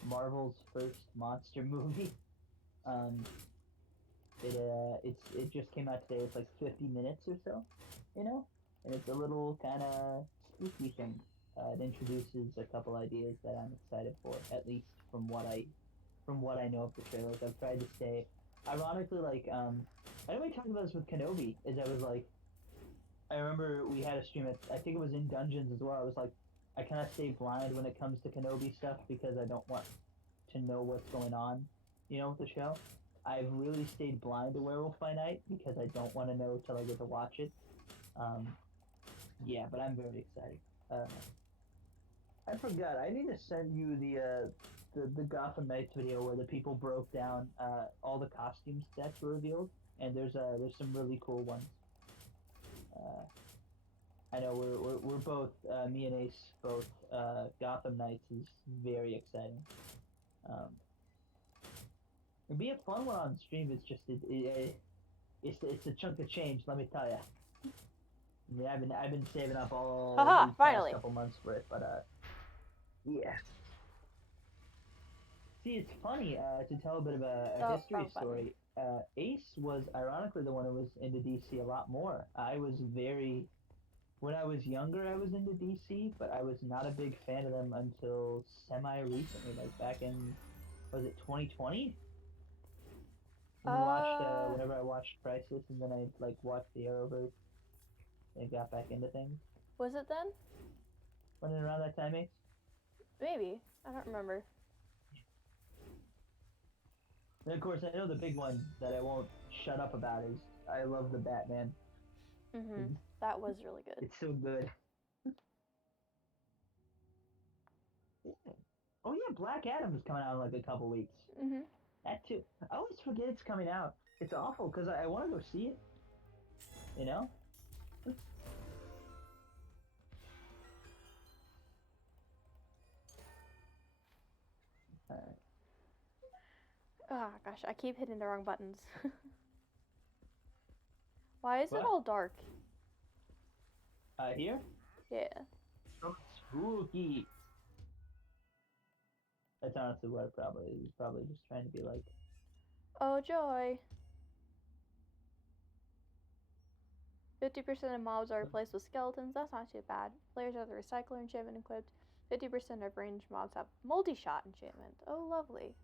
Marvel's first monster movie. It just came out today. It's like 50 minutes or so, you know, and it's a little kind of spooky thing. It introduces a couple ideas that I'm excited for, at least from what I know of the trailers. I've tried to stay. Ironically, like, I know we talked about this with Kenobi, is I was like, I remember we had a stream, I think it was in Dungeons as well, I was like, I kind of stay blind when it comes to Kenobi stuff because I don't want to know what's going on, you know, with the show. I've really stayed blind to Werewolf by Night because I don't want to know till I get to watch it. Yeah, but I'm very excited. I forgot, I need to send you the Gotham Knights video where the people broke down all the costumes that were revealed, and there's some really cool ones. I know we're both me and Ace both Gotham Knights is very exciting. It'd be a fun one on stream. It's just it's a chunk of change. Let me tell you. I mean, I've been saving up all Haha, these finally. past couple months for it, but yeah. See, it's funny to tell a bit of a Oh, history wrong button. story. Ace was ironically the one who was into DC a lot more. When I was younger, I was into DC, but I was not a big fan of them until semi recently, like back in, was it 2020? Whenever I watched Crisis, and then I like watched the Arrowverse and got back into things. Was it then? Wasn't it around that time, Ace? Maybe. I don't remember. And of course, I know the big one that I won't shut up about is I love the Batman. Mhm. That was really good. It's so good. Oh yeah, Black Adam is coming out in like a couple weeks. Mhm. That too. I always forget it's coming out. It's awful because I want to go see it. You know? Alright. Oh gosh, I keep hitting the wrong buttons. Why is it What? all dark? Here? Yeah. So spooky. That's honestly what it probably is. It's probably just trying to be like, Oh joy. 50% of mobs are replaced with skeletons. That's not too bad. Players have the recycler enchantment equipped. 50% of ranged mobs have multi-shot enchantment. Oh, lovely.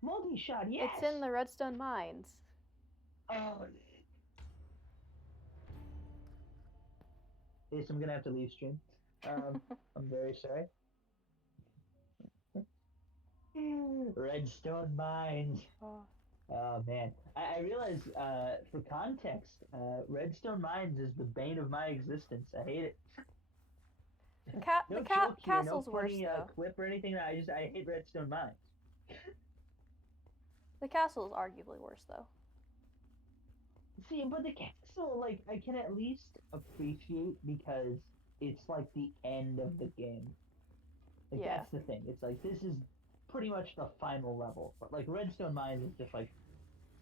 multi-shot, yes! It's in the redstone mines. Oh. Yes, I'm gonna have to leave stream. I'm very sorry. Redstone mines. Oh. Oh man, I realize for context, Redstone Mines is the bane of my existence. I hate it. No joke here, Castle's no worse funny though. clip or anything. I hate Redstone Mines. The castle's arguably worse though. See, but the castle, like, I can at least appreciate because it's like the end of the game. Like Yeah. that's the thing. It's like this is pretty much the final level. But like Redstone Mines is just like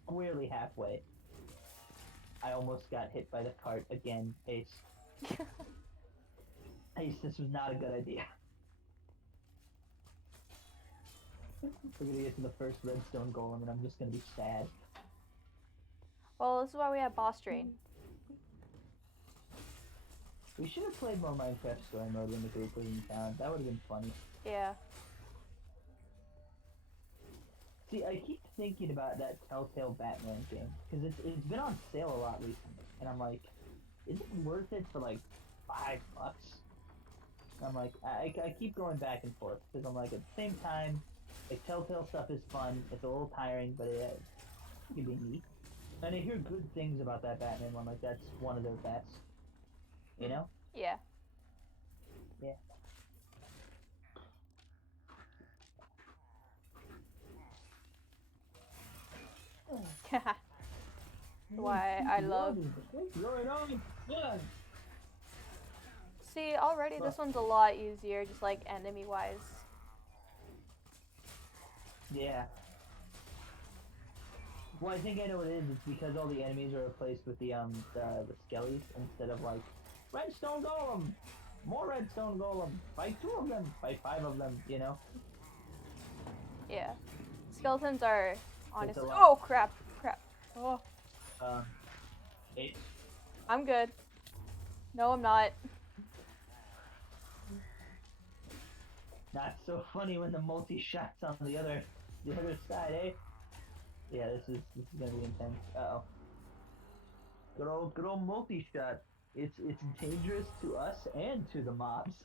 squarely halfway. I almost got hit by the cart again, Ace. Ace, this was not a good idea. We're gonna get to the first redstone golem and I'm just gonna be sad. Well, this is why we have boss train. We should have played more Minecraft story mode when the group was in town. That would have been funny. Yeah. See, I keep thinking about that Telltale Batman game because it's been on sale a lot recently, and I'm like, is it worth it for like $5? I'm like, I keep going back and forth because I'm like, at the same time, like Telltale stuff is fun. It's a little tiring, but it can be neat. And I hear good things about that Batman one. Like that's one of their best. You know? Yeah. Yeah. Why I love. What's going on? Yeah. See, already this one's a lot easier, just like enemy wise. Yeah. Well, I think I know what it is. It's because all the enemies are replaced with the skellies instead of like redstone golem, more redstone golem, fight 2 of them, fight 5 of them. You know. Yeah. Skeletons are honestly. a lot. Oh crap! Crap! Oh, It, I'm good. No, I'm not. not so funny when the multi shots on the other side, eh? Yeah, this is gonna be intense. Uh oh. Good old multi shot. It's dangerous to us and to the mobs.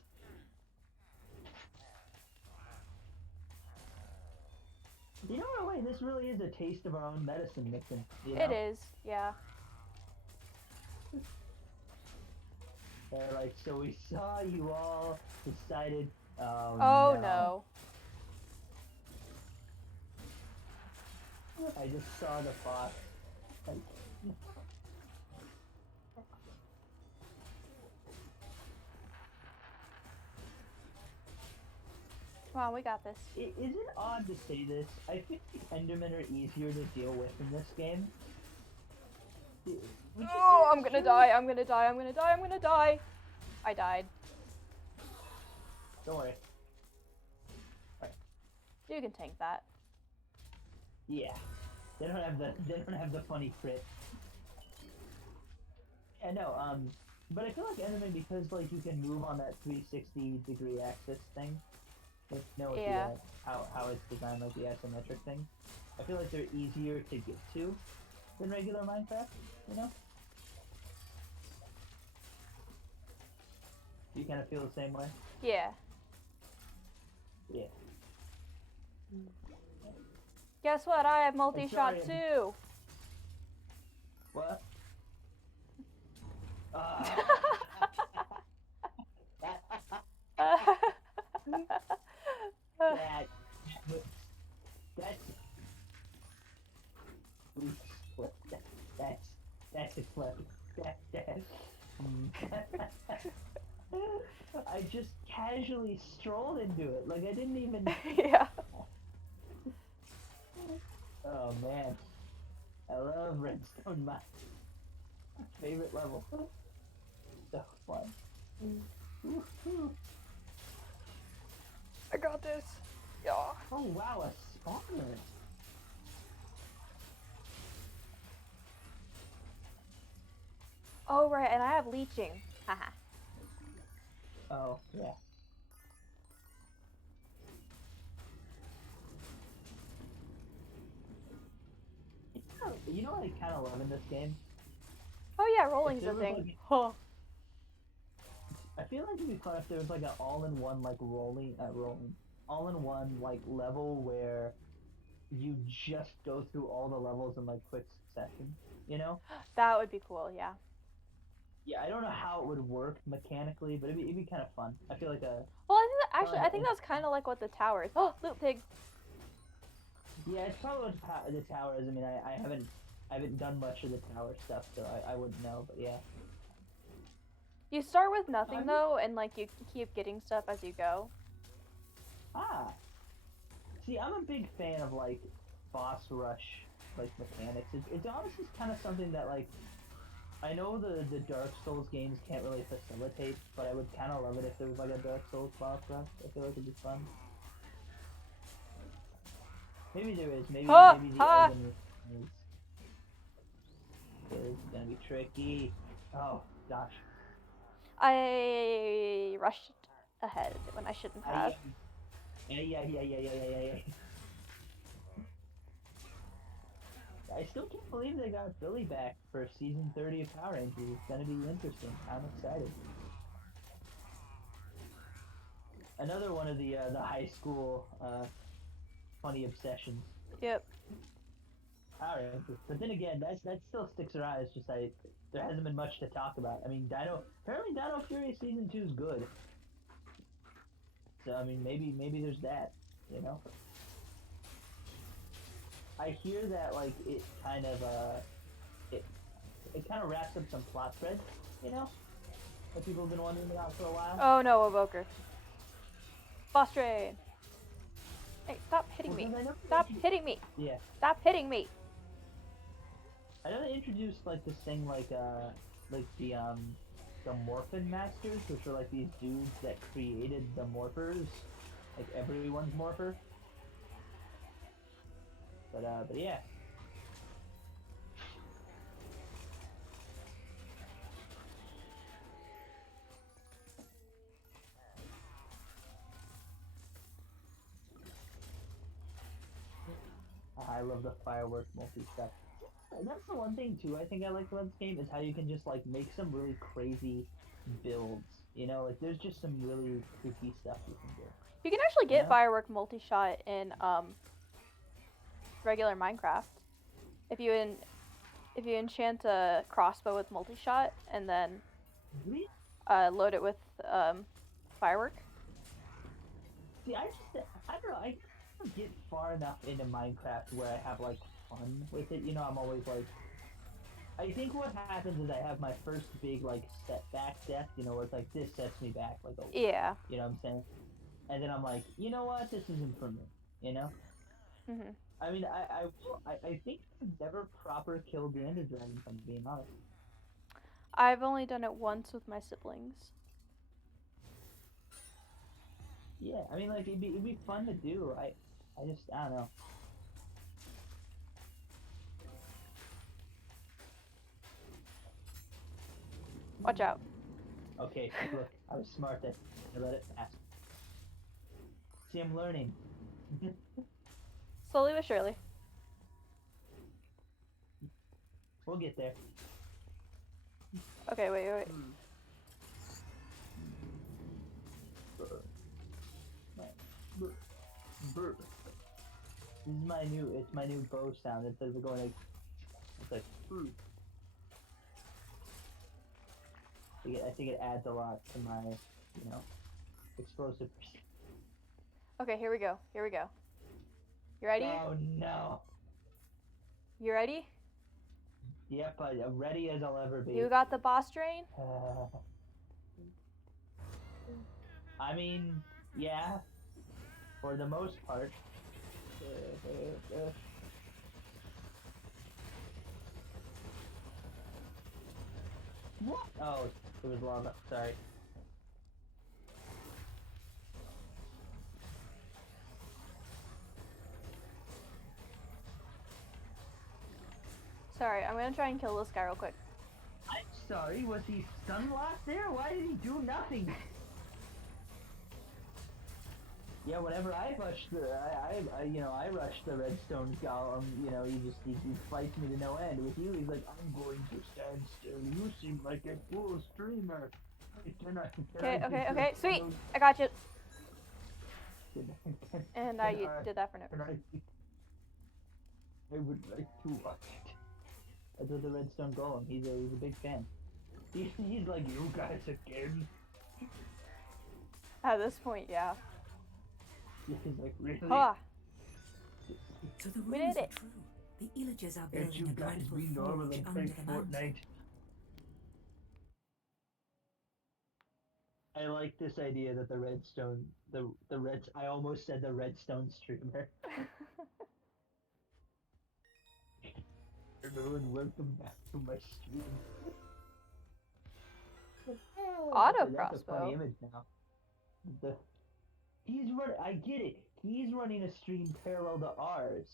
You know, in a way, this really is a taste of our own medicine mixing. You know? It is. Yeah. They're like, so we saw you all decided. Oh no. I just saw the fox. Like, Come on, we got this. is it odd to say this? I think the Endermen are easier to deal with in this game. Would you say Oh, I'm that's gonna true? die. I'm gonna die. I'm gonna die. I'm gonna die. I died. Don't worry. You can tank that. Yeah, they don't have the funny crit. Yeah, no, but I feel like enemy, because like you can move on that 360-degree axis thing. With Yeah. how it's designed, like the isometric thing. I feel like they're easier to get to than regular Minecraft. You know? You kind of feel the same way. Yeah. Yeah. Guess what? I have multi-shot sorry, too. What? That, that's flip. That's a flip. I just casually strolled into it, like I didn't even. Yeah. Oh man, I love Redstone Mine. Favorite level. So fun. Woohoo. I got this. Yeah. Oh wow, a spawner. Oh right, and I have leeching. Haha. Oh yeah. You know what I kind of love in this game? Oh yeah, rolling's there a was, thing. like- Huh. I feel like it'd be fun if there was like an all-in-one like all-in-one like level where you just go through all the levels in like quick succession. You know? That would be cool. Yeah. Yeah, I don't know how it would work mechanically, but it'd be kind of fun. I feel like a Well, I think that, actually, I think that's kind of like what the tower is. Oh, loot pig. yeah, it's probably what the tower is. I mean, I haven't done much of the tower stuff, so I wouldn't know. But yeah. You start with nothing though, and like you keep getting stuff as you go. Ah. See, I'm a big fan of like boss rush like mechanics. It's honestly kind of something that like I know the Dark Souls games can't really facilitate, but I would kind of love it if there was like a Dark Souls boss rush. I feel like it'd be fun. Maybe there is. Maybe the Elden is gonna be tricky. Oh gosh. I rushed ahead when I shouldn't have. Yeah. I still can't believe they got Billy back for season 30 of Power Rangers. It's gonna be interesting. I'm excited. Another one of the high school funny obsessions. Yep. Power Rangers. But then again, that still sticks around. It's just there hasn't been much to talk about. I mean, apparently Dino Fury season 2 is good. So I mean, maybe there's that. You know. I hear that like it kind of wraps up some plot threads, you know, that people have been wondering about for a while. Oh no, Evoker. Boss train. Hey, stop hitting me. Stop hitting me. Yeah. Stop hitting me. I know they introduced like this thing like the Morphin Masters, which are like these dudes that created the morphers, like everyone's morpher. But yeah. I love the fireworks multi-step. That's the one thing too I think I like about this game is how you can just like make some really crazy builds. You know, like there's just some really kooky stuff you can do. You can actually get firework multi-shot in regular Minecraft. If you enchant a crossbow with multi-shot and then load it with firework. See, I don't know. I don't get far enough into Minecraft where I have like fun with it. You know, I'm always like. I think what happens is I have my first big like setback death. You know, where it's like this sets me back like a. Yeah. You know what I'm saying? And then I'm like, you know what? This isn't for me. You know. Mhm. I mean, I think I've never proper killed the Ender Dragon. If I'm being honest. I've only done it once with my siblings. Yeah, I mean, like it'd be fun to do. I don't know. Watch out. Okay, look, I was smart there. I let it pass. See, I'm learning. Slowly but surely. We'll get there. Okay, wait. Brr. This is my new bow sound. Instead of going like, it's like, brr. I think it adds a lot to my, explosive. Okay, here we go. You ready? Oh no. You ready? Yep, ready as I'll ever be. You got the boss drain? I mean, yeah, for the most part. What? Oh, it was lava. Sorry. Sorry, I'm gonna try and kill this guy real quick. I'm sorry. Was he stun locked there? Why did he do nothing? Yeah, whenever I rush I rush the redstone golem. He fights me to no end. With you, he's like, I'm going to stand still. You seem like a cool streamer. Okay, sweet. I got you. And I did that for no reason. I would like to watch it. I did the redstone golem. He's a big fan. He's like, you guys again. At this point, yeah. He's like, really? Ha! So the We rumors did are it. true. The Illagers are Can't you building a guys dreadful be normal forge and under play the mountain. Fortnite? I like this idea that the redstone, I almost said the redstone streamer. Everyone, welcome back to my stream. Auto That's a crossbow. funny image now. I get it. He's running a stream parallel to ours.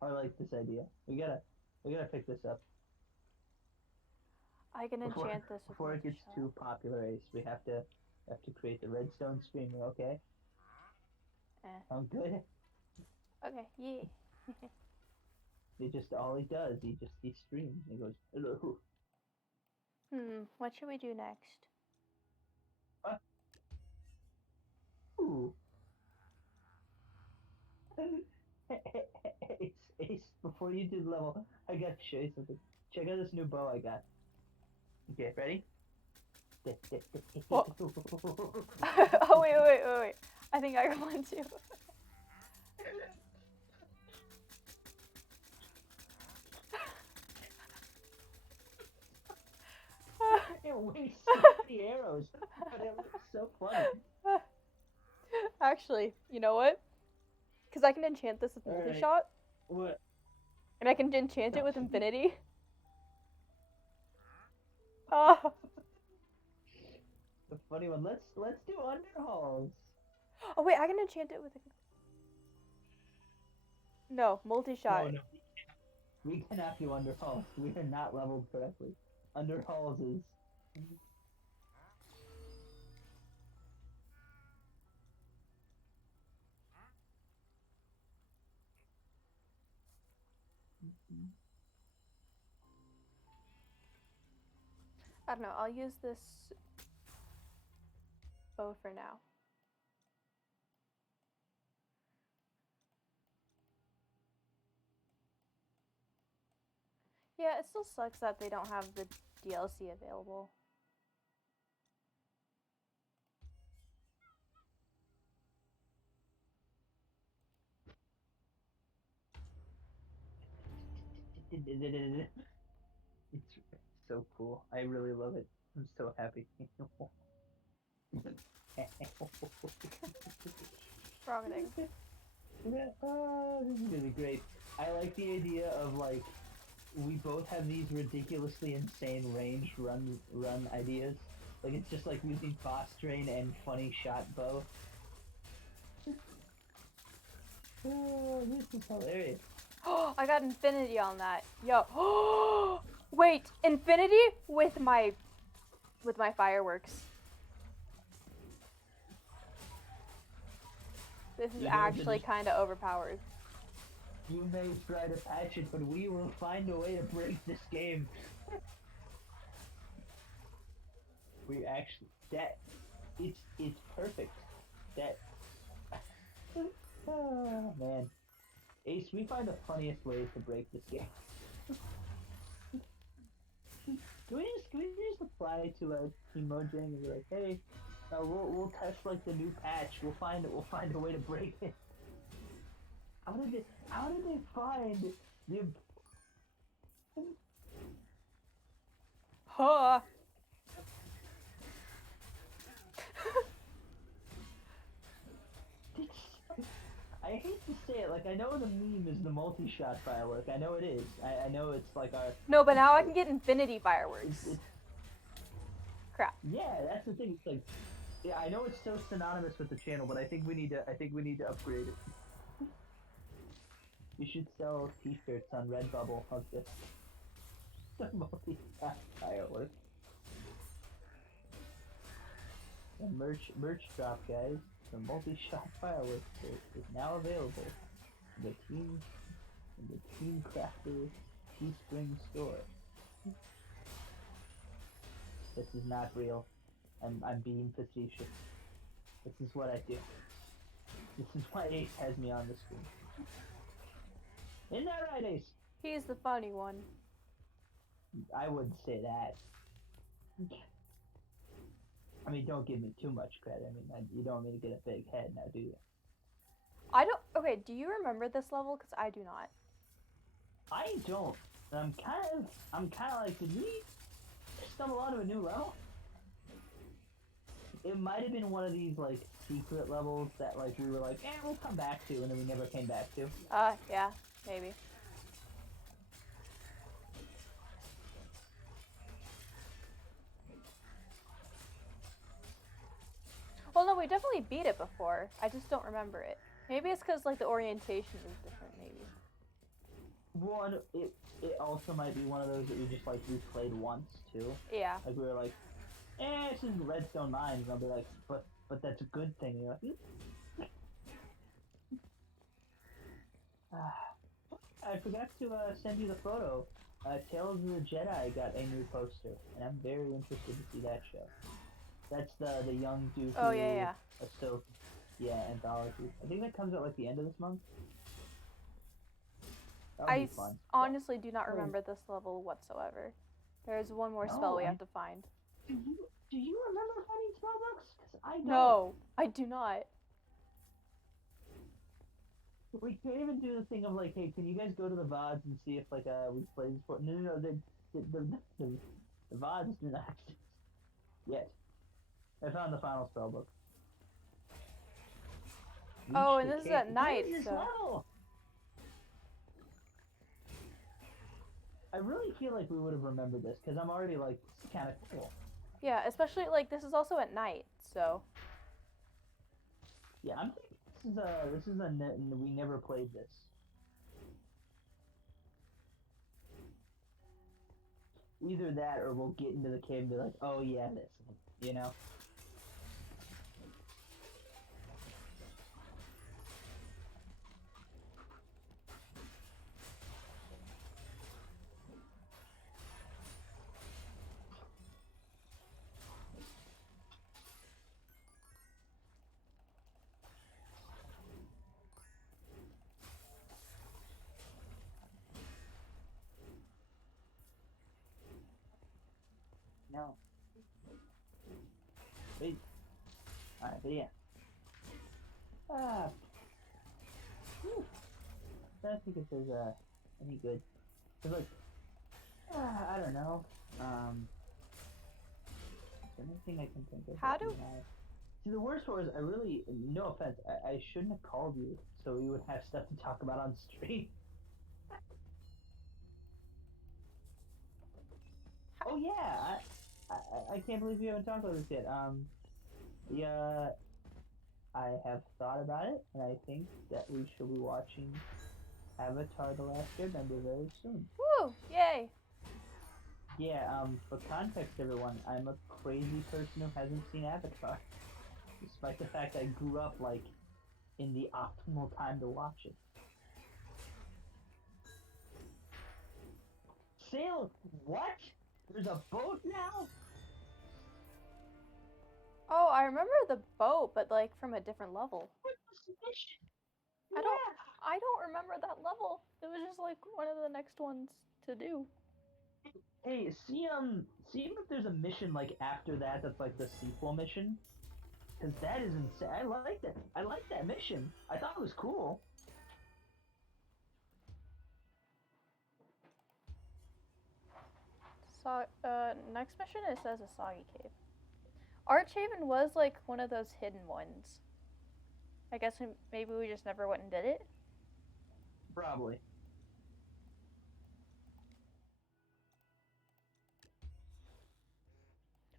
I like this idea. We gotta pick this up. I can enchant this with Before it gets multi-shot. too popular, Ace. We have to create the redstone streamer. Okay. Sound good? Okay, yeah. He just all he does. He streams. And he goes hello. What should we do next? Ooh. Ace, before you do the level, I got to show you something. Check out this new bow I got. Okay, ready? What? Oh wait. I think I got one too. It wastes so many arrows, but it looks so funny. Actually, you know what? Because I can enchant this with Alright. multi-shot, What? and I can enchant it with infinity. Oh. The funny one. Let's do underhalls. Oh wait, I can enchant it with. No, multi-shot. No. We cannot do underhalls. We are not leveled correctly. Underhalls is. I don't know. I'll use this bow for now. Yeah, it still sucks that they don't have the DLC available. It's so cool. I really love it. I'm so happy. Wrong thing. Oh, this is really great. I like the idea of like we both have these ridiculously insane range run ideas, Like it's just like using boss train and funny shot bow. Oh, this is hilarious. I got infinity on that. Yo. Wait, infinity with my fireworks. This is You know, actually kind of overpowered. You may try to patch it, but we will find a way to break this game. We actually it's perfect. That oh man. Ace, we find the funniest ways to break this game. Can we just apply to Team Mojang and be like, hey, we'll test like the new patch. We'll find a way to break it. How did they find the Huh. I hate to say it, like I know the meme is the multi-shot firework. I know it is. I know it's like our No, but now I can get infinity fireworks. Crap. Yeah, that's the thing. It's like, yeah, I know it's so synonymous with the channel, but I think we need to upgrade it. You should sell T-shirts on Redbubble of this. The multi-shot firework. The merch drop, guys. The multi-shot fireworks is now available in the Team Crafter Teespring store. This is not real. I'm being facetious. This is what I do. This is why Ace has me on the screen. Isn't that right, Ace? He's the funny one. I wouldn't say that. I mean, don't give me too much credit. I mean, you don't want me to get a big head now, do you? I don't. Okay, do you remember this level? Because I do not. I don't. I'm kind of like, did we stumble onto a new level? It might have been one of these like secret levels that like we were like, we'll come back to, and then we never came back to. Yeah, maybe. Well, no, we definitely beat it before. I just don't remember it. Maybe it's because like the orientation is different. Maybe. One, it also might be one of those that we just like replayed once too. Yeah. Like we were like, this is Redstone Mines, and I'll be like, but that's a good thing. And you're like, I forgot to send you the photo. Tales of the Jedi got a new poster, and I'm very interested to see that show. That's the young Dooku. Oh yeah. Ahsoka, anthology. I think that comes out like the end of this month. I honestly do not remember this level whatsoever. There's one more spell we have to find. Do you remember finding spell books? 'Cause I don't. No, I do not. We can't even do the thing of like, hey, can you guys go to the VODs and see if like we played this before? No. The VODs do not exist yet. I found the final spell book. Oh, and this is at night, so. Level. I really feel like we would have remembered this because I'm already like kind of cool. Yeah, especially like this is also at night, so. Yeah, I'm thinking this is we never played this. Either that or we'll get into the cave and be like, oh yeah, this one, you know? No. Wait. Alright, but yeah. I don't think if there's any good. Cause like, I don't know. Is there anything I can think of? How do? See, the worst part is I really, no offense, I shouldn't have called you so we would have stuff to talk about on stream. Oh yeah. I can't believe you haven't talked about this yet. Yeah, I have thought about it, and I think that we should be watching Avatar: The Last Airbender very soon. Woo! Yay! Yeah, for context, everyone, I'm a crazy person who hasn't seen Avatar, despite the fact I grew up, like, in the optimal time to watch it. Sail? What? There's a boat now? Oh, I remember the boat, but like from a different level. What's this mission? I don't remember that level. It was just like one of the next ones to do. Hey, see if there's a mission like after that that's like the sequel mission. Cause that is insane. I like that. I like that mission. I thought it was cool. So, next mission it says a soggy cave. Archhaven was like one of those hidden ones. I guess maybe we just never went and did it. Probably.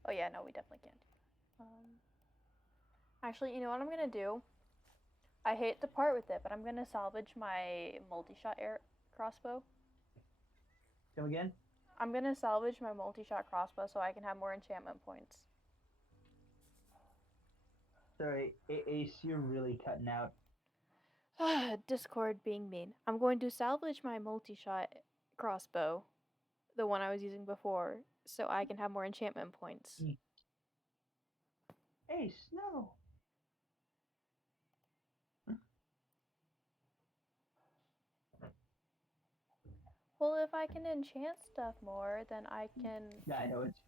Oh yeah, no, we definitely can't do that. Actually, you know what I'm gonna do? I hate to part with it, but I'm gonna salvage my multi-shot air crossbow. Come again? I'm gonna salvage my multi-shot crossbow so I can have more enchantment points. Sorry, Ace, you're really cutting out. Discord being mean. I'm going to salvage my multi-shot crossbow, the one I was using before, so I can have more enchantment points. Ace, no. Well, if I can enchant stuff more, then I can. Yeah, I know it's.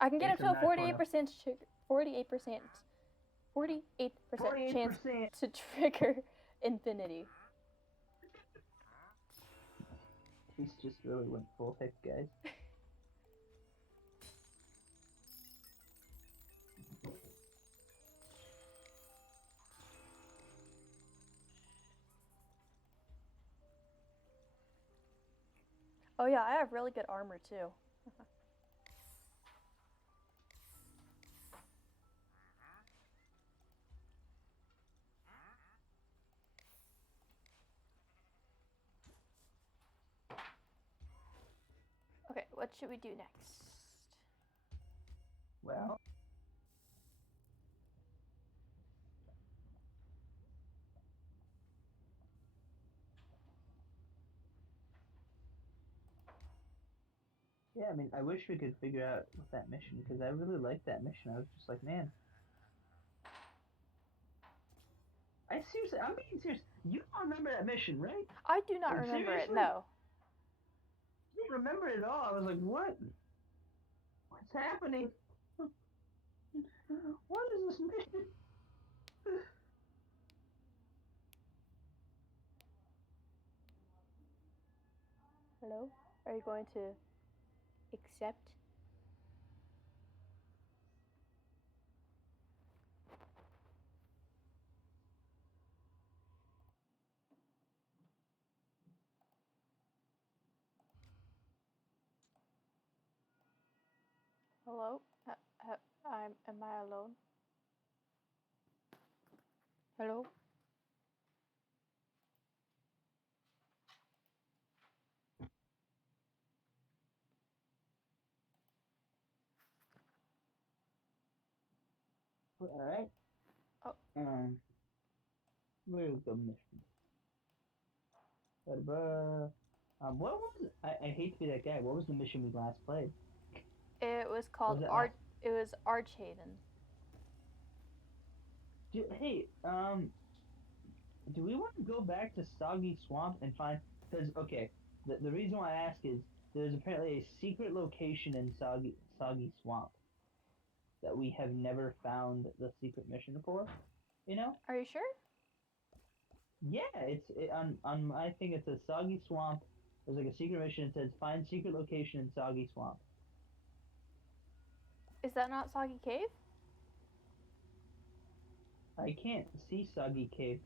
I can get Ace, up to I'm a not going 48% chance 48%. to trigger infinity. Ace just really went full heck, guys. Oh yeah, I have really good armor too. Okay, what should we do next? Well. Yeah, I mean, I wish we could figure out that mission because I really liked that mission. I was just like, man. I'm being serious. You don't remember that mission, right? I do not Like, remember it, seriously? no. You don't remember it at all. I was like, what? What's happening? What is this mission? Hello? Are you going to accept? Hello? Am I alone? Hello? All right. Oh. Where's the mission? What was it? I hate to be that guy. What was the mission we last played? It was called Was it It was Archhaven. Hey, do we want to go back to Soggy Swamp and find? Because okay, the reason why I ask is there's apparently a secret location in Soggy Swamp that we have never found the secret mission for. You know? Are you sure? Yeah, on my thing it says Soggy Swamp. There's like a secret mission. It says find secret location in Soggy Swamp. Is that not Soggy Cave? I can't see Soggy Cave.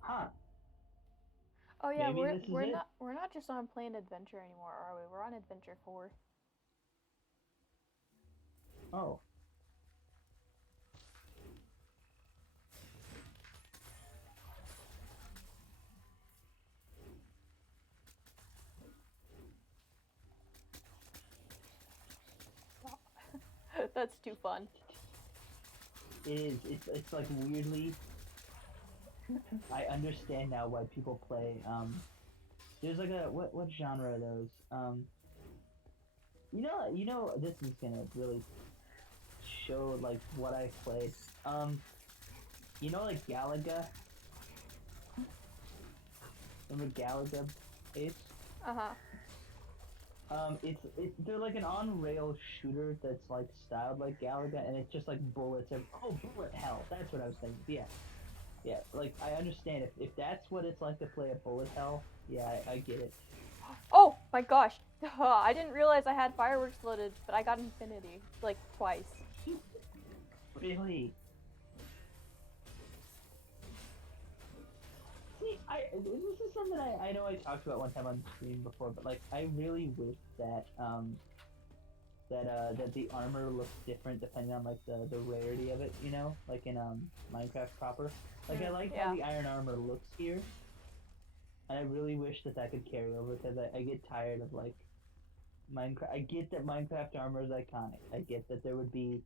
Huh. Oh yeah, Maybe this is it. we're not just on plain adventure anymore, are we? We're on adventure 4. Oh. That's too fun. It is. It's like weirdly. I understand now why people play. There's like a what genre are those? You know this is gonna really show like what I played. You know like Galaga. Remember Galaga Ace? Uh-huh. They're like an on-rail shooter that's like styled like Galaga, and it's just like bullets and bullet hell. That's what I was thinking. Yeah, yeah. Like I understand if that's what it's like to play a bullet hell. Yeah, I get it. Oh my gosh. I didn't realize I had fireworks loaded, but I got infinity like twice. Really? See, this is something I know I talked about one time on stream before, but like I really wish that that the armor looks different depending on like the rarity of it, you know, like in Minecraft proper. Like I like how the iron armor looks here, and I really wish that could carry over because I get tired of like Minecraft. I get that Minecraft armor is iconic. I get that there would be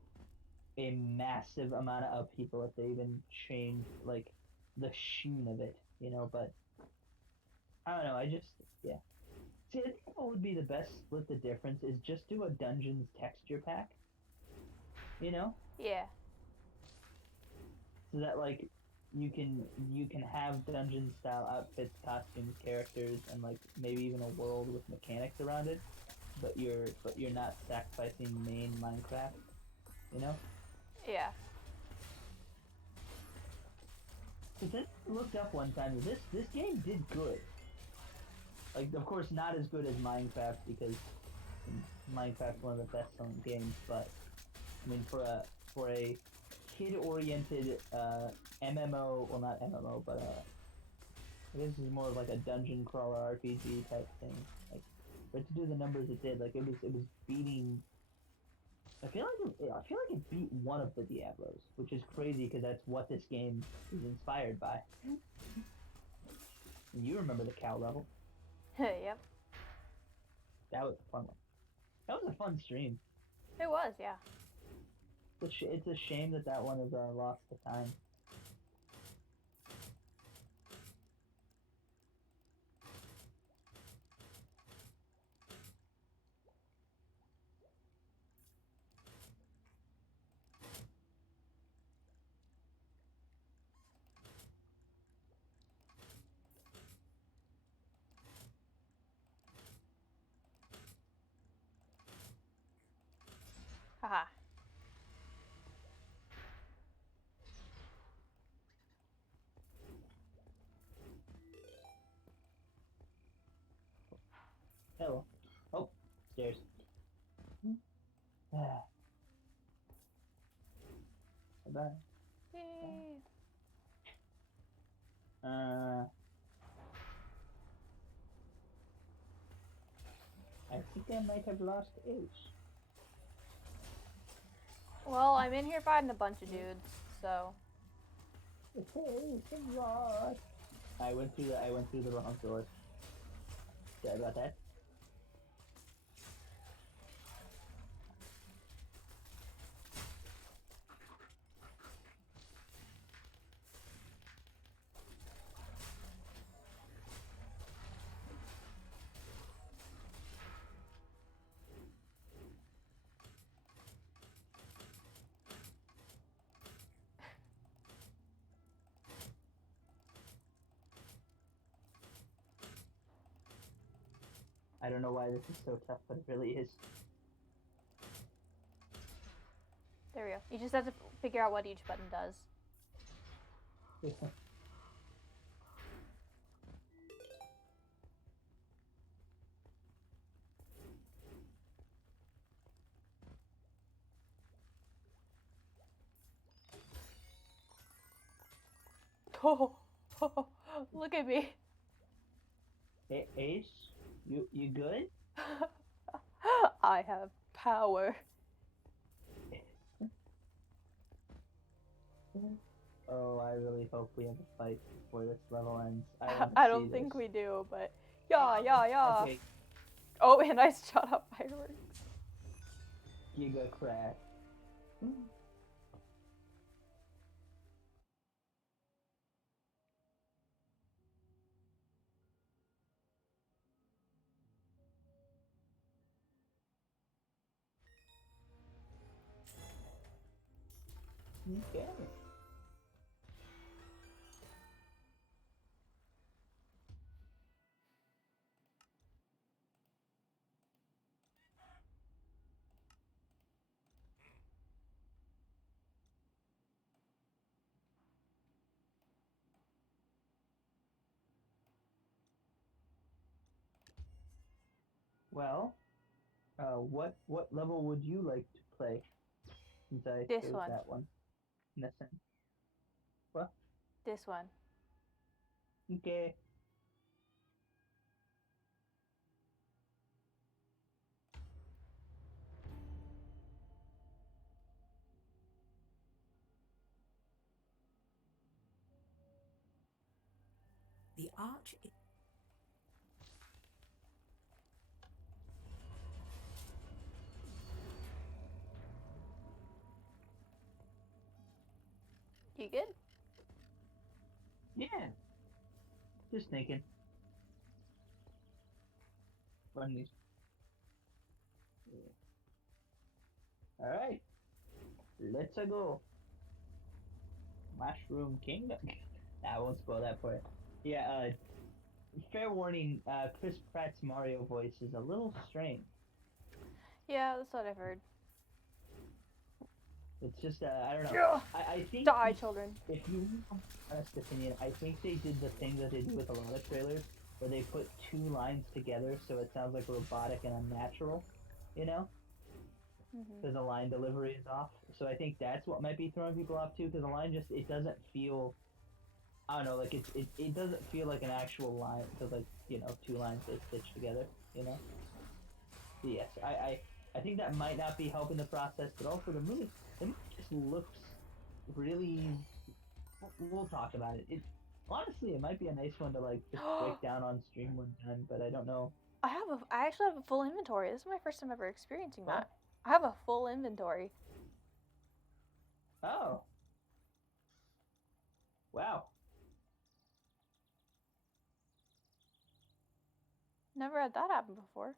a massive amount of upheaval if they even changed like the sheen of it, you know. But I don't know. I just yeah. See, I think what would be the best split the difference is just do a dungeons texture pack. You know, Yeah. so that like you can have dungeon style outfits, costumes, characters, and like maybe even a world with mechanics around it, but you're not sacrificing main Minecraft. You know. Yeah. Because I looked up one time, this game did good. Like, of course, not as good as Minecraft because Minecraft's one of the best-selling games. But I mean, for a kid-oriented MMO, well, not MMO, but I guess this is more of like a dungeon crawler RPG type thing. Like, but to do the numbers it did, like it was beating. I feel like it beat one of the Diablos, which is crazy because that's what this game is inspired by. And you remember the cow level? Yep. That was a fun one. That was a fun stream. It was, yeah. It's a shame that one is lost to time. Haha. Hello. Oh, stairs. Bye. Yay. I think I might have lost Ace. Well, I'm in here fighting a bunch of dudes, so. Ace and lost. I went through the wrong door. Sorry about that. I don't know why this is so tough, but it really is. There we go. You just have to figure out what each button does. Oh, look at me. Ace, you good? I have power. Oh, I really hope we have a fight before this level ends. I want to I see don't think this. we do, but yeah. Okay, Oh, and I shot up fireworks. Giga Crash. Okay. Well, what level would you like to play? Since I This chose one. that one. In a sense. What? This one. Okay. The arch. You good? Yeah. Just thinking. Run these. All right. Let's go. Mushroom Kingdom. I won't spoil that for you. Yeah. Fair warning. Chris Pratt's Mario voice is a little strange. Yeah, that's what I've heard. It's just I don't know. Yeah. I think Die, children. if you want an honest opinion, I think they did the thing that they do with a lot of trailers, where they put two lines together so it sounds like robotic and unnatural, you know, because the line delivery is off. So I think that's what might be throwing people off too, because the line just it doesn't feel. I don't know, like it doesn't feel like an actual line, because like two lines they stitch together, you know. So yes, I think that might not be helping the process, but also the movie just looks really. We'll talk about it. Honestly, it might be a nice one to like just break down on stream one time, but I don't know. I actually have a full inventory. This is my first time ever experiencing What? that. I have a full inventory. Oh. Wow. Never had that happen before.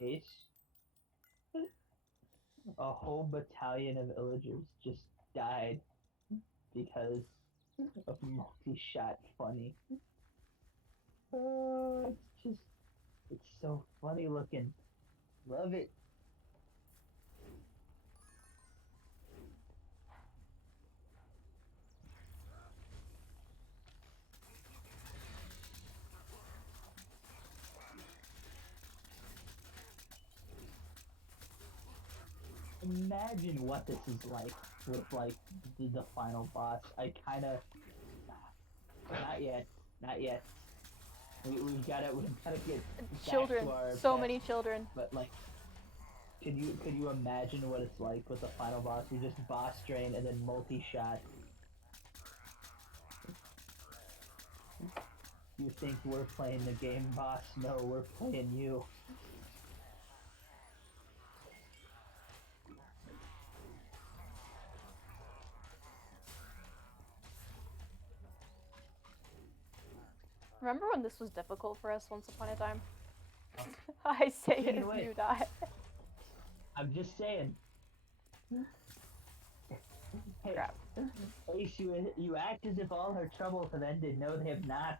Ace. A whole battalion of villagers just died because of multi-shot funny. Oh, it's so funny looking. Love it. Imagine what this is like with like the final boss. I kind of not yet, not yet. We've gotta get Children, back to our so best, many children. But like, could you imagine what it's like with the final boss? You just boss drain and then multi-shot. You think we're playing the game, boss? No, we're playing you. Remember when this was difficult for us once upon a time? I say it Taken as away. you die. I'm just saying. Hey, Crap. Ace, you act as if all her troubles have ended. No, they have not.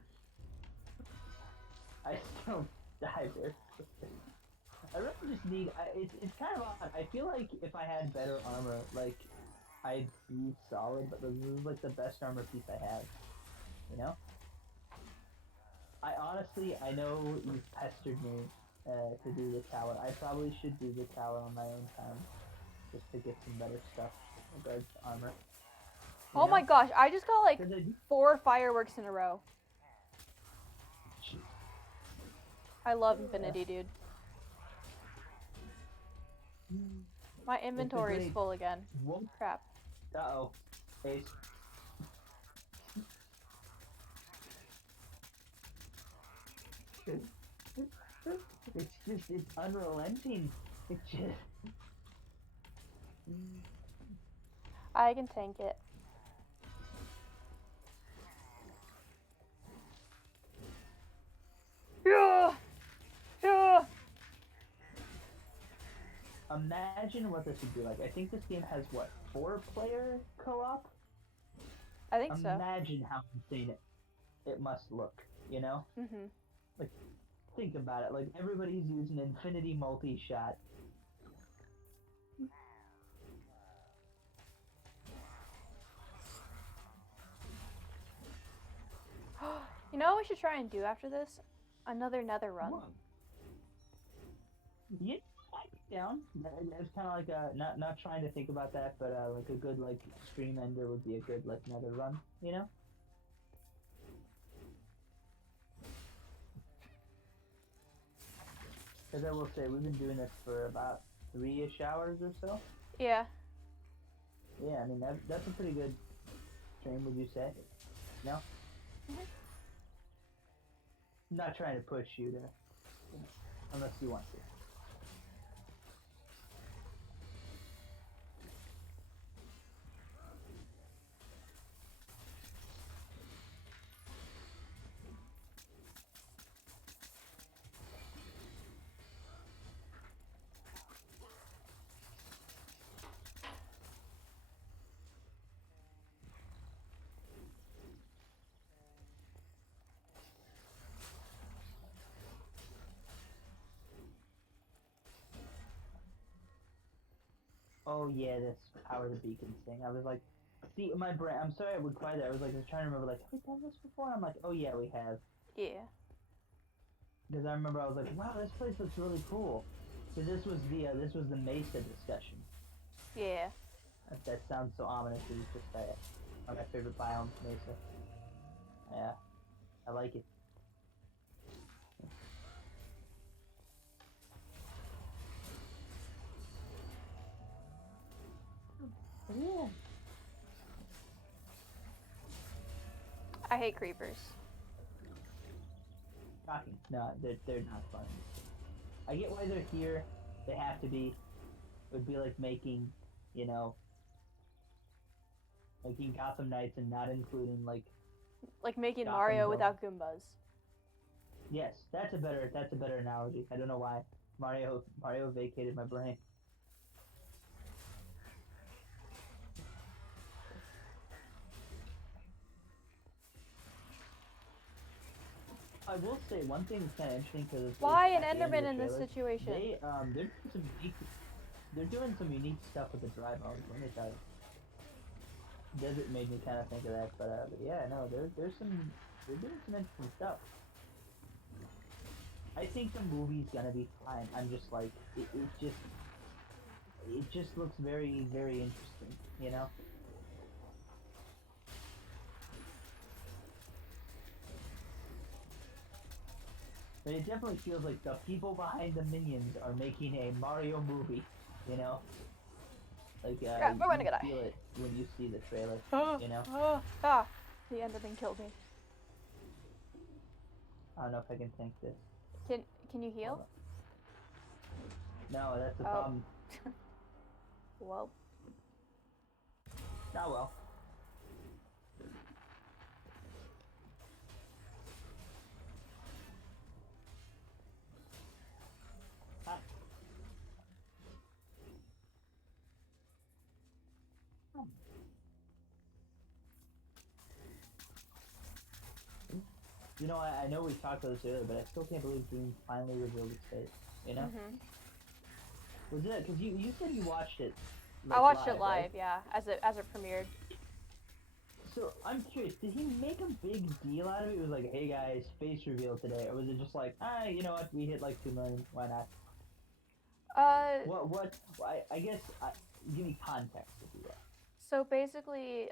I still die there. I really just need. It's kind of odd. I feel like if I had better armor, like I'd be solid. But this is like the best armor piece I have. You know. I know you've pestered me to do the tower. I probably should do the tower on my own time. just to get some better stuff regards to armor. Oh my gosh, I just got like 'Cause I do- 4 fireworks in a row. Jeez. I love Infinity, dude. My inventory is great- full again. Whoa. Crap. Uh-oh. Ace. It's unrelenting. It's just... I can tank it. Yeah. Yeah. Imagine what this would be like. I think this game has, what, 4-player co-op? I think so. Imagine how insane it must look, you know? Mhm. Think about it. Like, everybody's using Infinity multi-shot. You know what we should try and do after this? Another Nether run. Yeah, I'd be down. It's kind of like not trying to think about that, but like a good like stream ender would be a good like Nether run, you know? Because I will say we've been doing this for about 3-ish hours or so. Yeah. Yeah, I mean that's a pretty good stream, would you say? No? Mhm. I'm not trying to push you to, unless you want to. Oh yeah, this power the beacons thing. I was like, see, my brain. I'm sorry I would quiet that. I was trying to remember like, have we done this before? I'm like, oh yeah, we have. Yeah. Because I remember I was like, wow, this place looks really cool. Because this was the Mesa discussion. Yeah. That sounds so ominous to just say it. One of my favorite biomes, Mesa. Yeah, I like it. Yeah. I hate creepers. Shocking. No, they're not fun. I get why they're here. They have to be. It would be like making, you know, making Gotham Knights and not including like. Like making Gotham Mario Zone. without Goombas. Yes, that's a better analogy. I don't know why Mario vacated my brain. I will say one thing that's kind of interesting because Why an Enderman in this situation? They're doing some unique stuff with the dry bones. Let me tell you. Desert made me kind of think of that, but yeah, no, they're doing some interesting stuff. I think the movie's gonna be fine. I'm just like it just looks very very interesting, you know. But it definitely feels like the people behind the minions are making a Mario movie, you know? Like, Yeah, we're gonna you die. feel it when you see the trailer, you know? The Enderman killed me. I don't know if I can tank this. Can you heal? No, that's the Oh. problem. Well. Oh well. Ah. You know, I know we talked about this earlier, but I still can't believe Dream finally revealed its face. You know? Mhm. Was it? Because you said you watched it. I watched it right? live, yeah, as it premiered. So I'm curious, did he make a big deal out of it? It was like, hey guys, face reveal today, or was it just like, you know what, we hit like 2 million, why not? Uh, What? I guess give me context, if you will. So basically,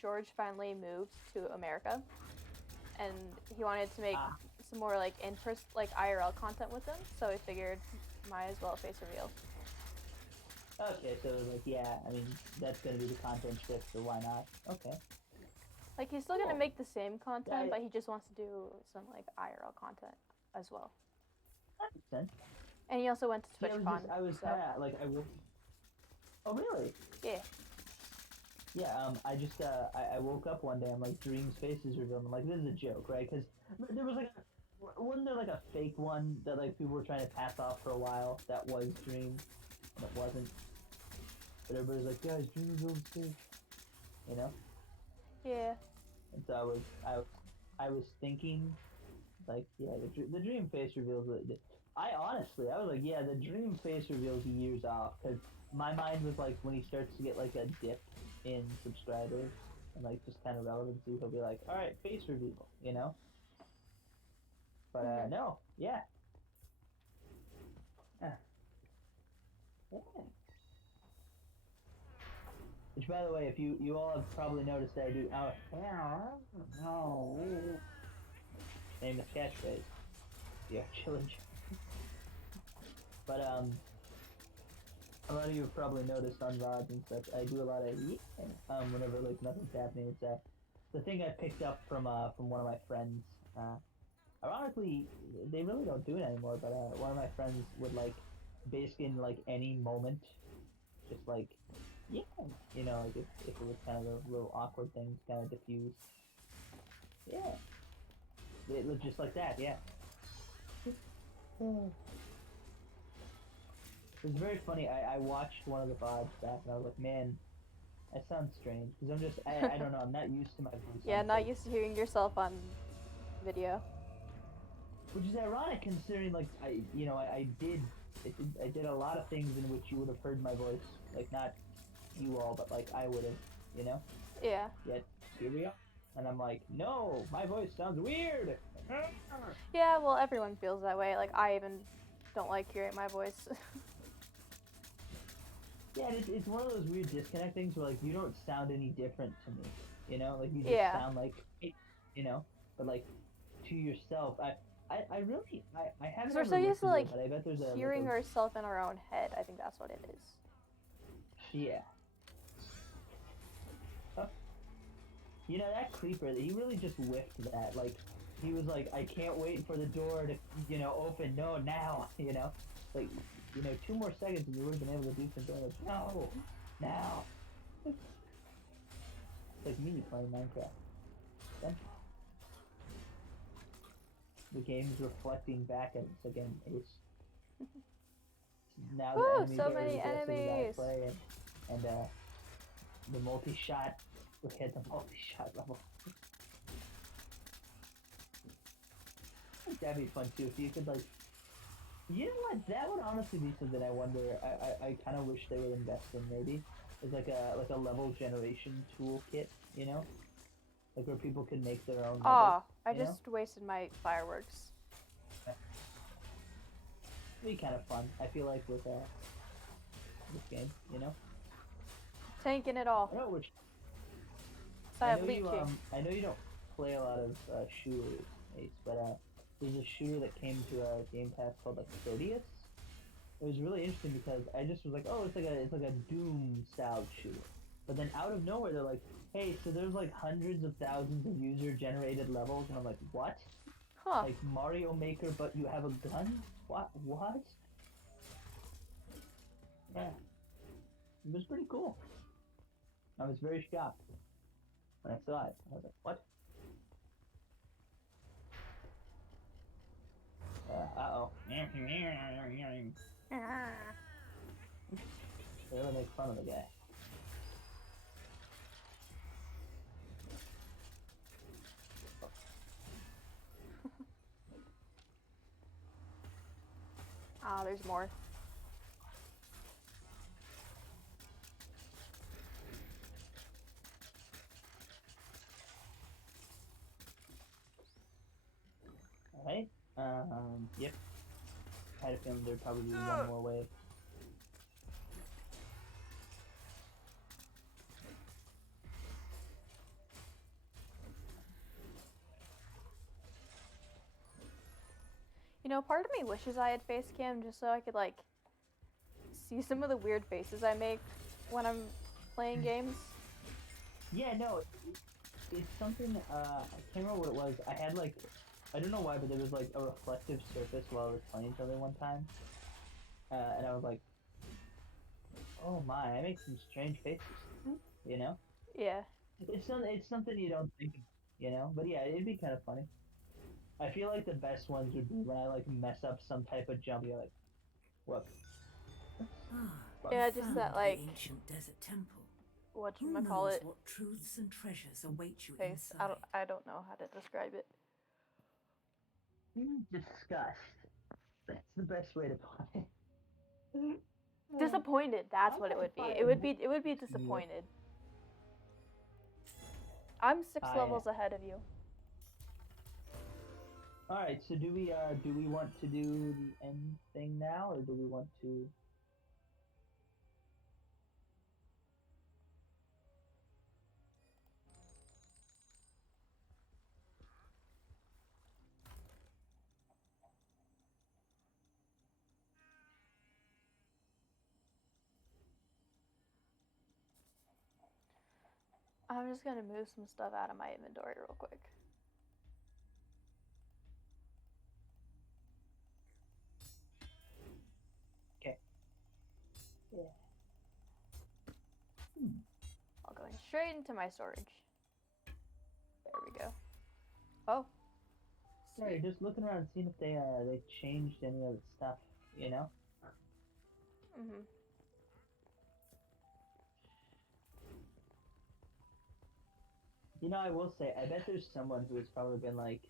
George finally moved to America, and he wanted to make some more like in-person, like IRL content with them. So he figured, might as well face reveal. Okay, so like yeah, I mean that's gonna be the content shift, so why not? Okay. Like he's still gonna make the same content, Yeah, but he just wants to do some like IRL content as well. That makes sense. And he also went to Yeah, TwitchCon. I was so. kind of like I woke. Oh really? Yeah. Yeah. I just I woke up one day. I'm like Dream's faces revealed. I'm like this is a joke, right? Because there was like wasn't there like a fake one that like people were trying to pass off for a while that was Dream, and it wasn't. But everybody's like, guys, Dream revealed his face. You know. Yeah. And so I was thinking, like, yeah, the dream face reveals. I honestly, I was like, yeah, the dream face reveals years off, because my mind was like, when he starts to get like a dip in subscribers and like just kind of relevancy, he'll be like, all right, face reveal, you know. But no, yeah. Yeah. Which, by the way, if you all have probably noticed that I do famous catchphrase, yeah, chillin'. But a lot of you have probably noticed on VODs and such, I do a lot of whenever like nothing's happening. It's the thing I picked up from one of my friends. Ironically, they really don't do it anymore. But one of my friends would like, basically in like any moment, just like, yeah, you know, like if it was kind of a little awkward thing, kind of diffuse. Yeah, it was just like that. Yeah. It was very funny. I watched one of the VODs back and I was like, man, that sounds strange. Because I'm just, I don't know, I'm not used to my voice. Yeah, not used to hearing yourself on video. Which is ironic considering, like, I did a lot of things in which you would have heard my voice. Like, not you all, but like I would have, you know? Yeah. Yet, here we are. And I'm like, no, my voice sounds weird. Yeah, well, everyone feels that way. Like, I even don't like hearing my voice. Yeah, it's one of those weird disconnect things where like you don't sound any different to me, you know, like you just sound like, you know, but like to yourself, I really haven't. We're so used to like but I bet there's hearing ourselves in our own head. I think that's what it is. Yeah. Huh. You know that creeper, he really just whiffed that. Like he was like, I can't wait for the door to, you know, open. No, now, you know, like. You know, 2 more seconds and you would have been able to do some damage. No! Now! It's like me playing Minecraft. The game's reflecting back at us again, Ace. Now the enemies so are many as aggressive as I enemies! play, and the multi-shot, look at the multi-shot level. I think that'd be fun too, if you could like, you know what? That would honestly be something I wonder. I kind of wish they would invest in maybe. It's like a level generation toolkit, you know, like where people can make their own. Oh, I just wasted my fireworks. It'd be kind of fun. I feel like with this game, you know. Tanking it all. I know which. I know you don't play a lot of shooters, Ace, but there's a shooter that came to Game Pass called like Proteus. It was really interesting because I just was like, oh, it's like a Doom style shooter. But then out of nowhere, they're like, hey, so there's like hundreds of thousands of user generated levels, and I'm like, what? Huh. Like Mario Maker, but you have a gun? What? Yeah. It was pretty cool. I was very shocked when I saw it. I was like, what? Uh-oh. They really make fun of the guy. Ah, there's more. Alright. Yep. I had a feeling there'd probably be one more wave. You know, part of me wishes I had face cam just so I could like see some of the weird faces I make when I'm playing games. Yeah, no, it's something. I can't remember what it was. I had like, I don't know why, but there was like a reflective surface while I was playing each other one time, and I was like, oh my, I make some strange faces, you know? Yeah. It's something you don't think of, you know? But yeah, it'd be kind of funny. I feel like the best ones would be when I like mess up some type of jump. You're like, what? Ah, Yeah, you just found that, like- the ancient desert temple. Who Whatchamacallit knows what truths and treasures await you face. inside? I don't know how to describe it. Disgust. That's the best way to put it. Disappointed, that's I'm what it would be. fine. It would be disappointed. I'm 6 I- levels ahead of you. All right, so do we want to do the end thing now, or do we want to? I'm just gonna move some stuff out of my inventory real quick. Okay. Yeah. I'll go straight into my storage. There we go. Oh. Sorry, just looking around, seeing if they changed any of the stuff, you know? Mhm. You know, I will say, I bet there's someone who has probably been like,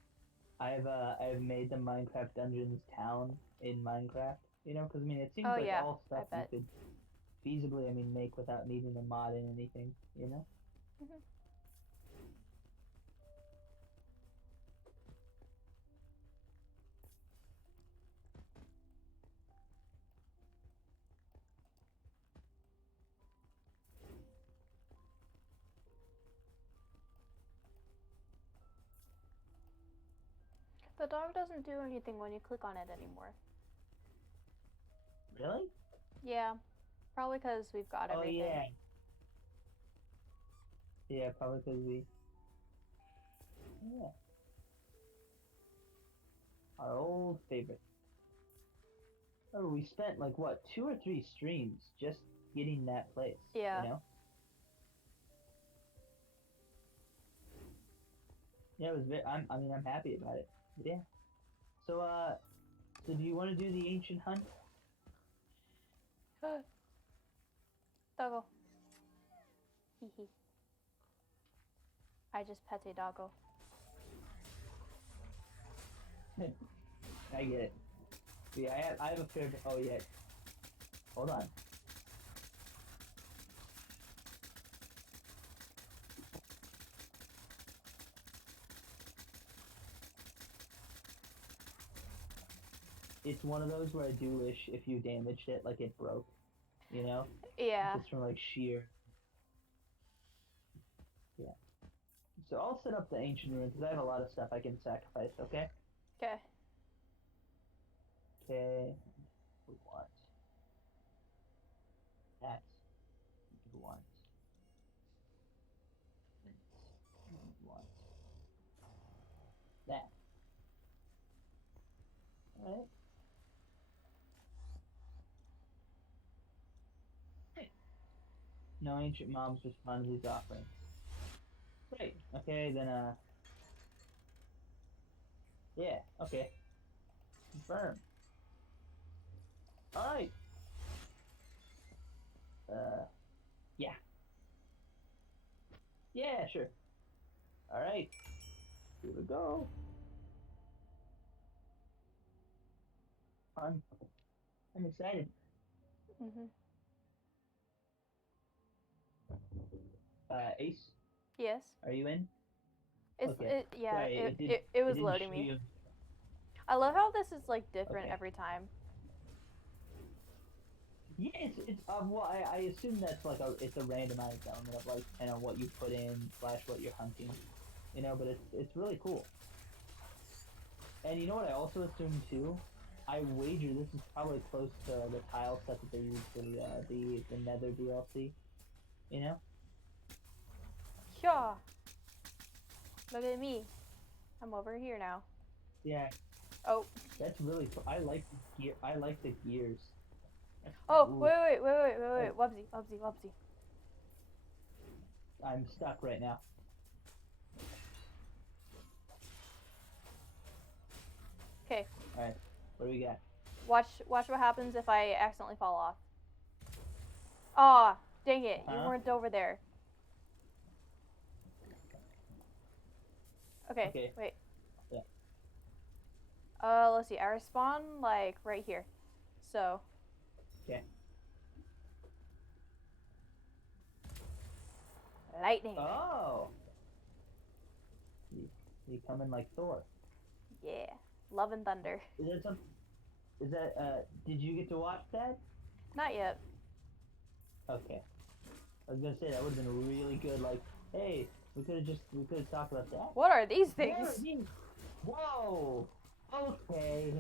I've made the Minecraft Dungeons town in Minecraft, you know? Because I mean, it seems Oh, like yeah, all stuff I you bet. could feasibly, I mean, make without needing to mod in anything, you know? Mhm. The dog doesn't do anything when you click on it anymore. Really? Yeah. Probably because we've got Oh everything. yeah. Yeah, probably because we. Yeah. Our old favorite. Oh, we spent like what, 2 or 3 streams just getting that place. Yeah. You know. Yeah, it was. I mean, I'm happy about it. But yeah. So do you want to do the ancient hunt? Doggo. Hee hee. I just pet a doggo. I get it. Yeah, I have a favorite. Oh yeah. Hold on. It's one of those where I do wish if you damaged it, like it broke, you know? Yeah. Just from like sheer. Yeah. So I'll set up the ancient ruins because I have a lot of stuff I can sacrifice, okay? Okay. Okay. We want that. We want. We want that. Alright. No ancient mobs respond to these offerings. Great. Okay, then yeah, okay. Confirm. Alright. Yeah. Yeah, sure. Alright. Here we go. I'm excited. Mhm. Ace, Yes. are you in? It's Okay. yeah. Sorry, It was didn't loading show me. you. I love how this is like different Okay. every time. Yeah, it's well, I assume that's like it's a randomized element of like kind of what you put in / what you're hunting, you know. But it's really cool. And you know what I also assume too? I wager this is probably close to the tile set that they used for the Nether DLC. You know? Yeah. Look at me. I'm over here now. Yeah. Oh. That's really cool. I like the gear. I like the gears. Oh, Ooh, wait. Wubsy. I'm stuck right now. Okay. All right. What do we got? Watch what happens if I accidentally fall off. Aw, dang it. You weren't over there. Okay, wait. Yeah. Let's see. I respawn, like, right here. So. Okay. Lightning. Oh! You coming like Thor. Yeah. Love and thunder. Did you get to watch that? Not yet. Okay. I was gonna say, that would've been really good, like, hey, we could've talked about that. What are these What things? are these? Whoa! Okay.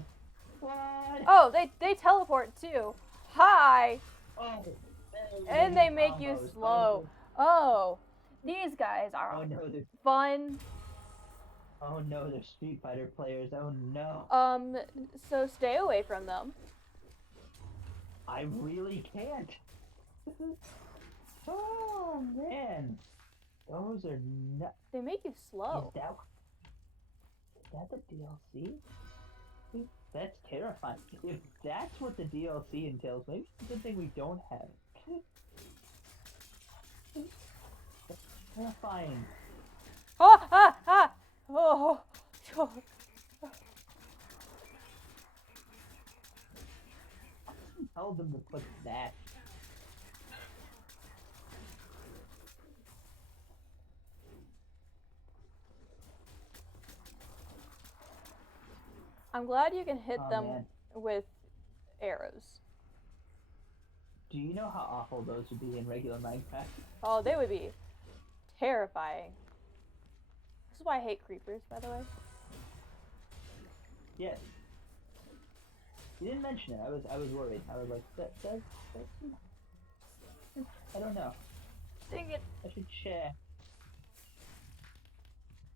What? Oh, they teleport too. Hi! Oh, And they make you combos. slow. Oh, these guys are Oh no, they're, fun. oh no, they're Street Fighter players. Oh no. So stay away from them. I really can't. Oh man. Those are nuts. They make you slow. Is that the DLC? That's terrifying. If that's what the DLC entails, maybe it's a good thing we don't have it. That's terrifying. Ah! Oh. Tell them to put that. I'm glad you can hit Oh, them man. with arrows. Do you know how awful those would be in regular Minecraft? Oh, they would be terrifying. This is why I hate creepers, by the way. Yes. You didn't mention it. I was worried. I was like, that's I don't know. Dang it. I should check.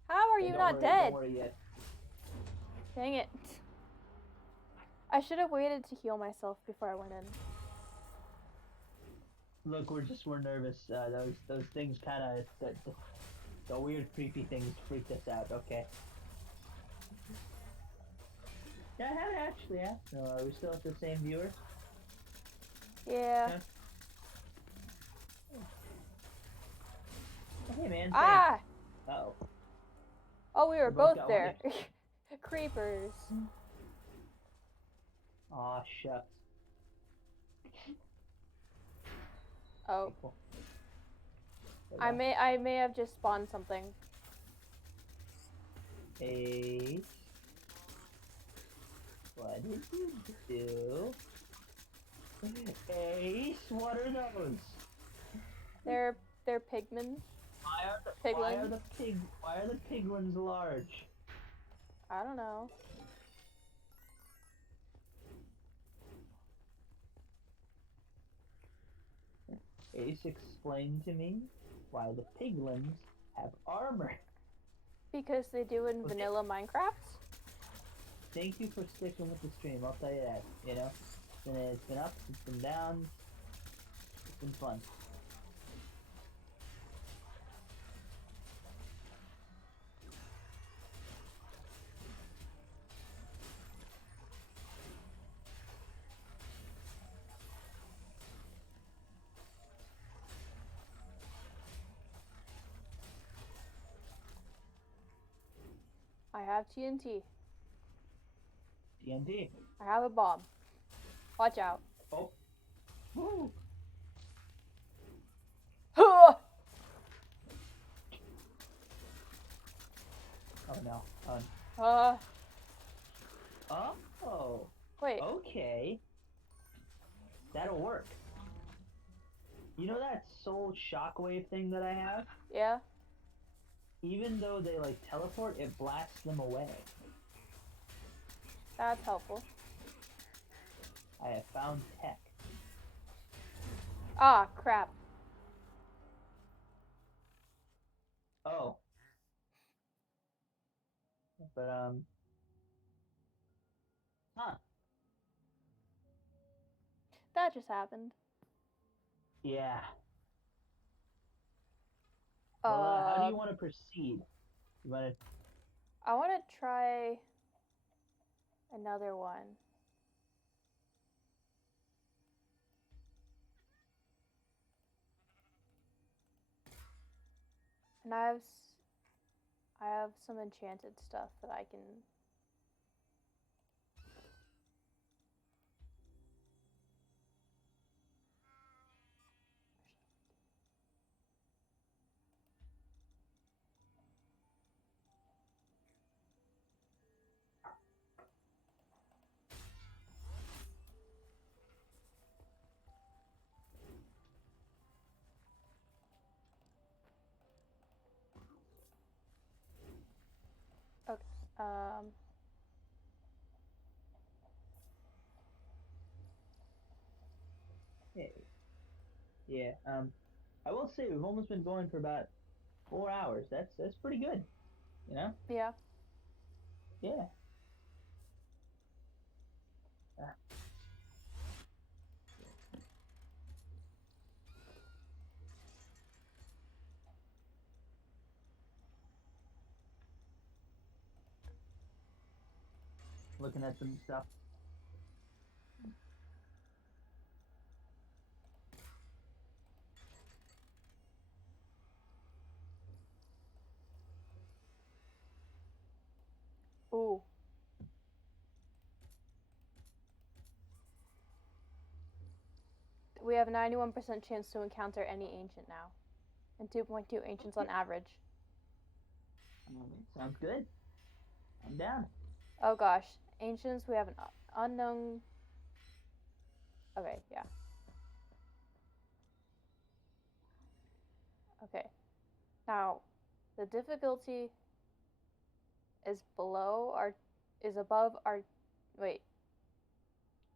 How are Hey, you don't not worry, dead? Don't worry yet. Dang it. I should have waited to heal myself before I went in. Look, we're nervous. Those things kind of the weird creepy things freaked us out. Okay. Yeah, I haven't actually. Yeah. So are we still at the same viewers? Yeah. Hey man. Ah! Oh. Oh, we were We both both got there. Creepers. Aw, shucks. Oh. Cool. I may have just spawned something. Ace. What did you do? Ace, what are those? They're pigmen. Why are the piglins large? I don't know. Ace explained to me why the piglins have armor. Because they do in vanilla Minecraft? Thank you for sticking with the stream, I'll tell you that, you know? It's been up, it's been down, it's been fun. I have TNT. TNT. I have a bomb. Watch out. Oh. Woo. Oh Oh no. Oh. Wait. Okay. That'll work. You know that soul shockwave thing that I have? Yeah? Even though they like teleport, it blasts them away. That's helpful. I have found tech. Ah, crap. Oh. But, huh. That just happened. Yeah. Well, how do you want to proceed? You want to... I want to try another one. And I have some enchanted stuff that I can. Okay. Yeah. I will say we've almost been going for about 4 hours. That's pretty good. You know? Yeah. Yeah. Uh, looking at some stuff. Ooh. We have a 91% chance to encounter any ancient now, and 2.2 ancients on average. Sounds good. I'm down. Oh gosh, ancients. We have an unknown. Okay, yeah. Okay. Now, the difficulty is above our. Wait.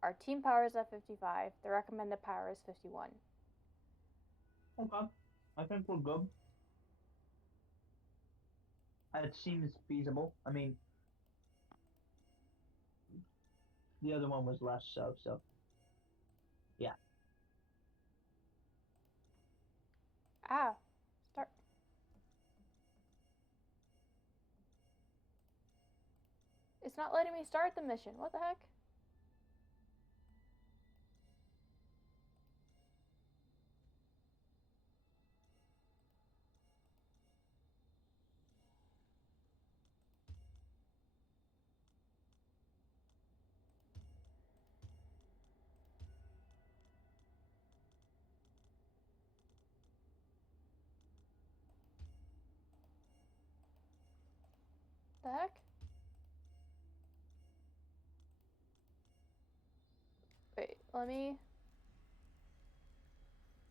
Our team power is at 55. The recommended power is 51. Okay. I think we're good. It seems feasible. I mean, the other one was less so yeah. Ah, start. It's not letting me start the mission. What the heck? The heck? Wait, let me.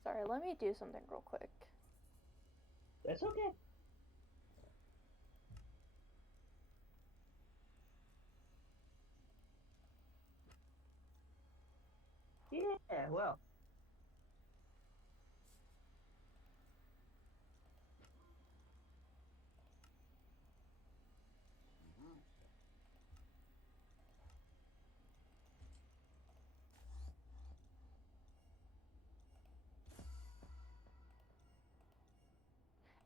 Sorry, let me do something real quick. That's okay. Yeah, well.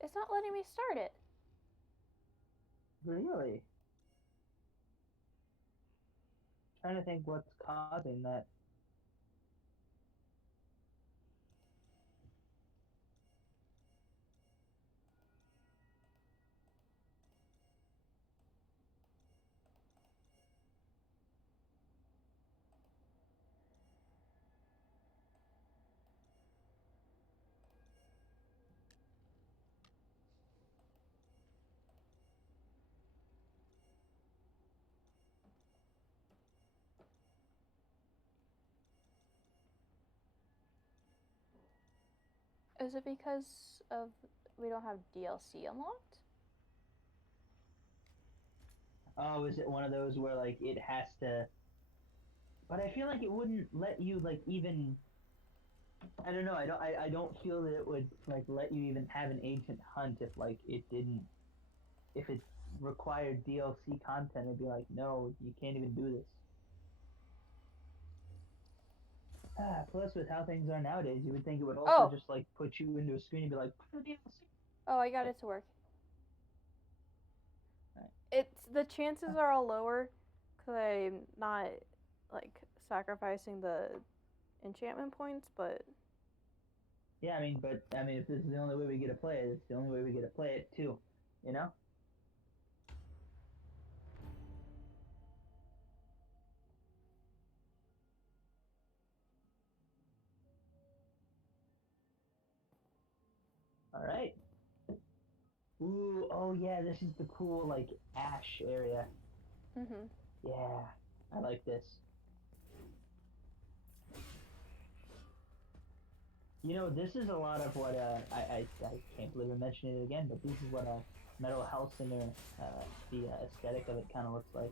It's not letting me start it. Really? Trying to think what's causing that. Is it because of we don't have DLC unlocked? Oh, is it one of those where like it has to? But I feel like it wouldn't let you like even. I don't know. I don't feel that it would like let you even have an ancient hunt if like it didn't. If it required DLC content, it'd be like, no, you can't even do this. Plus, with how things are nowadays, you would think it would also Oh. just like put you into a screen and be like, DLC. Oh, I got it to work. Right. It's the chances are all lower because I'm not like sacrificing the enchantment points, but Yeah, I mean, but I mean, if this is the only way we get to play it, it's the only way we get to play it too. You know? All right. Ooh, oh yeah, this is the cool like ash area. mhm. Yeah, I like this. You know, this is a lot of what I can't believe I mentioned it again, but this is what Metal Hellsinger the aesthetic of it kind of looks like.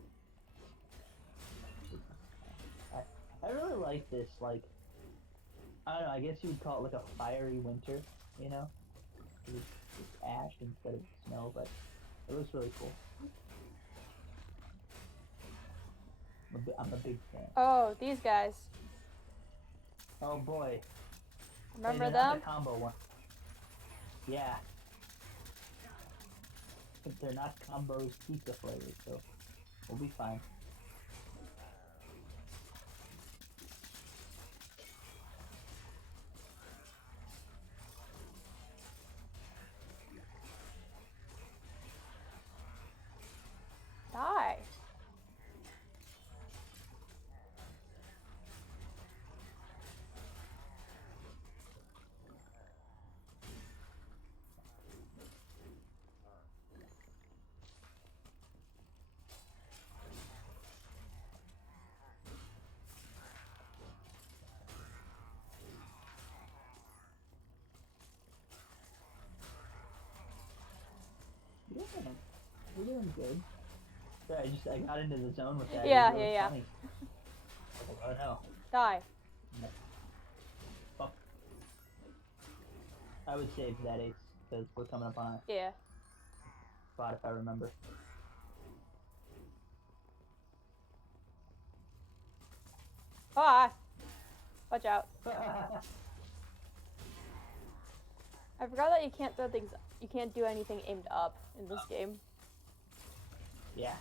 I really like this, like, I don't know, I guess you would call it like a fiery winter, you know? It's ash instead of snow, but it looks really cool. I'm a big fan. Oh, these guys. Oh boy. Remember Hey, they're them? not the combo one. Yeah. They're not combos pizza flavors, so we'll be fine. Die. Yeah, we're doing good. Sorry, I got into the zone with that. Yeah, It was really yeah. funny. Oh no. Die. No. Fuck. I would save that ace because we're coming up on a Yeah. spot if I remember. Ah. Watch out. I forgot that you can't throw things. You can't do anything aimed up in this game. Yeah.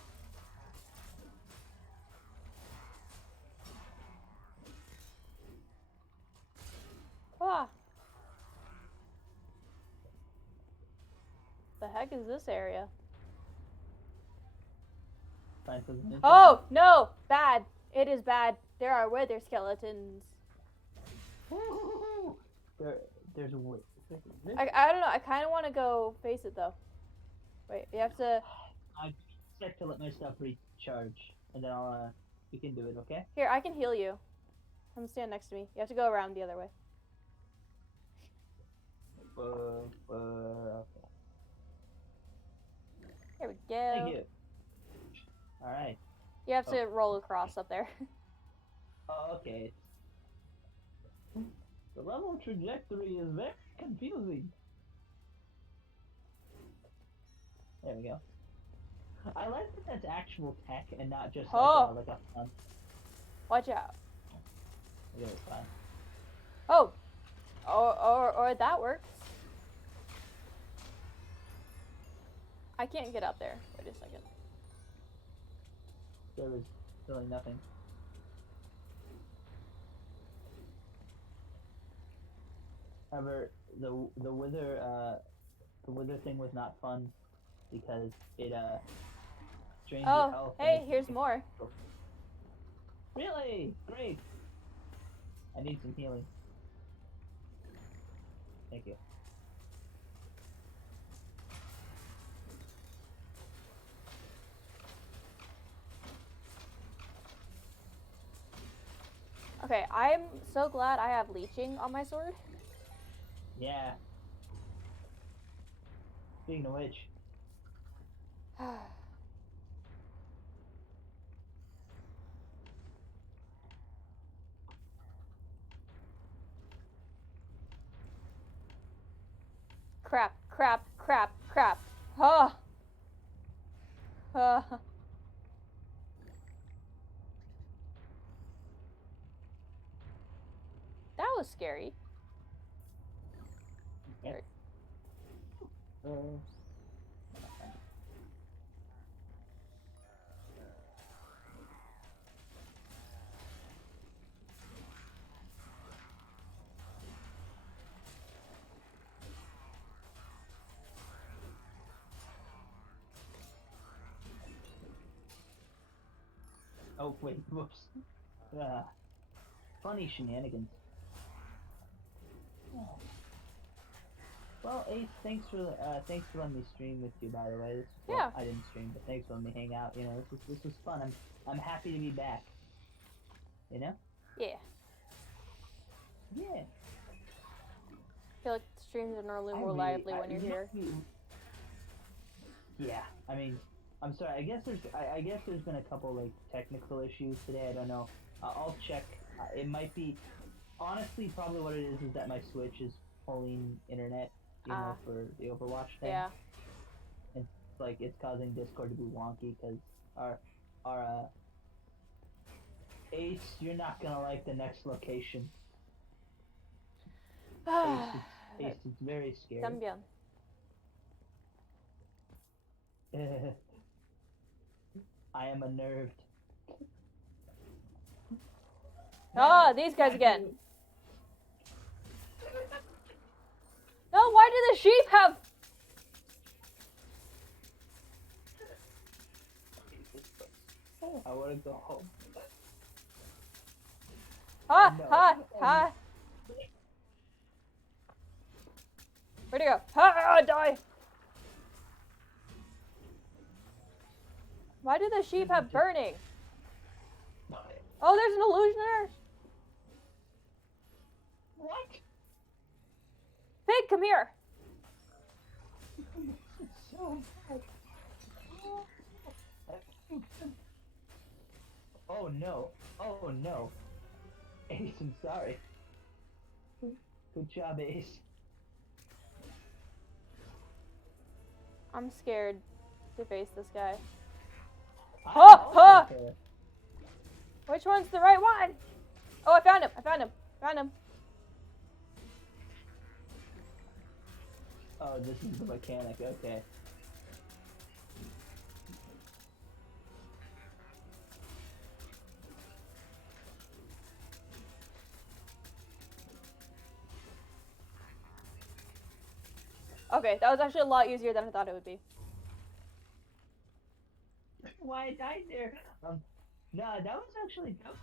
Ah. The heck is this area? Find something interesting. Oh no! Bad. It is bad. There are wither skeletons. There's a way. I don't know. I kind of want to go face it though. Wait, you have to. I expect to let my stuff recharge, and then we can do it, okay? Here, I can heal you. Come stand next to me. You have to go around the other way. Okay. Here we go. Thank you. All right. You have to roll across up there. Oh, okay. The level trajectory is very confusing. There we go. I like that that's actual tech and not just like a fun. Watch out. Okay, it's fine. Oh. Or that works. I can't get up there. Wait a second. There was really nothing. However, the wither thing was not fun because it drains your health. Oh, hey, here's more. Really? Great. I need some healing. Thank you. Okay, I'm so glad I have leeching on my sword. Yeah. Speaking of which, crap, crap, crap, crap. Oh. That was scary. Yeah. Oh wait, whoops. Funny shenanigans. Oh. Well, Ace, thanks for letting me stream with you. By the way, Yeah. I didn't stream, but thanks for letting me hang out. You know, this was fun. I'm happy to be back. You know? Yeah. Yeah. I feel like the streams are normally more lively when you're here. Yeah, I mean, I'm sorry. I guess there's been a couple like technical issues today. I don't know. I'll check. It might be. Honestly, probably what it is that my Switch is pulling internet, you know, for the Overwatch thing. Yeah. And like it's causing Discord to be wonky because our Ace, you're not gonna like the next location. Ace is very scary. También. I am unnerved. Oh, these guys again. No, why do the sheep have... I want to go home. Ha, No. ha, ha. Where'd he go? Ha, die. Why do the sheep have burning? Oh, there's an illusionaire. What? Pig, come here. So bad. Oh no. Oh no. Ace, I'm sorry. Good job, Ace. I'm scared to face this guy. I'm Ha, also ha. scared. Which one's the right one? Oh, I found him. I found him. Found him. Oh, this is the mechanic. Okay. Okay, that was actually a lot easier than I thought it would be. Why I died there? No, that was That was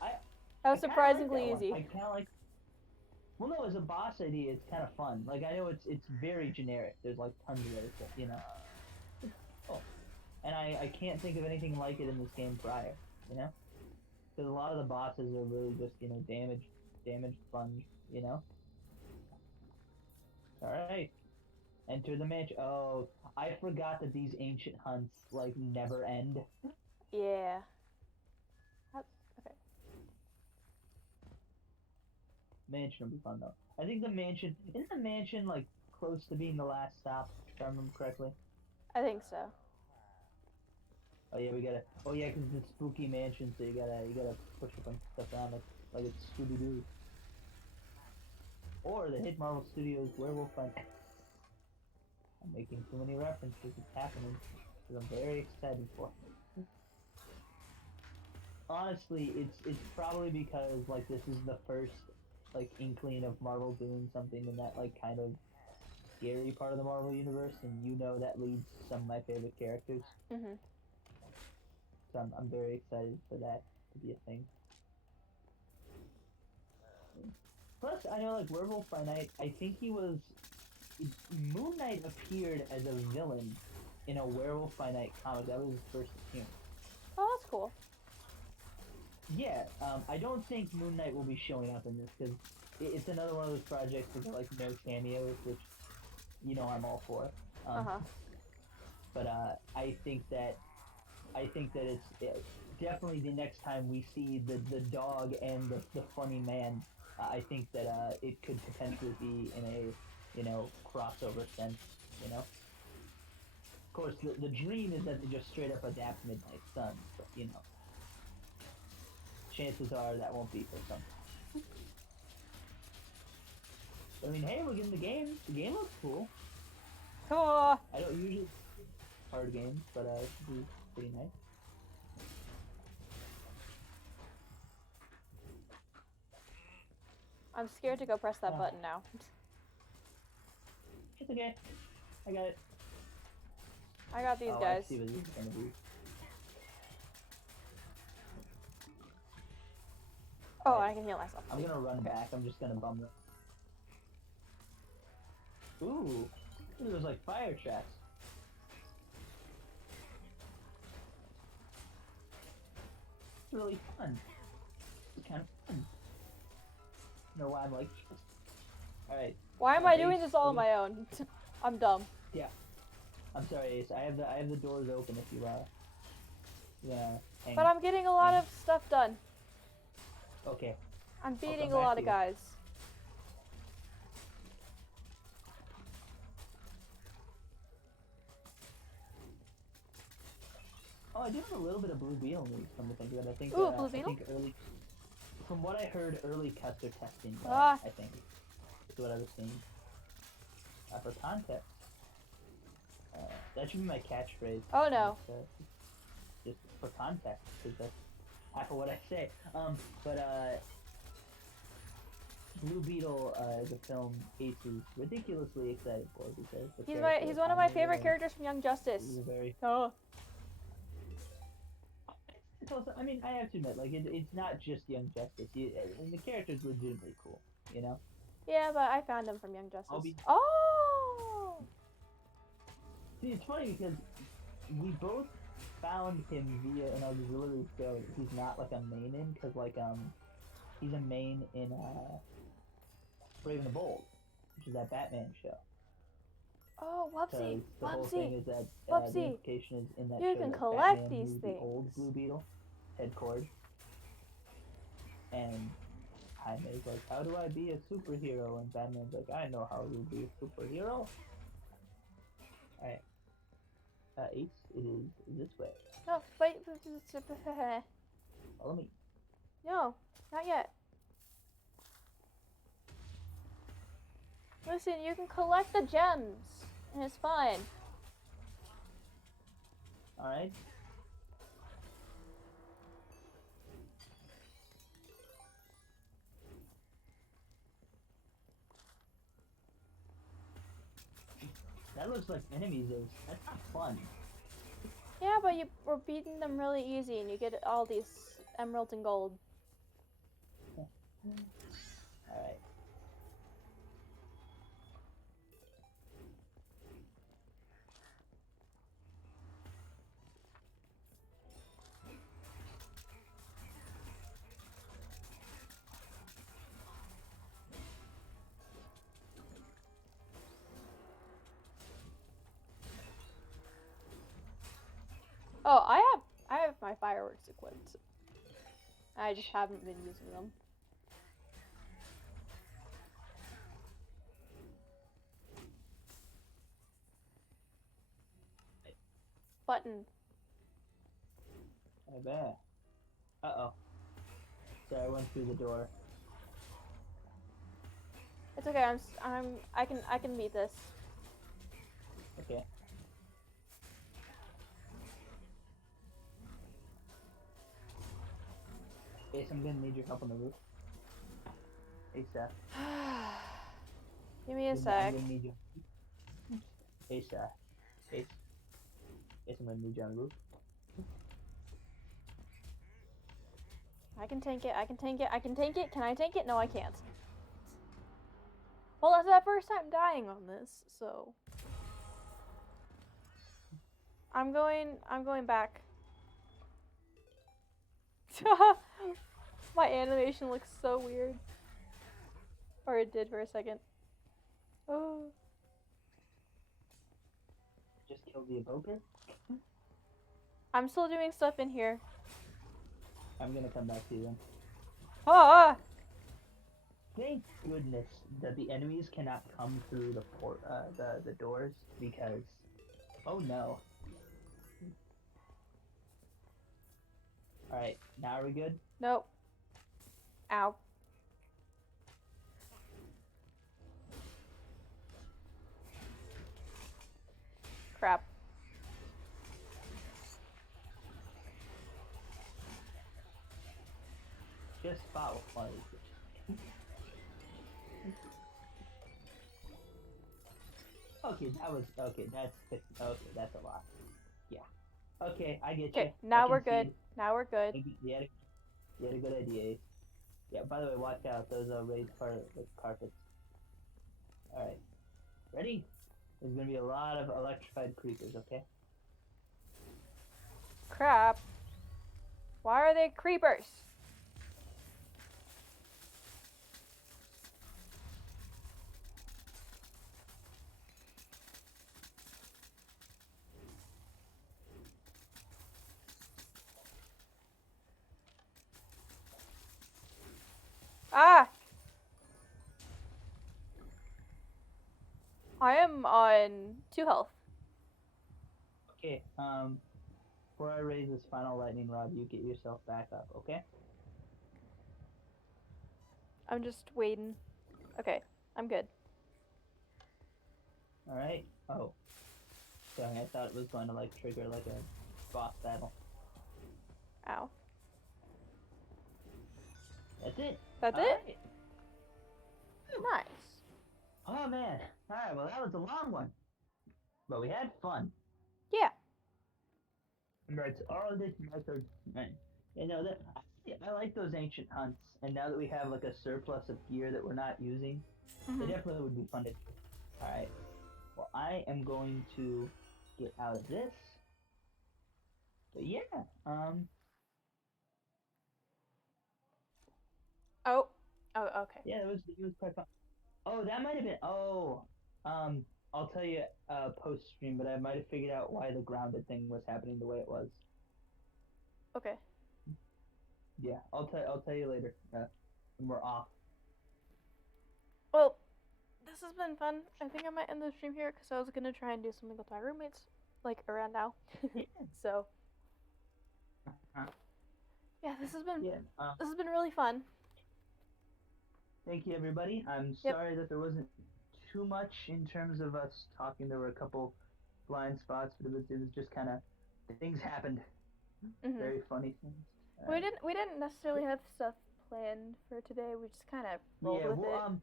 I kinda surprisingly like that easy. one. I kind of like. Well, no, as a boss idea, it's kind of fun. Like I know it's very generic. There's like tons of it, you know. Oh, and I can't think of anything like it in this game prior, you know. Because a lot of the bosses are really just damage sponge, you know. All right, enter the match. Oh, I forgot that these ancient hunts like never end. Yeah. Okay. Mansion will be fun though. I think the mansion isn't the mansion like close to being the last stop, if I remember correctly. I think so. Oh yeah, we gotta. Oh yeah, 'cause it's a spooky mansion, so you gotta push a bunch of stuff around like it's Scooby Doo. Or the hit Marvel Studios Werewolf by Night. I'm making too many references. It's happening. Because I'm very excited for it. Honestly, it's probably because like this is the first like inkling of Marvel doing something in that like kind of scary part of the Marvel universe, and you know that leads to some of my favorite characters. Mhm. So I'm very excited for that to be a thing. Plus, I know like Werewolf by Night. I think Moon Knight appeared as a villain in a Werewolf by Night comic. That was his first appearance. Oh, that's cool. Yeah, I don't think Moon Knight will be showing up in this because it's another one of those projects with like no cameos, which I'm all for. But I think that it's definitely the next time we see the dog and the funny man. I think that it could potentially be in crossover sense, Of course, the dream is that they just straight up adapt Midnight Suns, but, chances are that won't be for some. I mean, hey, we're getting the game. The game looks cool. Cool. I don't usually hard games, but it should be pretty nice. I'm scared to go press that button now. It's okay. I got it. I got these Oh, guys. I see what this is gonna be. Oh, I can heal myself. I'm gonna run back. I'm just gonna bum them. Ooh, there's like fire traps. It's really fun. It's kind of fun. You know why I'm like this? Alright. Why am I doing this all on my own? I'm dumb. Yeah. I'm sorry, Ace. I have the doors open if you yeah. But I'm getting a lot of stuff done. Okay. I'm beating a lot of guys. Oh, I do have a little bit of Blue Beetle news, come to think of it. I think, Ooh, Blue Beetle? I think from what I heard, early cuts are testing, Ah. I think. Is what I was seeing. For context. That should be my catchphrase. Oh no. Just for context, because that's half of what I say. Blue Beetle is a film Ace is ridiculously excited for because He's one of my favorite characters from Young Justice. He's a very. Oh. It's also, I mean, I have to admit, like, it's not just Young Justice. The character's legitimately cool, Yeah, but I found him from Young Justice. Oh! See, it's funny because we both found him via an auxiliary show that he's not, like, a main in, because, like, he's a main in, Brave and the Bold, which is that Batman show. Oh, Wubsy! The whole thing is that the Wubsy! implication is in that You show can that collect Batman these knew things. the old Blue Beetle, Ted Kord, and Jaime's like, how do I be a superhero? And Batman's like, I know how to be a superhero. Alright. Ace, it is this way. No, wait. Follow me. No, not yet. Listen, you can collect the gems, and it's fine. Alright. That looks like enemies. That's not fun. Yeah, but we're beating them really easy, and you get all these emeralds and gold. Alright. Oh, I have my fireworks equipped. I just haven't been using them. Button. I bet. Uh-oh. Sorry, I went through the door. It's okay. I can beat this. Okay. Ace, I'm gonna need your help on the roof. ASAP. Give me a I'm sec. gonna need you. ASAP. Ace. Ace, I'm gonna need you on the roof. I can tank it. I can tank it. I can tank it. Can I tank it? No, I can't. Well, that's the first time dying on this, so I'm going back. My animation looks so weird. Or it did for a second. Oh. Just killed the evoker. I'm still doing stuff in here. I'm gonna come back to you then. Ah! thank goodness that the enemies cannot come through the doors because, oh no. All right, now are we good? Nope. Ow. Crap. Just follow. Okay, that was okay. That's a lot. Yeah. Okay, I get you. Okay, now we're good. Now we're good. You had a good idea. Ace. Yeah. By the way, watch out. Those are raised carpets. All right. Ready? There's gonna be a lot of electrified creepers. Okay. Crap. Why are they creepers? Ah! I am on 2 health. Okay. Before I raise this final lightning rod, you get yourself back up. Okay. I'm just waiting. Okay, I'm good. All right. Oh. Sorry, I thought it was going to like trigger like a boss battle. Ow. That's it. That's All it? right. Nice. Oh man. All right. Well, that was a long one, but we had fun. Yeah. That's all this method. And, you know that I like those ancient hunts, and now that we have like a surplus of gear that we're not using, they definitely would be fun to. All right. Well, I am going to get out of this. But yeah. Oh. Oh, okay. Yeah, it was quite fun. Oh, that might have been. Oh. I'll tell you post stream, but I might have figured out why the grounded thing was happening the way it was. Okay. Yeah, I'll tell you later. When we're off. Well, this has been fun. I think I might end the stream here because I was gonna try and do something with my roommates, like around now. So. Yeah, this has been really fun. Thank you, everybody. I'm sorry that there wasn't too much in terms of us talking. There were a couple blind spots, but it was just kind of things happened. Very funny things. We didn't necessarily have stuff planned for today. We just kind of rolled with it.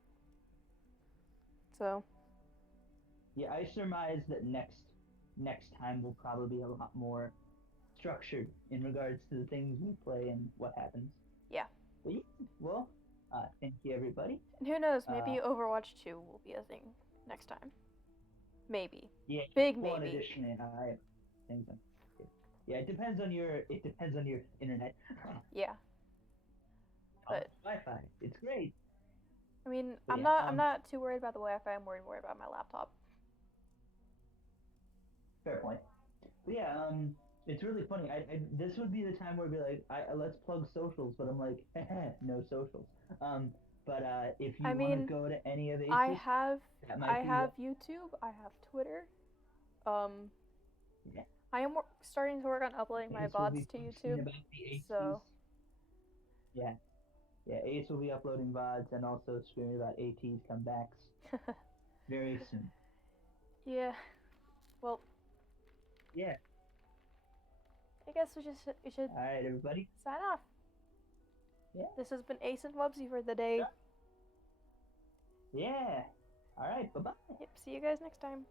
So. Yeah, I surmise that next time will probably be a lot more structured in regards to the things we play and what happens. Yeah. But yeah, well, thank you, everybody. And who knows? Maybe Overwatch 2 will be a thing next time. Maybe. Yeah. Big well, maybe. In addition, yeah, it depends on your internet. Yeah. But Wi-Fi, it's great. I mean, But I'm not too worried about the Wi-Fi. I'm worried about my laptop. Fair point. But yeah, it's really funny. This would be the time where I'd be like, let's plug socials, but I'm like, no socials. But if you want to go to any of Ace's, I have YouTube, I have Twitter. Yeah. I am starting to work on uploading my VODs to YouTube. So. Yeah, Ace will be uploading VODs and also screaming about AT's comebacks very soon. Yeah. Well. Yeah. I guess we should. All right, everybody. Sign off. Yeah. This has been Ace and Wubsy for the day. Yeah. All right. Bye bye. Yep. See you guys next time.